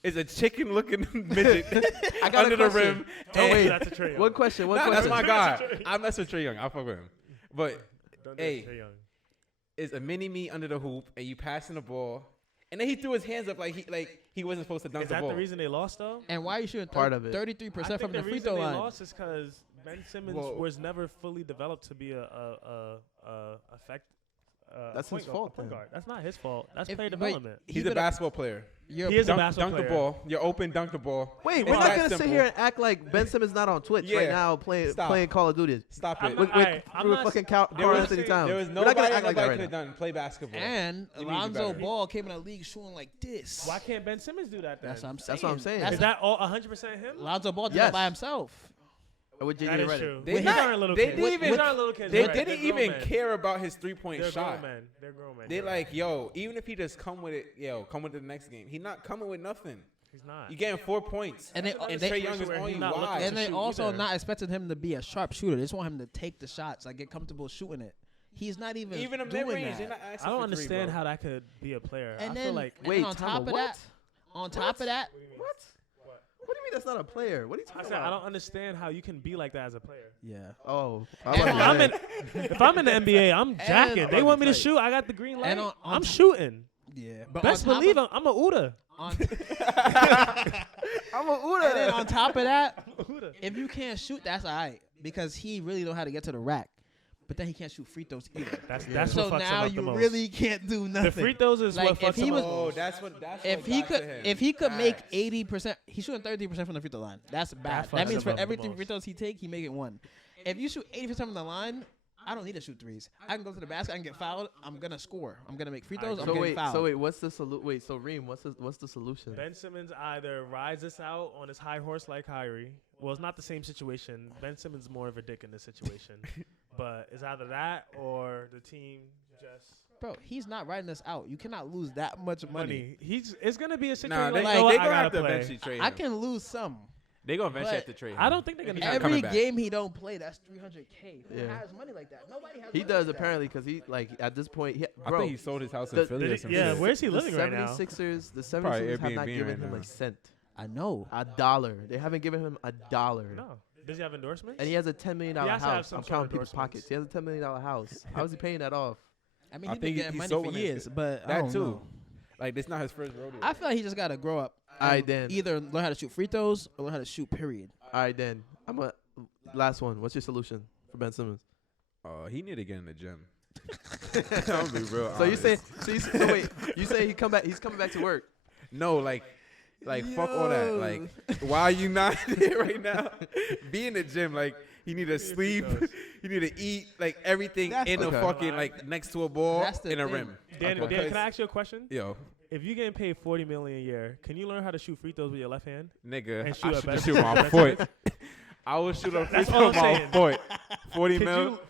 is a chicken-looking midget I got under a the question. rim. Oh, Don't wait. do that to Trey Young. One question. One Nah, question. that's my guy. I mess with Trey Young. I fuck with him. But Don't do hey, that to Trey Young. it's a mini-me under the hoop, and you passing the ball, and then he threw his hands up like he wasn't supposed to dunk Is the that ball. the reason they lost though? and why are you shooting Part of it. 33% I think from the the free reason throw they line? lost is because Ben Simmons Whoa. was never fully developed to be a effect. That's point his guard- fault point then. guard. That's not his fault. That's If- player wait, development. He's a could've- basketball player. You're He is a Dunk, basketball dunk the player. ball. You're open, dunk the ball. Wait, It's we're not that gonna sit simple. here and act like Ben Simmons not on Twitch right Yeah. now playing Stop. Call of Duty. Stop I'm it. not- With Alright, I'm with not fucking s- Carl there was- Anthony Towns. There was We're not gonna nobody act like that that could right have now. done play basketball. And You need to be Alonzo better. Ball came in the league shooting like this. Why can't Ben Simmons do that then? That's what I'm saying. That's what I'm saying. That's Is that all 100% him? Alonzo Ball did Yes. that by himself. With That JJ is Redick. true. They These not- aren't little they kids. didn't even- These aren't little kids. They right? didn't They're even grown men. care about his three-point They're shot. grown men. They're grown men. They You're like, right. yo, even if he just come with it, come with the next game. He not coming with nothing. He's not. You getting 4 points. And they- and they- Trey Young is where on he you. not Why? looking And they shoot also either. not expecting him to be a sharpshooter. They just want him to take the shots, like get comfortable shooting it. He's not even Even a doing mid-range, they're that. not asking I don't for understand three, bro. how that could be a player. And I then, feel like and Wait, then on time top out, of what? that, on top of that, What? What do you mean that's not a player? What are you I talking said I about? don't understand how you can be like that as a player. yeah. Oh, And If I'm on- in the NBA, I'm jacking. They want me to shoot. I got the green light. And on I'm top- shooting. Yeah, but Best on top believe of, I'm a Uda. on, I'm a and then on top of that, Uda. if you can't shoot, that's all right because he really know how to get to the rack. But then he can't shoot free throws either. That's So what fucks him now up the you most. really can't do nothing. The free throws is Like, what if fucks he him was- up. Oh, most. that's what if he got could, to him. if he could make Facts. 80%, he's shooting 33% from the free throw line. That's bad. fucks That means him for up the every three most. free throws he take, he make it one. If you shoot 80% from the line, I don't need to shoot threes. I can go to the basket. I can get fouled. I'm gonna score. I'm gonna make free throws. I'm So getting wait, fouled. what's the solution? Wait, so Reem, what's the solution? Ben Simmons either rides this out on his high horse like Kyrie. Well, it's not the same situation. Ben Simmons is more of a dick in this situation. But it's either that or the team just Bro, he's not riding us out. You cannot lose that much money. money. It's gonna be a situation Nah, like, they you know what, I gonna have gotta to play. eventually trade I him. can lose some. They gonna eventually but have to trade him. I don't think they're gonna. He's not Every coming back. game he don't play, that's $300K. Who Yeah. has money like that? Nobody has. He money does like that. apparently because he like at this point, I bro, think he sold his house in The- Philly or some yeah, shit. where's he the living right now? 76ers, the Probably 76ers have not Airbnb given right him now. a cent, I know. $1. They haven't given him $1. No. Does he have endorsements? And he has a $10 million He has to have house. some I'm sort of counting people's endorsements. pockets. He has a $10 million house. How is he paying that off? I mean, I he's been think getting he's money sold for when it- years, but I That don't too. know. Like this not his first rodeo. I feel like he just gotta grow up. Alright, and then. Either learn how to shoot free throws or learn how to shoot. Period. All right, then last one. What's your solution for Ben Simmons? He need to get in the gym. I'm gonna be real. So you say, honest. so wait, you say he's coming back to work. No, like fuck all that. Like, why are you not there right now? Be in the gym. Like, He need to sleep. He need to eat like everything in a fucking like next to a ball in a rim. Dan, can I ask you a question? Yo. If you're getting paid $40 million a year, can you learn how to shoot free throws with your left hand? Nigga, And I should shoot my foot. I will shoot a free throw with my foot. 40 mil?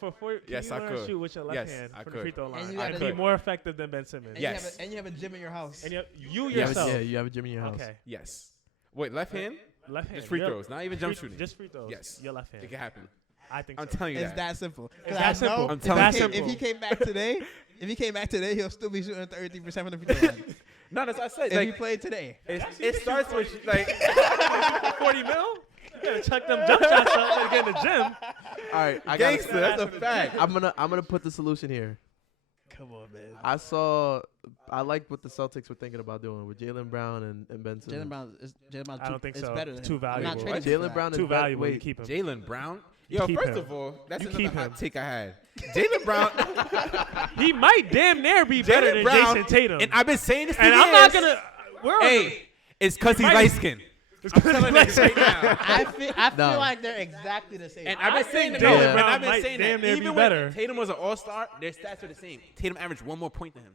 Yes, I could. Learn to shoot with your left hand from the free throw line? And be more effective than Ben Simmons. Yes. And you have a gym in your house. And you yourself. Yeah, you have a gym in your house. Okay. Yes. Wait, left hand? Left hand. Just free throws, not even jump shooting. Just free throws. Yes. Your left hand. It can happen. I think I'm telling you It's that simple. It's that simple. I'm telling you. If he came back today, he'll still be shooting 33% from the free throw line. No, that's what I said. If Like, he played today. it starts with like 40 mil? You gotta chuck them jump shots up and get in the gym. All right, I gangster. That's a fact. I'm gonna put the solution here. Come on, man. I like what the Celtics were thinking about doing with Jaylen Brown and Ben Simmons. Jaylen Brown. I don't think so. Better than Too him. valuable. Jaylen Brown is Too valuable. You Wait, keep him. Jaylen Brown? Yo, keep first him. of all, that's You another keep hot him. take I had. Jaylen Brown. He might damn near be better Jaylen than Brown. Jason Tatum. And I've been saying this for And years. I'm not gonna. Hey, it's because he's Right. light skinned. I'm telling you right now. I feel No. like they're exactly the same. And I've been saying think that. Jaylen And Brown I've been might saying damn that. near be Even better. when Tatum was an all-star, their stats are the same. Tatum averaged one more point than him.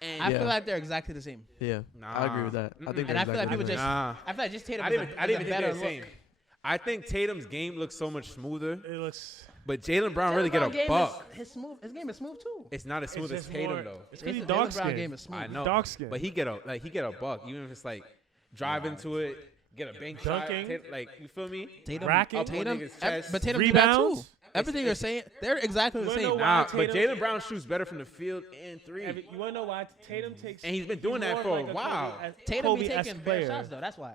And I Yeah. feel like they're exactly the same. Yeah, I agree with that. I think And I feel like people just. Nah. I feel like just Tatum. I didn't even think better they're the same. I think Tatum's game looks so much smoother, It looks. but Jaylen Brown really get a buck. His game is smooth too. It's not as smooth as just Tatum more- though. It's because he's Jaylen dark Brown skin. game is smooth. I know, Dark skin. but he get a buck, even if it's like drive into it, get a bank shot, Dunking. like you feel me? Tatum, Racking. Up on Tatum, niggas' chest. but Tatum do that too. Rebounds. Everything you're saying, they're exactly the You wanna same. know why Nah, but Tatum- Jaylen Brown shoots better from the field and three. You want to know why Tatum takes? And he's been doing that more for a like while. Tatum be Kobe-esque taking player. better shots though. That's why.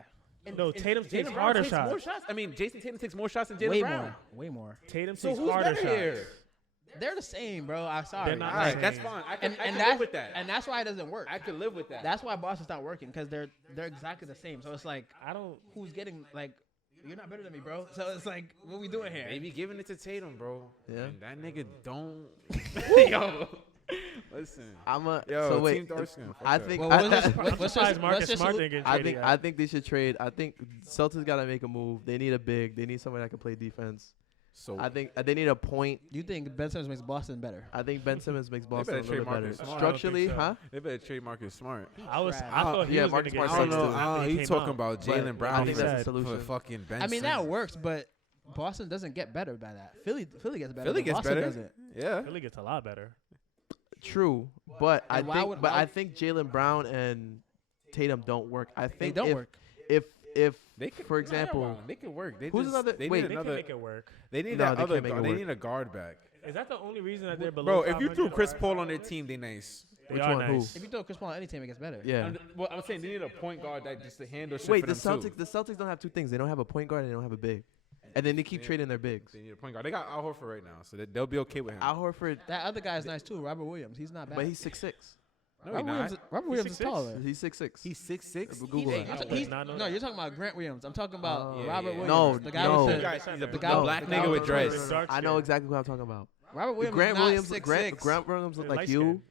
No, Tatum takes Brown harder takes more shots. shots. I mean, Jason Tatum takes more shots than Jaylen Way Brown. more. Way more. Tatum So takes who's harder better shots. here? They're the same, bro. I'm sorry. They're not All right, the that's same. fine. I can And live with that. And that's why it doesn't work. I could live with that. That's why Boston's not working because they're exactly the same. So it's like I don't. who's getting like you're not better than me, bro. So it's like what we doing here? They be giving it to Tatum, bro. Yeah. And that nigga don't. Yo. Listen. Yo, Yo, so wait. Team Darskin, fuck I that. think Well, I, What's surprised Marcus Smart didn't get I traded think yet. I think they should trade. I think Celtics gotta make a move. They need a big. They need somebody that can play defense. So I think they need a point. You think Ben Simmons makes Boston better? I think Ben Simmons makes Boston a better little trade better. Marcus Smart. Structurally, I don't think so. huh? they better trade Marcus Smart. I trash. thought he Yeah, was going Marcus to get Smart I don't know. traded after he He came talking out. about But Jaylen Brown. I think that's the for solution. fucking Ben I mean that Simmons. works, but Boston doesn't get better by that. Philly gets better. Philly but gets Boston better. Doesn't. Yeah. Philly gets a lot better. True, but I And why think would- but why- I think Jaylen Brown and Tatum don't work. I They think don't if, work. If They could, for example, they could work. They who's just, another- They wait. need They can another. make it work. They need No, that they other can't make guard. it They work. need a guard back. Is that the only reason that they're below? Bro, if you 500 threw Chris or- Paul on their team, they nice. They Which are one? Who? nice. If you throw Chris Paul on any team, it gets better. yeah. Well, I'm saying they need a point guard that just to handle shit Wait, for the them Celtics too. the Celtics don't have two things. They don't have a point guard and they don't have a big, and then they keep trading their bigs. They need a point guard. They got Al Horford right now, so they'll be okay with him. Al Horford, That other guy is nice too, Robert Williams. He's not bad. but he's 6'6". No, Robert he's Williams. not. Robert Williams is 6'6"? taller. He's 6'6". He's 6'6". Google Hey, it. I he's- would not know no, that. you're talking about Grant Williams. I'm talking about Oh. Yeah, Robert yeah. Williams. No, the guy no. with The the, guy, he's a the guy black with the nigga guy with with dreads. Dark I know skin. exactly what I'm talking about. Robert Williams Grant is not Williams, 6'6". Grant Williams look They're like light you. skinned.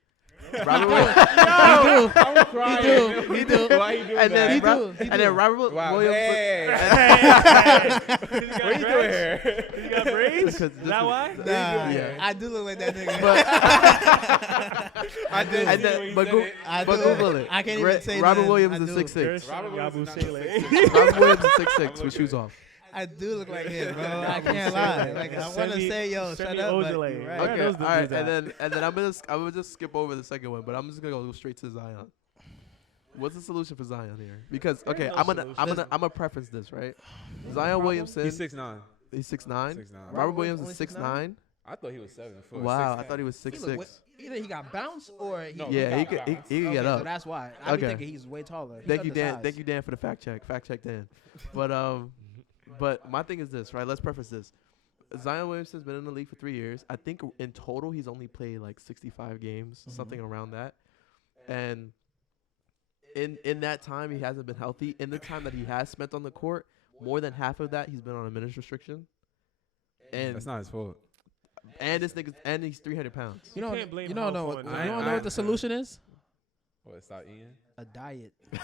Robert Williams, I'm crying. He do. Why you doing and then He that? do. He and do. then Robert Wow, Williams. hey. What What you doing here? You got braids? Because Is that why? Nah, Yeah. I do look like that nigga. I did. And see then, when you but said go, it. I but do. Google it. I can't Gra- even say Robert nothing. Williams I is do. 6'6". Robert Williams is not Yabusele. 6'6". Robert Williams is 6'6" with shoes off. I do look like him, bro. I can't lie. Like I want to say, yo, shut up. But Ojale. you're right. Where Okay, those all dudes right, at? and then I'm gonna just skip over the second one, but I'm just gonna go straight to Zion. What's the solution for Zion here? Because okay, no I'm gonna preface this right. Zion Williamson, He's 6'9". he's 6'9". 6'9". Robert Williams Only is 6'9". I thought he was 7 foot. Wow, I thought he was He look 6'6". way- Either he got bounced or he. No, Yeah, he got could he bounced. could get So up. that's why. I be Okay. thinking he's way taller. He's Thank you, Dan. undersized. Thank you, Dan, for the fact check. Fact check, Dan. But my thing is this, right? Let's preface this. Zion Williamson's been in the league for 3 years. I think in total he's only played like 65 games, something around that. And in that time he hasn't been healthy. In the time that he has spent on the court, more than half of that he's been on a minutes restriction. And That's not his fault. and this nigga and he's 300 pounds. You know, can't blame you don't health know on what that. you don't know what the solution is. What, stop eating? A diet. I'm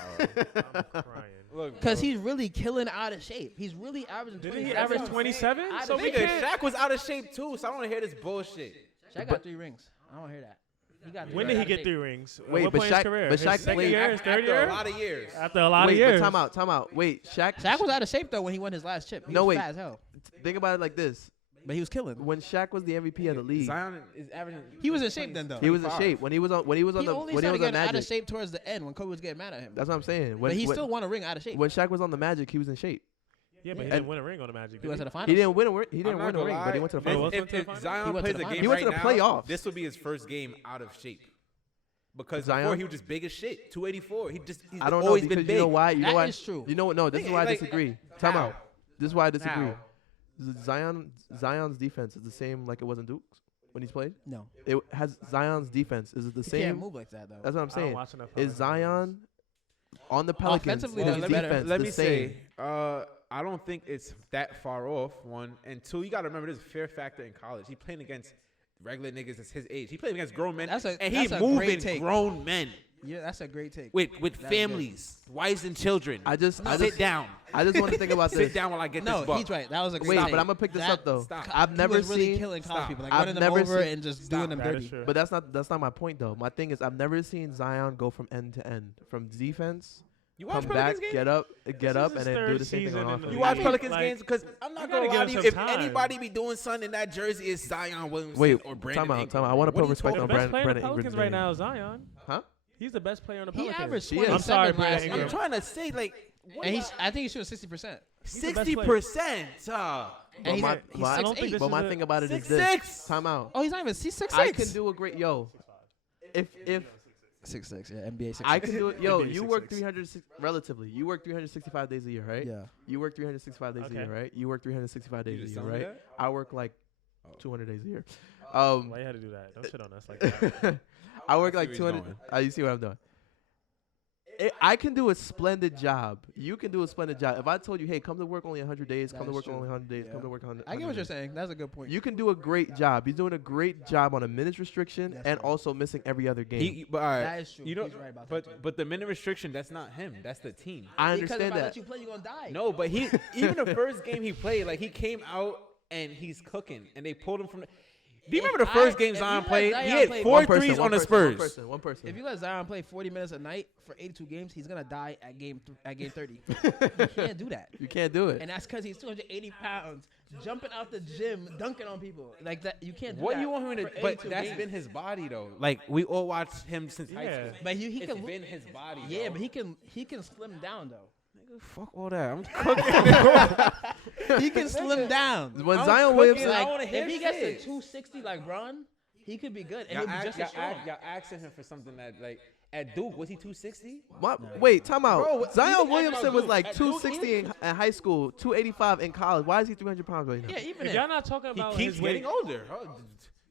crying. Look, Because he's really killing out of shape. He's really averaging. Didn't he 27. average 27? So we nigga, can't. Shaq was out of shape too, so I don't want to hear this bullshit. Shaq got 3 rings. I don't hear that. He got When did he get 3 rings? Wait, what but point in his Shaq- career? but His Shaq second played year, his third After year? a lot of years. After a lot of Wait, years. but time out. Wait, Shaq was out of shape though when he won his last chip. He No, was wait. fat as hell. Think about it like this. But he was killing. When Shaq was the MVP of the league, Zion is averaging. He was in shape then though. he was in shape. When he was on He the only when he started was on getting out of Magic. shape towards the end when Kobe was getting mad at him. That's what I'm saying. But he still won a ring out of shape. When Shaq was on the Magic, he was in shape. Yeah, but he And- didn't win a ring on the Magic. He went to the finals. He didn't win a ring. He I'm didn't not win a gonna ring, lie. but he went to the finals. Went to the If finals? Zion He went to plays the a finals. game He went to right the now, playoffs. this would be his first game out of shape. Because Zion? before he was just big as shit, 284. He's I don't know always because been big. you know why. You know That why? is true. You know what? No, this is why I Like, disagree. Time how? out. This is why I disagree. How? Zion's defense is the same like it was in Duke's when he's played. No. It has Zion's defense. Is it the He same? can't move like that though. That's what I'm I don't saying. watch enough Is Pelicans Zion on the Pelicans? Offensively, his they're let better. defense let the me same? say, I don't think it's that far off. 1 and 2, you got to remember there's a fear factor in college. He playing against regular niggas that's his age. He playing against grown men, That's a and he great moving take. grown men Yeah, that's a great take. with That's families, wives and children. I just Sit down. I just want to think about Sit this. down while I get No, this buck. he's right. That was a great Wait, take. but I'm gonna pick this That- up though. Stop. I've He never was really seen. killing college Stop. people, like I've running them never over seen- and just Stop. doing them That is dirty. true. But that's not my point though. My thing is I've never seen Zion go from end to end, from defense, You come watch back, Pelicans games? get up, is and his then do third the same thing season on in offense. the You watch league. Pelicans Like, games because I'm not you gonna gotta lie give to you. him If some time. anybody be doing something in that jersey, it's Zion Williamson Wait, or Brandon time out. Ingram. I want to What are put you respect talking on The best player on the Brandon Pelicans Ingram's right name. now is Zion. Huh? He's the best player on the He Pelicans. averaged He is. 27 I'm sorry, last Brandon year. I'm Ingram. trying to say like And I think he's shooting 60%. the best 60%. And he's, my- he's my- I don't 6'8". think this But is my a- thing about it is 6'6". this. Time out. Oh, he's not even. He's 6'6". I can do a great if 6'6". Yeah, NBA 6'6". I can do it. Yo, NBA you work 6'6". 300 relatively. You work 365 days a year, right? Yeah. You work 365 days a year, Okay. right? You work 365 You days a just year, telling me right? that? I work like Oh. 200 days a year. Why you had to do that? Don't shit on us like that. I work I see like where he's 200. going. You see what I'm doing? I can do a splendid job. You can do a splendid job. If I told you, hey, come to work only 100 days, That come to is work true. only 100 days, Yeah. come to work 100 I get what you're days. saying. That's a good point. You can do a great job. He's doing a great job on a minutes restriction That's and right. also missing every other game. But all right, That is true. You know, He's right about that, too. but the minute restriction, that's not him. That's the team. I Because understand if I that. let you play, you're gonna die. No, but he even the first game he played, like he came out and he's cooking, and they pulled him from. Do you remember the first game if Zion you let played? Zion He had play- four One person, threes one on the person, Spurs. One person. If you let Zion play 40 minutes a night for 82 games, he's gonna die at game 30. You can't do that. You can't do it. And that's because he's 280 pounds, jumping out the gym, dunking on people like that. You can't do What that. you want him to? for But 82 that's games. been his body though. Like we all watched him since high Yeah. school. But he It's can. been his body. Yeah, bro. but he can slim down though. Nigga, fuck all that. I'm cooking. He can slim down. When I'm Zion cooking, Williamson, I Like wanna hear if he gets to shit. 260 like Bron, he could be good and Y'all, he'll be just as strong. y'all asking him for something that like at Duke was he 260? wait, time out. Bro, what- Zion you can Williamson ask was about like Duke. 260 in high school, 285 in college. Why is he 300 pounds right now? Yeah, even If if y'all not talking He about keeps his weight, getting older.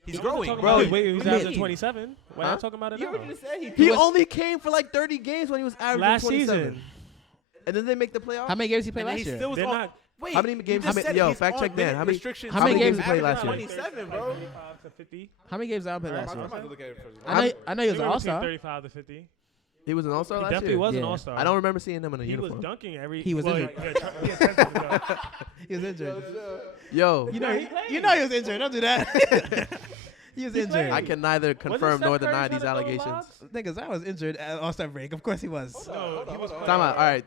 He's y'all not growing. talking Bro, about his weight, he was what do you averaging mean? 27. Why Huh? y'all talking about it You now? already just said He was- only came for like 30 games when he was averaging Last 27. season. And then they make the playoffs. how many games he played And then last he year? still was They're on. not- Wait, How many you games- just how many- said yo, he's fact on check Dan. minute How many- restrictions how many so games he's he played last averaging year? 27, bro. 35 to 50. How many games Zion played last I'm year? about to look at it for I know he was an Anywhere all between star. 35 to 50. He was an all-star He last definitely year. was an Yeah. all-star. I don't remember seeing him in a He was uniform. dunking every. He was well, injured. he attempted to dunk. He was injured. Yo, You know he was injured. Don't do that. He was injured. I can neither confirm Steph nor Curry deny trying these to throw allegations. lobs? Niggas, I was injured at All-Star break. Of course he was. No, he was Time out. All right,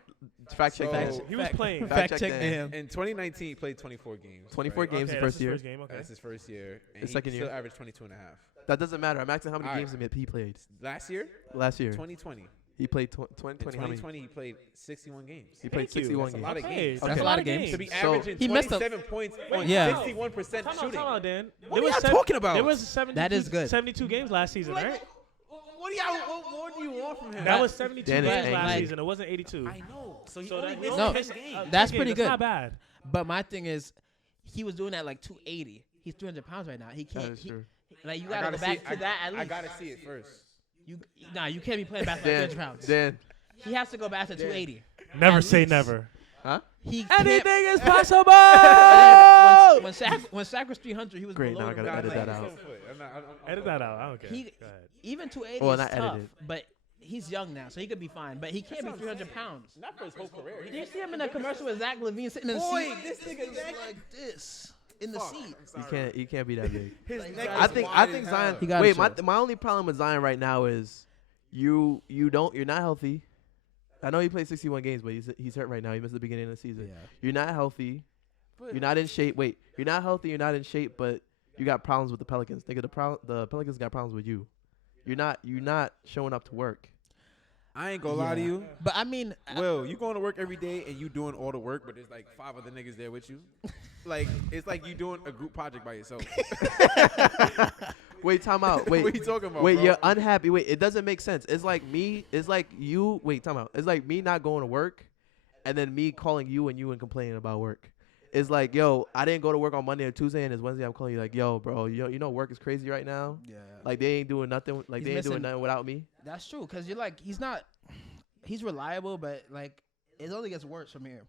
fact check So- Dan. He was playing. Fact Fact check check Dan. him. In 2019, he played 24 games. 24 right? games Okay, the that's first his year. first game. Okay. That's his first year. And His he second still year. averaged 22 and a half. That doesn't matter. I'm asking how many All games he played Last year, last year. 2020. He played 20. In How many? 2020, he played 61 games. He played Thank you. 61 That's a games. lot of Okay, games. that's Okay. a lot of games. To be So- averaging He messed up. 27 points on Yeah. 61% Time out, shooting. time out, Dan. What are y'all talking about? There was 72, That is good. 72 games last season, right? What do y'all? What more do you want from him? That was 72 Dan is games last angry. season. It wasn't 82. I know. So he So only that missed No, 10 games. that's Okay, pretty that's good. not bad. But my thing is, he was doing that like 280. He's 300 pounds right now. He That can't. is true. Like you I gotta go see back it. to that at least. I gotta see it first. You can't be playing basketball at 300 pounds. Dan. He has to go back to 280. Never At say least. never. Huh? He can't. Anything is possible. When Shaq was 300, he was Great, below now I the gotta rim. edit that out. Edit that out. I don't care. He Go ahead. even 280 Well, is not tough, edited. but he's young now, so he could be fine. But he can't be 300 pounds. Not for his whole career. Did you see him in that commercial with Zach LaVine sitting in the seat? This nigga like this in the seat. He can't be that big. His neck I think Zion. Wait, my only problem with Zion right now is you're not healthy. I know he played 61 games, but he's hurt right now. He missed the beginning of the season. Yeah. You're not healthy. You're not in shape. Wait, you're not healthy. You're not in shape, but you got problems with the Pelicans. Think of the Pelicans got problems with you. You're not showing up to work. I ain't gonna lie to you. But I mean, Will, you going to work every day and you doing all the work, but there's like 5 other niggas there with you. Like it's like you doing a group project by yourself. Wait, time out. Wait, what are you talking about? Wait, bro? you're unhappy. Wait, it doesn't make sense. It's like me. It's like you. Wait, time out. It's like me not going to work, and then me calling you and complaining about work. It's like, yo, I didn't go to work on Monday or Tuesday, and it's Wednesday. I'm calling you like, yo, bro, you know work is crazy right now. Yeah. Like they ain't doing nothing. Like they ain't doing nothing without me. That's true, cause you're like he's reliable, but like it only gets worse from here.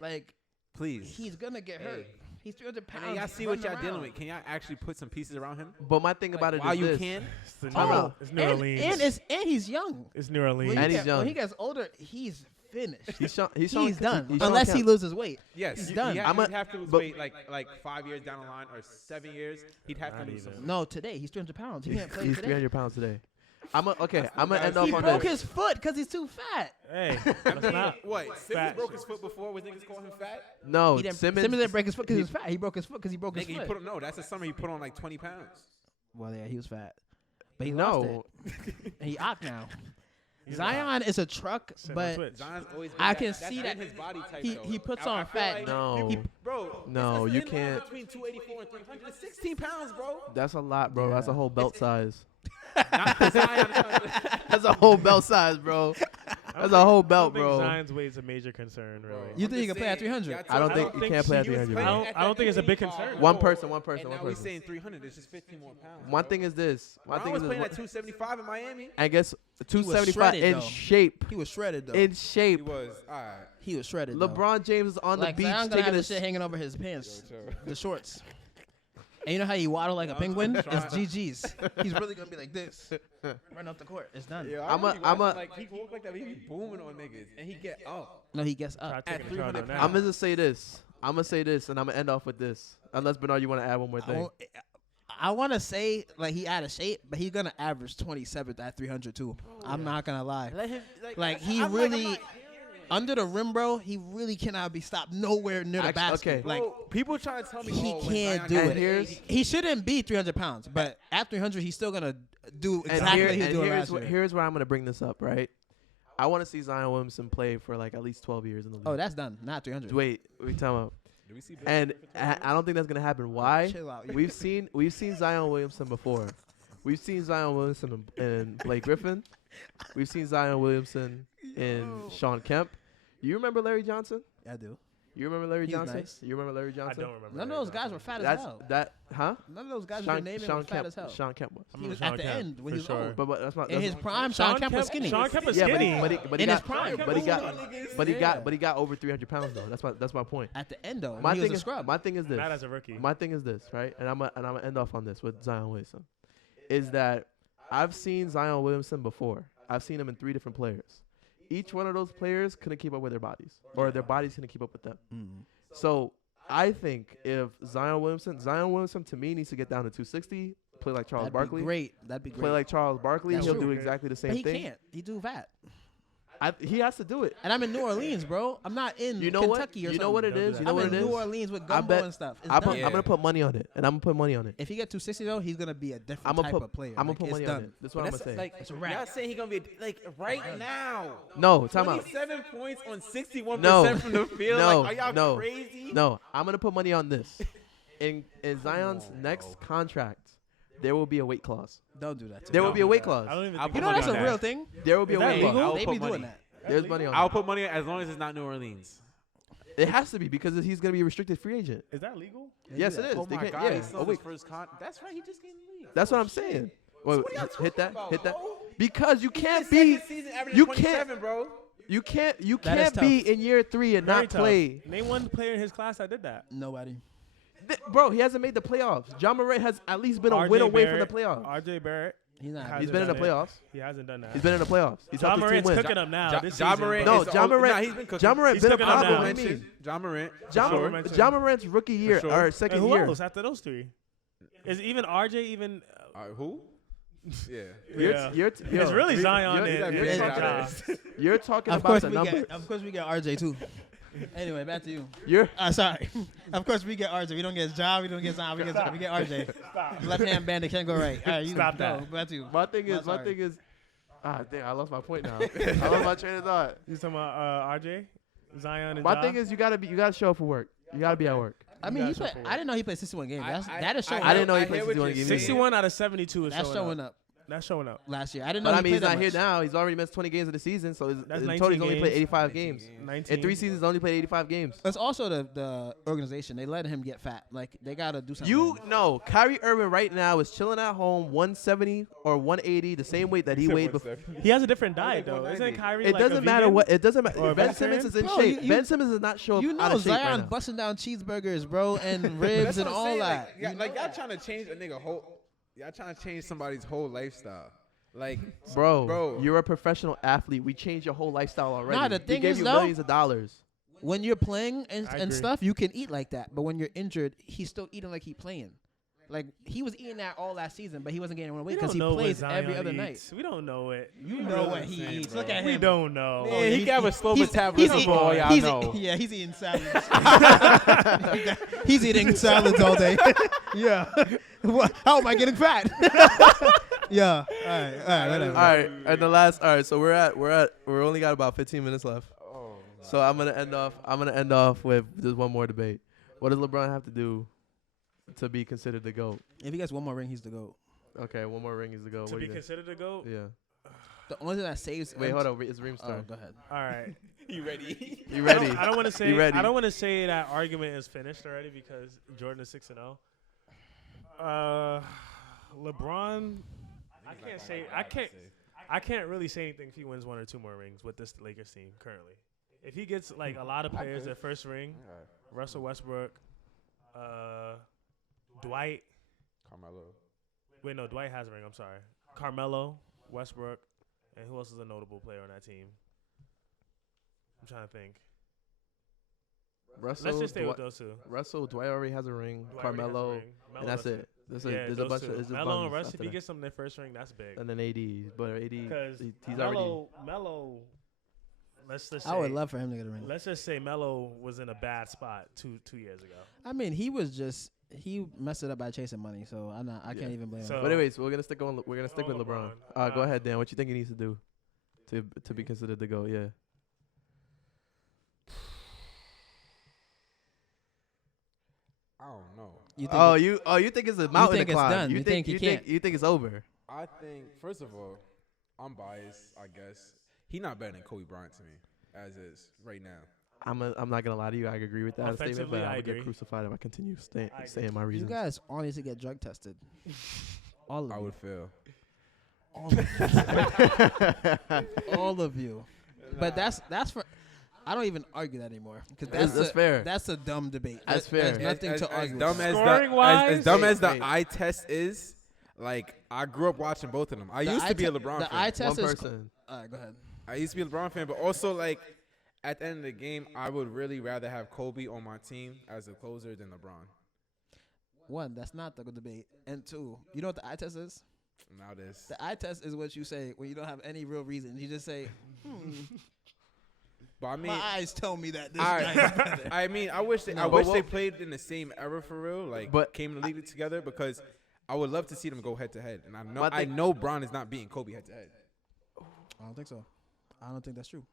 Like, please, he's gonna get hurt. He's 300 pounds. Y'all see what y'all dealing with. Can y'all actually put some pieces around him? But my thing about it while is you this. can. It's New Orleans. And he's young. It's New Orleans. And he's young. When he gets older, he's finished. He's done. He's Unless he loses weight. Yes, he's done. He'd have to lose weight like 5 years down the line or 7 years. He'd have to lose some. No, today he's 300 pounds. He can't play He's today. 300 pounds today. I'm gonna end up He on broke this. his foot because he's too fat. Hey, what? Simmons broke his foot before. Was niggas call him fat? No, Simmons didn't break his foot because he was fat. He broke his foot because he broke his foot. No, that's the summer he put on like 20 pounds. Well, yeah, he was fat, but he lost it. And he opt now. Zion is a truck, but Zion's always I can see that his body type. He puts on fat. No, no, you can't. Between 284 and 300, 16 pounds, bro. That's a lot, bro. That's a whole belt size. Zion. That's a whole belt size, bro. That's a whole belt, bro. Zion's weight is a major concern, really. You think he can play at 300? I don't think he can't play at 300. I don't think it's a big concern. One person. And now he's saying 300. It's just 15 more pounds. One thing is this. One thing is playing at 275 in Miami. I guess 275 in shape. He was shredded though. In shape. He was. All right. He was shredded. LeBron James is on the beach taking his shit hanging over his pants, the shorts. And you know how you waddle like a penguin? It's GG's. He's really gonna be like this, run off the court. It's done. Yeah, I'm like he walk like that. He be booming on niggas, and he get up. No, he gets up. At 300 I'm gonna say this. I'm gonna say this, and I'm gonna end off with this. Unless Bernard, you want to add one more thing? I want to say like he out of shape, but he's gonna average 27th at 300 too. I'm not gonna lie. Let him like he really. Under the rim, bro, he really cannot be stopped nowhere near the basket. Okay. Like people try to tell me he can't do it. He shouldn't be 300 pounds, but at 300, he's still gonna do exactly what he was doing last year. Here's where I'm gonna bring this up, right? I want to see Zion Williamson play for like at least 12 years in the league. Oh, that's done. Not 300. Wait, time out. And I don't think that's gonna happen. Why? Chill out. We've seen Zion Williamson before. We've seen Zion Williamson and Blake Griffin. We've seen Zion Williamson and Sean Kemp. You remember Larry Johnson? Yeah, I do. You remember Larry Johnson? Nice. You remember Larry Johnson? I don't remember. None of those guys were fat as hell. None of those guys were naming were fat as hell. Sean Kemp was. He was at the end when he was old. But that's not. In his prime, Sean Kemp was skinny. Sean Kemp was skinny. But in his prime. But he got over 300 pounds though. That's my point. At the end though, My he thing was a is scrub. my thing is this. Not as a rookie. My thing is this, right? And I'm gonna end off on this with Zion Williamson. Is that I've seen Zion Williamson before. I've seen him in 3 different players. Each one of those players couldn't keep up with their bodies, or their bodies couldn't keep up with them. So I think if Zion Williamson to me needs to get down to 260, play like Charles Barkley. That'd be great. Play like Charles Barkley. That's He'll true. do exactly the same But he thing. can't. He too fat. He has to do it. And I'm in New Orleans, bro. I'm not in You know Kentucky what? or something. You know what it is? You know I'm what in it is? New Orleans with I gumbo bet- and stuff. It's I'm done. gonna put money on it, and I'm gonna put money on it. If he get 260 though, he's gonna be a different I'm gonna type put of player. I'm gonna Like, put it's money done. on it. That's what I'm gonna say. Like, It's a wrap. y'all saying he gonna be like right now. No, time out. 27 points on 61% No. from the field. No, like, are y'all no, crazy? No, I'm gonna put money on this. In Zion's next contract, there will be a weight clause. Don't do that. To There me. will be a weight clause. I don't even I'll think You know about that's a that. real thing. There will be a Is that weight clause. legal? I'll They put be doing money. that. There's money on I'll it. put money as long as it's not New Orleans. It has to be because he's gonna be a restricted free agent. Is that legal? Yes, it is. Oh They my can't- God, yeah, he's still a his week. first That's right, he just came in the league. That's what I'm saying. Wait, what are y'all hit that. talking Hit that. about? Because you He can't his be. second season averaging You 27, can't. bro. You can't. You That is can't be tough. in year 3 and Very not tough. play. Name one player in his class that did that. Nobody. Bro, he hasn't made the playoffs. John Morant has at least been a win away from the playoffs. RJ Barrett. He's not. He's been in the playoffs. He hasn't done that. He's been in the playoffs. He's Ja helped his team Morant's win. cooking up now. This Ja season, Morant. No, is Ja the only- Morant. Nah, he's been cooking. Ja Morant He's been a cooking up problem. now. What do you mean? Ja Morant. Ja Morant's rookie year sure. or And second who year. else after those three? Is even RJ even? Who? Yeah. It's really Zion You're talking Of about course the we numbers. get. Of course we get RJ too. Anyway, back to you. You're Sorry. Of course we get RJ. We don't get Ja. We don't get Zion. We get RJ. Left hand bandit can't go right. All right, you Stop go. that. Back to you. my thing is. Dang, I lost my point now. I lost my train of thought. You talking about RJ, Zion, and My Ja? thing is, you gotta show up for work. You gotta be at work. I mean, I didn't know he played 61 games. That is showing I up. didn't know he I played hear what 61 you're games. saying. 61 out of 72 is That's showing up. That's showing up. Last year. I didn't know But he I mean, he's played not that here much. now. He's already missed 20 games of the season, so That's in 19 total he's only played games. 85 games. 19. In 3 seasons, only played 85 games. It's also the organization. They let him get fat. Like, they got to do something. You know, Kyrie Irving right now is chilling at home, 170 or 180, the same weight that he weighed before. He has a different diet like though. 190. Isn't Kyrie? It like doesn't a matter vegan? what. It doesn't Or matter. a Ben vegetarian? Simmons is in Bro, shape. you- Ben Simmons does not show up You out know of shape right Zion now. busting down cheeseburgers, bro, and ribs and all that. Like y'all trying to change a nigga whole. Y'all trying to change somebody's whole lifestyle. Like, Bro, you're a professional athlete. We changed your whole lifestyle already. Nah, the we thing gave is, you though, millions of dollars. When you're playing I and agree. stuff, you can eat like that. But when you're injured, he's still eating like he's playing. Like, he was eating that all last season, but he wasn't getting weight because he plays every other night. We don't know it. You know what he eats. Look at him. We don't know. Yeah, he have a slow he's metabolism for all y'all know. Yeah, he's eating salads. He's eating salads all day. Yeah. How am I getting fat? Yeah. All right. Whatever. All right, and the last. All right, so we're only got about 15 minutes left. So I'm gonna end off with just one more debate. What does LeBron have to do to be considered the GOAT? If he gets one more ring, he's the GOAT. Okay, one more ring is the GOAT. To What do be you think? considered a GOAT? Yeah. The only thing that saves. Wait, hold on. It's Reem's Oh, turn. go ahead. All right. You ready? You ready? I don't want to say. You ready? I don't want to say that argument is finished already because Jordan is 6-0. LeBron, I can't really say anything if he wins one or two more rings with this Lakers team currently. If he gets like a lot of players their first ring, Russell Westbrook, Dwight. Carmelo. Wait, no, Dwight has a ring. I'm sorry. Carmelo, Westbrook, and who else is a notable player on that team? I'm trying to think. Russell, Let's just stay with those two. Russell, Dwight already has a ring. Dwight already has a Carmelo, ring. Melo and that's doesn't. it. There's Yeah, a those bunch two. of. It's just Melo and bums Russ, after if he that. gets them their first ring, that's big. And then AD, but AD, Because he's already. Melo, let's just say, I would love for him to get a ring. let's just say Melo was in a bad spot two years ago. I mean, he messed it up by chasing money, so I can't even blame So- him. But anyways, we're gonna stick with LeBron. LeBron. Go ahead, Dan. What you think he needs to do to be considered the GOAT? Yeah. I don't know. You think You think it's a mountain think to it's climb. done. You You think think he can't. you think it's over? I think, first of all, I'm biased, I guess. He not better than Kobe Bryant to me, as is, right now. I'm not gonna lie to you. I agree with that statement, Offensively, but I I would get agree. crucified if I continue I saying my You reasons. guys all need to get drug tested. All of I you. would fail. All of you. But that's for. I don't even argue that anymore because That's fair. That's a dumb debate. That's There's fair. nothing to argue. Dumb as Scoring-wise? as dumb as the Wait. eye test is, like, I grew up watching both of them. I The used eye to be a te- LeBron the fan. eye test One is. person. All right, go ahead. I used to be a LeBron fan, but also, like, at the end of the game, I would really rather have Kobe on my team as a closer than LeBron. One, that's not the debate. And two, you know what the eye test is? Now this. The eye test is what you say when you don't have any real reason. You just say, But I mean, my eyes tell me that this I- guy is better. I mean, I wish No. they played in the same era for real, like, But- came in the league together, because I would love to see them go head to head. And But I know Bron is not beating Kobe head to head I don't think so. I don't think that's true.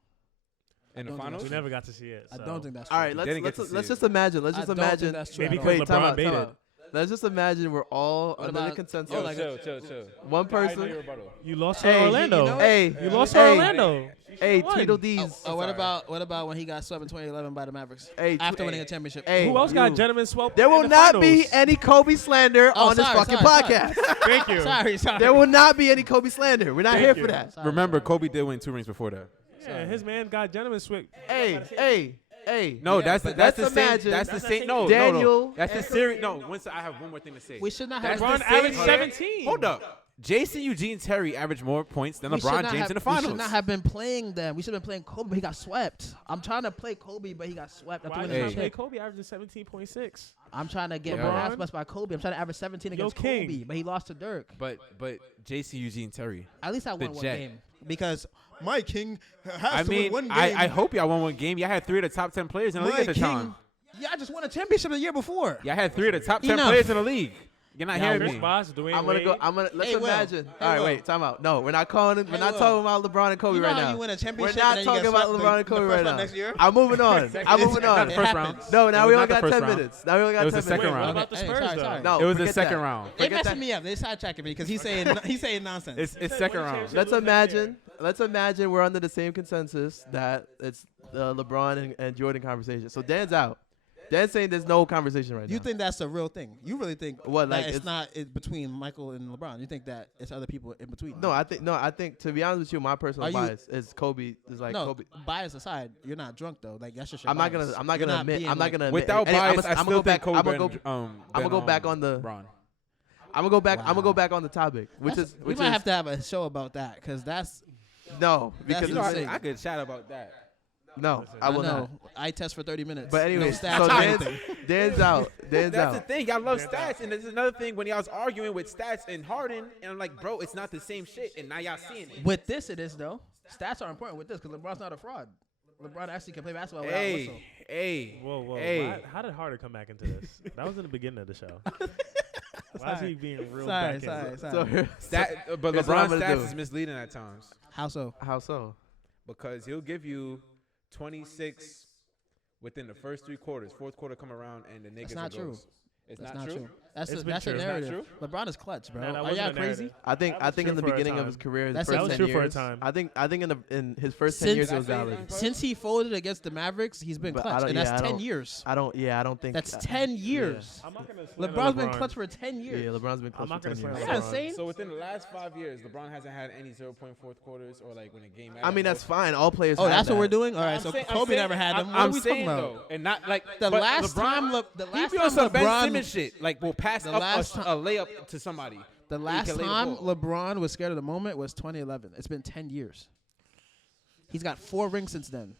in the don't think finals. We never got to see it. I so. don't think that's true. All right, didn't get to see let's it. just imagine. Let's I just don't think imagine. that's true. Maybe I because don't- Wait, time LeBron out, made time it. out. Let's just imagine we're all What under the about- consensus. oh, like chill. One person. You lost Hey, to you Orlando. know what? Hey, You lost to hey, Orlando. Hey, won. Tweedledee. what about when he got swept in 2011 by the Mavericks Hey, after winning a championship? Hey, Who else got you. gentlemen swept? There will in the not be finals? any Kobe slander Oh, on this sorry, fucking sorry. podcast. Thank you. Sorry. There will not be any Kobe slander. We're not Thank here you. for that. Sorry. Remember, Kobe did win 2 rings before that. Yeah, his man got gentlemen swept. Hey, Hey, No, that's the same. That's the same. No, Daniel. That's the series. No, I have one more thing to say. We should not have LeBron averaged 17. Hold up. Jason Eugene Terry averaged more points than LeBron James in the finals. We should not have been playing them. We should have been playing Kobe, but he got swept. I'm trying to play Kobe, but he got swept. Why did I play Kobe averaging 17.6? I'm trying to get more ass by Kobe. I'm trying to average 17 against Kobe, but he lost to Dirk. But Jason Eugene Terry. At least I won one game. Because my king has to win one game. I hope y'all won one game. Y'all had 3 of the top 10 players in the league at the time. Yeah, I just won a championship the year before. Y'all had 3 of the top 10 players in the league. You're not hearing me. Let's imagine. All right, wait, time out. No, we're not calling it. We're not talking about LeBron and Kobe right now. You win a championship. We're not talking about LeBron and Kobe right now. Next year? I'm moving on. Not the first round. No, now we only got 10 minutes. Now we only got 10 minutes. It was the second round. What about the Spurs, though? No, it was the second round. They messing me up. They sidetracking me because he's saying nonsense. It's second round. Let's imagine we're under the same consensus that it's the LeBron and Jordan conversation. So Dan's out. Dan's saying there's no conversation right now. You think that's a real thing? You really think what? Like it's not between Michael and LeBron? You think that it's other people in between? No, I think to be honest with you, my personal bias is Kobe. Is like Kobe. Bias aside, you're not drunk though. Like that's just your I'm not gonna admit. Without bias, I still think Kobe. I'm gonna go back on the. LeBron. I'm gonna go back on the topic, which we might have to have a show about that because that's because I could chat about that. No, I will not. I test for 30 minutes. But anyway, so Dan's out. That's the thing. Y'all love stats. And there's another thing when y'all was arguing with stats and Harden. And I'm like, bro, it's not the same shit. And now y'all seeing it. With this, it is, though. Stats are important with this because LeBron's not a fraud. LeBron actually can play basketball without a whistle. Whoa. How did Harden come back into this? That was in the beginning of the show. Why is he being real sorry. But LeBron's stats is misleading at times. How so? How so? Because he'll give you 26 within the first 3 quarters. Fourth quarter come around and the niggas not true. It's not true. That's a narrative. LeBron is clutch, bro. Are y'all crazy? I think in the beginning of his career, that was true for a time. I think in his first 10 years it was valid. Since he folded against the Mavericks, he's been clutch, and that's 10 years. I don't think that's 10 years. I'm not gonna LeBron's been clutch for 10 years. Yeah, LeBron's been clutch for 10 years. Isn't that insane? So within the last 5 years, LeBron hasn't had any 0.4 quarters or like when a game. I mean, that's fine. All players. Oh, that's what we're doing. All right, so Kobe never had them. What are we talking about? And not like the last time LeBron Ben Simmons shit like will pass up a layup to somebody. The last time LeBron was scared of the moment was 2011. It's been 10 years. He's got 4 rings since then.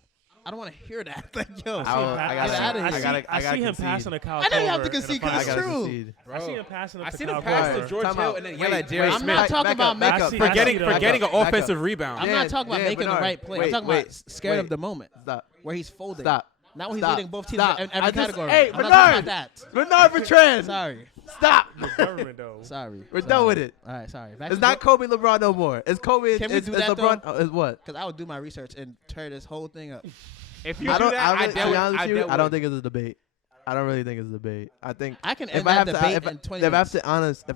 I don't want to hear that. Like, yo, I see him passing a Kyle. I know you have to concede because it's true. I see him passing to George Hill and then yell at Jerry Smith. I'm not talking about forgetting an offensive rebound. I'm not talking about making the right play. I'm talking about scared of the moment. Stop. Where he's folding. Stop. Not when he's leading both teams in every category. Hey, Bernard! Bernard Bertrand! Sorry. Stop. Sorry. We're done with it. All right, sorry. It's not Kobe LeBron no more. It's Kobe. Can we do that, LeBron. though? Is what? Because I would do my research and tear this whole thing up. If you do that, I don't think it's a debate. I don't really think it's a debate. I think I can end that debate in 20 minutes. If I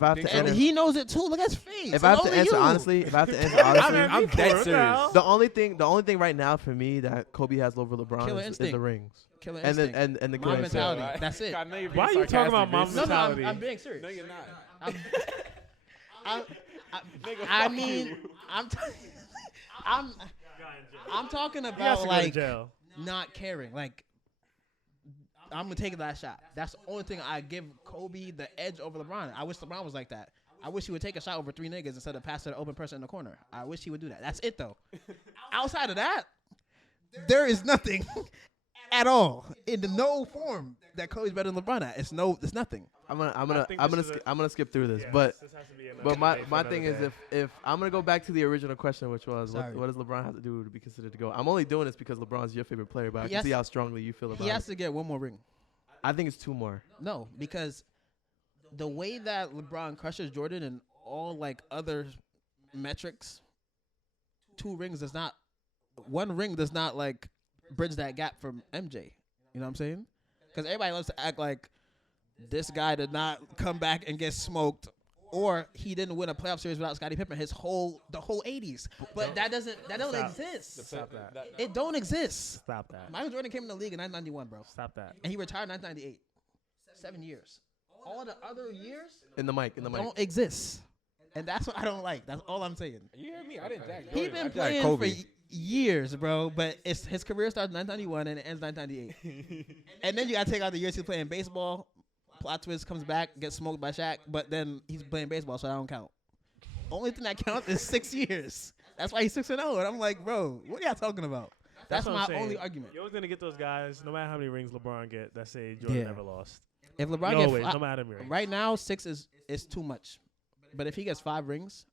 have to answer, he knows it too. Look at his face. If I have to answer honestly, I'm dead serious. The only thing right now for me that Kobe has over LeBron is the rings. Killer instinct. And the mom mentality. That's it. Why are you talking about mom mentality? No, I'm being serious. No, you're not. I mean, I'm talking about like not caring. Like I'm gonna take that shot. That's the only thing I give Kobe the edge over LeBron. I wish LeBron was like that. I wish he would take a shot over 3 niggas instead of pass to the open person in the corner. I wish he would do that. That's it though. Outside of that, there is nothing at all in no form that Kobe's better than LeBron at. It's nothing. I'm gonna skip through this, but my thing is if I'm gonna go back to the original question, which was what does LeBron have to do to be considered to go? I'm only doing this because LeBron's your favorite player, but I can see how strongly you feel about it. He has to get 1 more ring. I think it's 2 more. No, because the way that LeBron crushes Jordan and all like other metrics, 1 ring does not like bridge that gap from MJ. You know what I'm saying? Because everybody loves to act like this guy did not come back and get smoked, or he didn't win a playoff series without Scottie Pippen the whole 80s. But that don't exist. Stop that. It don't exist. Stop that. Michael Jordan came in the league in 1991, bro. Stop that. And he retired in 1998. 7 years. All the other years in the mic don't exist. And that's what I don't like. That's all I'm saying. You hear me? I didn't jack Jordan. He been playing years, bro. But his career starts 1991 and it ends 1998. And then you gotta take out the years he's playing baseball. Plot twist, comes back, gets smoked by Shaq, but then he's playing baseball, so that don't count. Only thing that counts is 6 years. That's why he's 6-0. And I'm like, bro, what are y'all talking about? That's my only argument. You're always gonna get those guys, no matter how many rings LeBron get, that say Jordan never lost. If LeBron no matter how many rings. Right now 6 is too much, but if he gets 5 rings,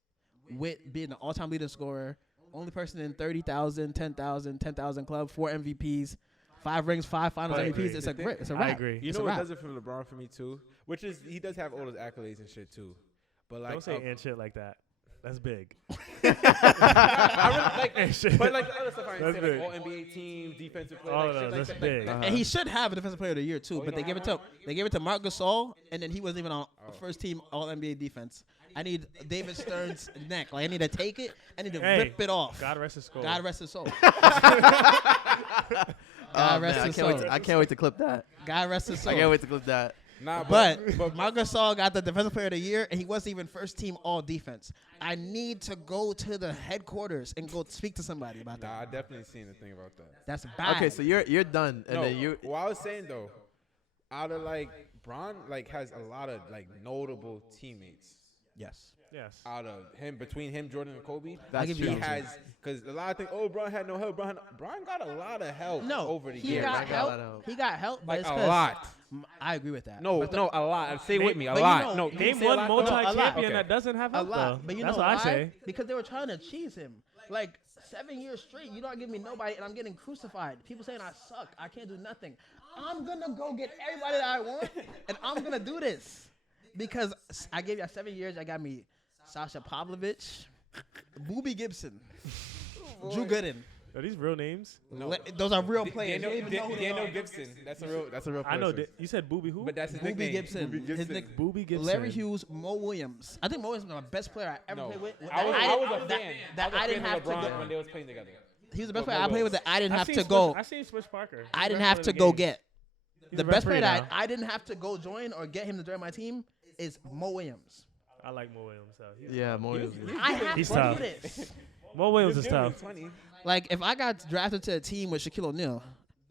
with being the all-time leading scorer, only person in 30,000, 10,000, 10,000 club, 4 MVPs. 5 rings, 5 Finals MVPs. It's a wrap. I agree. You know what does it for LeBron for me too, which is he does have all those accolades and shit too. But like, don't say and shit like that. That's big. I really like, but like the other stuff I didn't say, like all NBA teams, defensive players, oh, like, no, shit that's like big. that. And he should have a defensive player of the year too, but they gave it to Marc Gasol, and then he wasn't even on first team All NBA defense. I need David Stern's neck. Like I need to take it. I need to rip it off. God rest his soul. God rest his soul. God rest his soul. I can't wait to clip that. God rest his soul. I can't wait to clip that. Nah, but Marc Gasol got the defensive player of the year, and he wasn't even first team all defense. I need to go to the headquarters and go speak to somebody about that. Nah, I definitely seen the thing about that. That's bad. Okay, so you're done, and then you. Well, I was saying though, out of like Bron, like has a lot of like notable teammates. Yes. Out of him, between him, Jordan, and Kobe, That's he true. has, because a lot of things. Oh, Bron had no help. Bron got a lot of help. Over the he years. got help. He got help, but Like it's a 'cause lot. I agree with that. No, a lot. Say with me, a but lot. you know, No, Name say a one lot? multi-champion Okay. that doesn't have a help, lot. though. But you That's know what why? I say. Because they were trying to cheese him. Like 7 years straight, you don't give me nobody, and I'm getting crucified. People saying I suck. I can't do nothing. I'm gonna go get everybody that I want, and I'm gonna do this because I gave you 7 years. I got me Sasha Pavlovich, Boobie Gibson, Drew Gooden. Are these real names? No. Those are real players. Daniel Gibson. That's a real person. I know. You said Booby who? But that's his Boobie nickname. Gibson. Boobie His Gibson. nick, Booby Gibson. Larry Hughes, Mo Williams. I think Mo Williams is my best player I ever played with. I was a fan. That I didn't have to LeBron go. when they was playing together. He was the best player I played with that I didn't have to go. I seen Swish Parker. I didn't have to go get. He's The a best referee player now. that I didn't have to go join or get him to join my team is Mo Williams. I like Mo Williams. So Yeah, more. I have He's to tough. do this. Mo Williams is tough. Like, if I got drafted to a team with Shaquille O'Neal,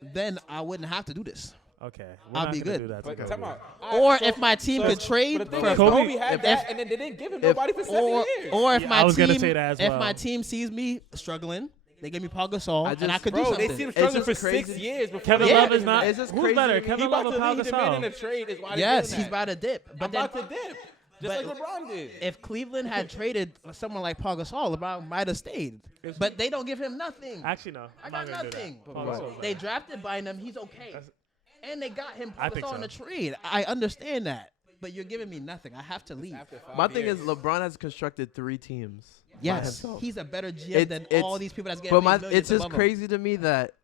then I wouldn't have to do this. Okay, I'll be good. Do that to But Kobe. time out. Or if my team could But trade the thing for is, Kobe- Kobe had that, and then they didn't give him nobody for 7 or years. or if Yeah, my I was team gonna say that as if well. my team sees me struggling, they give me Paul Gasol and I could do Bro, something. they see him It's struggling just for 6 crazy. years before Kevin they Yeah. Love get is him not. that. It's just Who's crazy better, to me. Kevin He Love about or Paul to lead the man in a Gasol? trade is why they Yes, doing he's that. about to dip. But then About to dip. but Just like LeBron did. if Cleveland had traded someone like Paul Gasol, LeBron might have stayed. But they don't give him nothing. Actually, no. I I'm got not gonna do nothing. that. Paul Gasol's They better. drafted Bynum. He's okay. And they got him I Paul think Gasol in so. the trade. I understand that. But you're giving me nothing. I have to leave. After 5 My thing is years. LeBron has constructed 3 teams. by Yes, himself. he's a better GM It's- than all these people that's getting But paid millions it's just above him. crazy to me that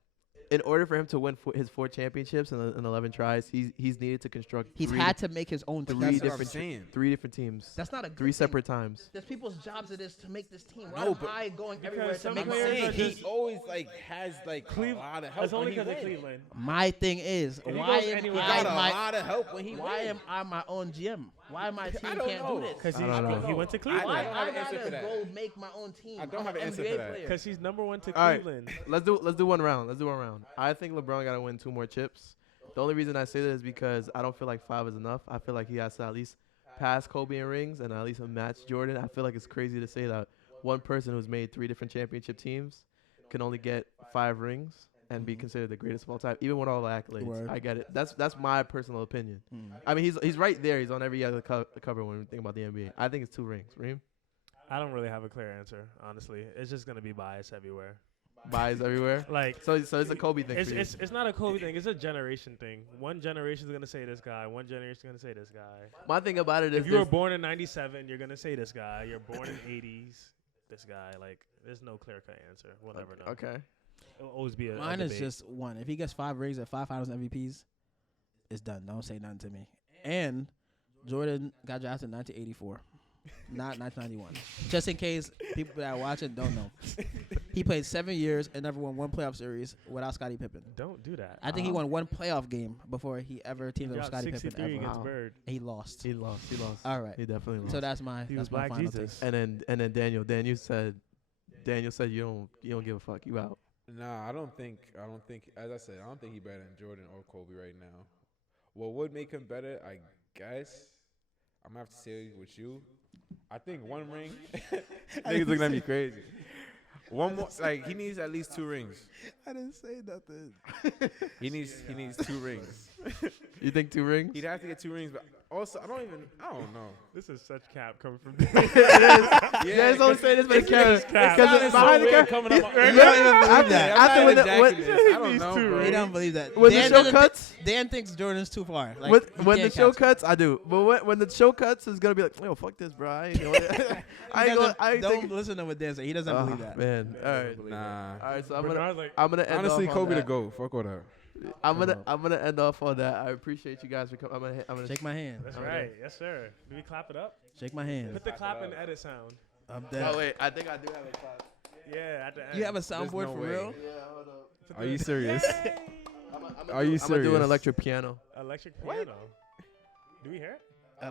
in order for him to win his 4 championships in 11 tries, he's needed to construct He's 3 had to make his own three team. That's what I'm different saying. 3 different teams. That's not a good 3 thing. separate times. There's people's jobs it is to make this team. Why No, am but- I going Because everywhere to some make I'm my players saying are team? he always like has like a lot of help. That's only when he because of wins. Cleveland. My thing is, he why goes am anywhere- He got a I lot of help when he why wins. am I my own GM? Why my team don't can't know. do this? Because I don't know. he went to I Cleveland. Why don't have I an answer gotta for that. go make my own team? I don't I'm have an an answer NBA for that. player. Because he's number 1 to All right, Cleveland. let's do one round. I think LeBron got to win 2 more chips. The only reason I say that is because I don't feel like 5 is enough. I feel like he has to at least pass Kobe in rings and at least match Jordan. I feel like it's crazy to say that one person who's made 3 different championship teams can only get 5 rings and be considered the greatest of all time, even with all the accolades. Word. I get it. That's my personal opinion. Mm. I mean, he's right there. He's on every other cover when we think about the NBA. I think it's 2 rings. Reem? I don't really have a clear answer, honestly. It's just gonna be bias everywhere. Buys everywhere. Like, So it's a Kobe thing it's for you. it's not a Kobe thing. It's a generation thing. One generation is gonna say this guy. One generation is gonna say this guy. My thing about it is If you were this- born in '97, you're gonna say this guy. You're born in '80s, this guy. Like, there's no clear cut answer. We'll never know. Okay. It'll always be a Mine is debate. just one. If he gets 5 rings and 5 Finals MVPs, it's done. Don't say nothing to me. And Jordan got drafted in 1984, not 1991. Just in case people that are watching don't know. He played 7 years and never won 1 playoff series without Scottie Pippen. Don't do that. I think he won 1 playoff game before he ever teamed up with Got Scottie Pippen 63 ever. against Wow. Bird. He lost. He lost. All right. He definitely lost. So that's my He was that's my Black final Jesus. take. And then Daniel said Daniel said you don't give a fuck. You out. Nah, I don't think. As I said, I don't think he better than Jordan or Kobe right now. What would make him better, I guess, I'm gonna have to say with you. I think one ring. Niggas looking at me crazy. One more, like he needs at least 2 rings. I didn't say nothing. He needs 2 rings. You think 2 rings? He'd have to get 2 rings, but also I don't know. This is such cap coming from. It is. Yeah, it's only saying this for the camera because behind the camera. Coming up. You don't even believe that. After when I don't know, bro. You don't believe that. When the show cuts, Dan thinks Jordan's too far. Like, when the show cuts, I do. But when the show cuts, it's gonna be like, yo, fuck this, bro. I ain't doing it. Don't listen to what Dan said. He doesn't believe that. Man, all right. Nah. All right, so I'm gonna end honestly, off Kobe on to that. go. Fuck all that. I'm gonna end off on that. I appreciate you guys for coming. I'm gonna Shake my hand. That's right. Yes, sir. Do we clap it up? Shake my hand. Put the clap and edit sound. I'm dead. Oh wait, I think I do have a clap. Yeah, at the end. You have a soundboard no for way. real? Yeah, hold up. Are you serious? Are you I'm gonna do an serious? electric piano. Electric piano. Do we hear it?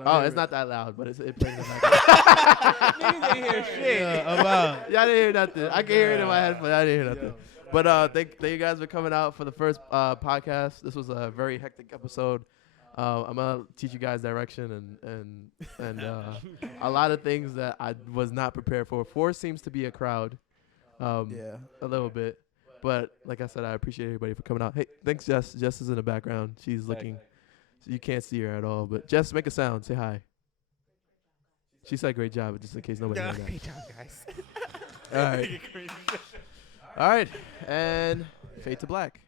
Oh, it's not that loud, but it plays in the background. Niggas ain't hear shit. Y'all didn't hear nothing. I can hear it in my headphones. I didn't hear nothing. But thank you guys for coming out for the first podcast. This was a very hectic episode. I'm gonna teach you guys direction and a lot of things that I was not prepared for. 4 seems to be a crowd, a little bit. But like I said, I appreciate everybody for coming out. Hey, thanks, Jess. Jess is in the background. She's looking. You can't see her at all. But Jess, make a sound. Say hi. She said great job, just in case nobody heard that. Great job, guys. All right. All right. And fade to black.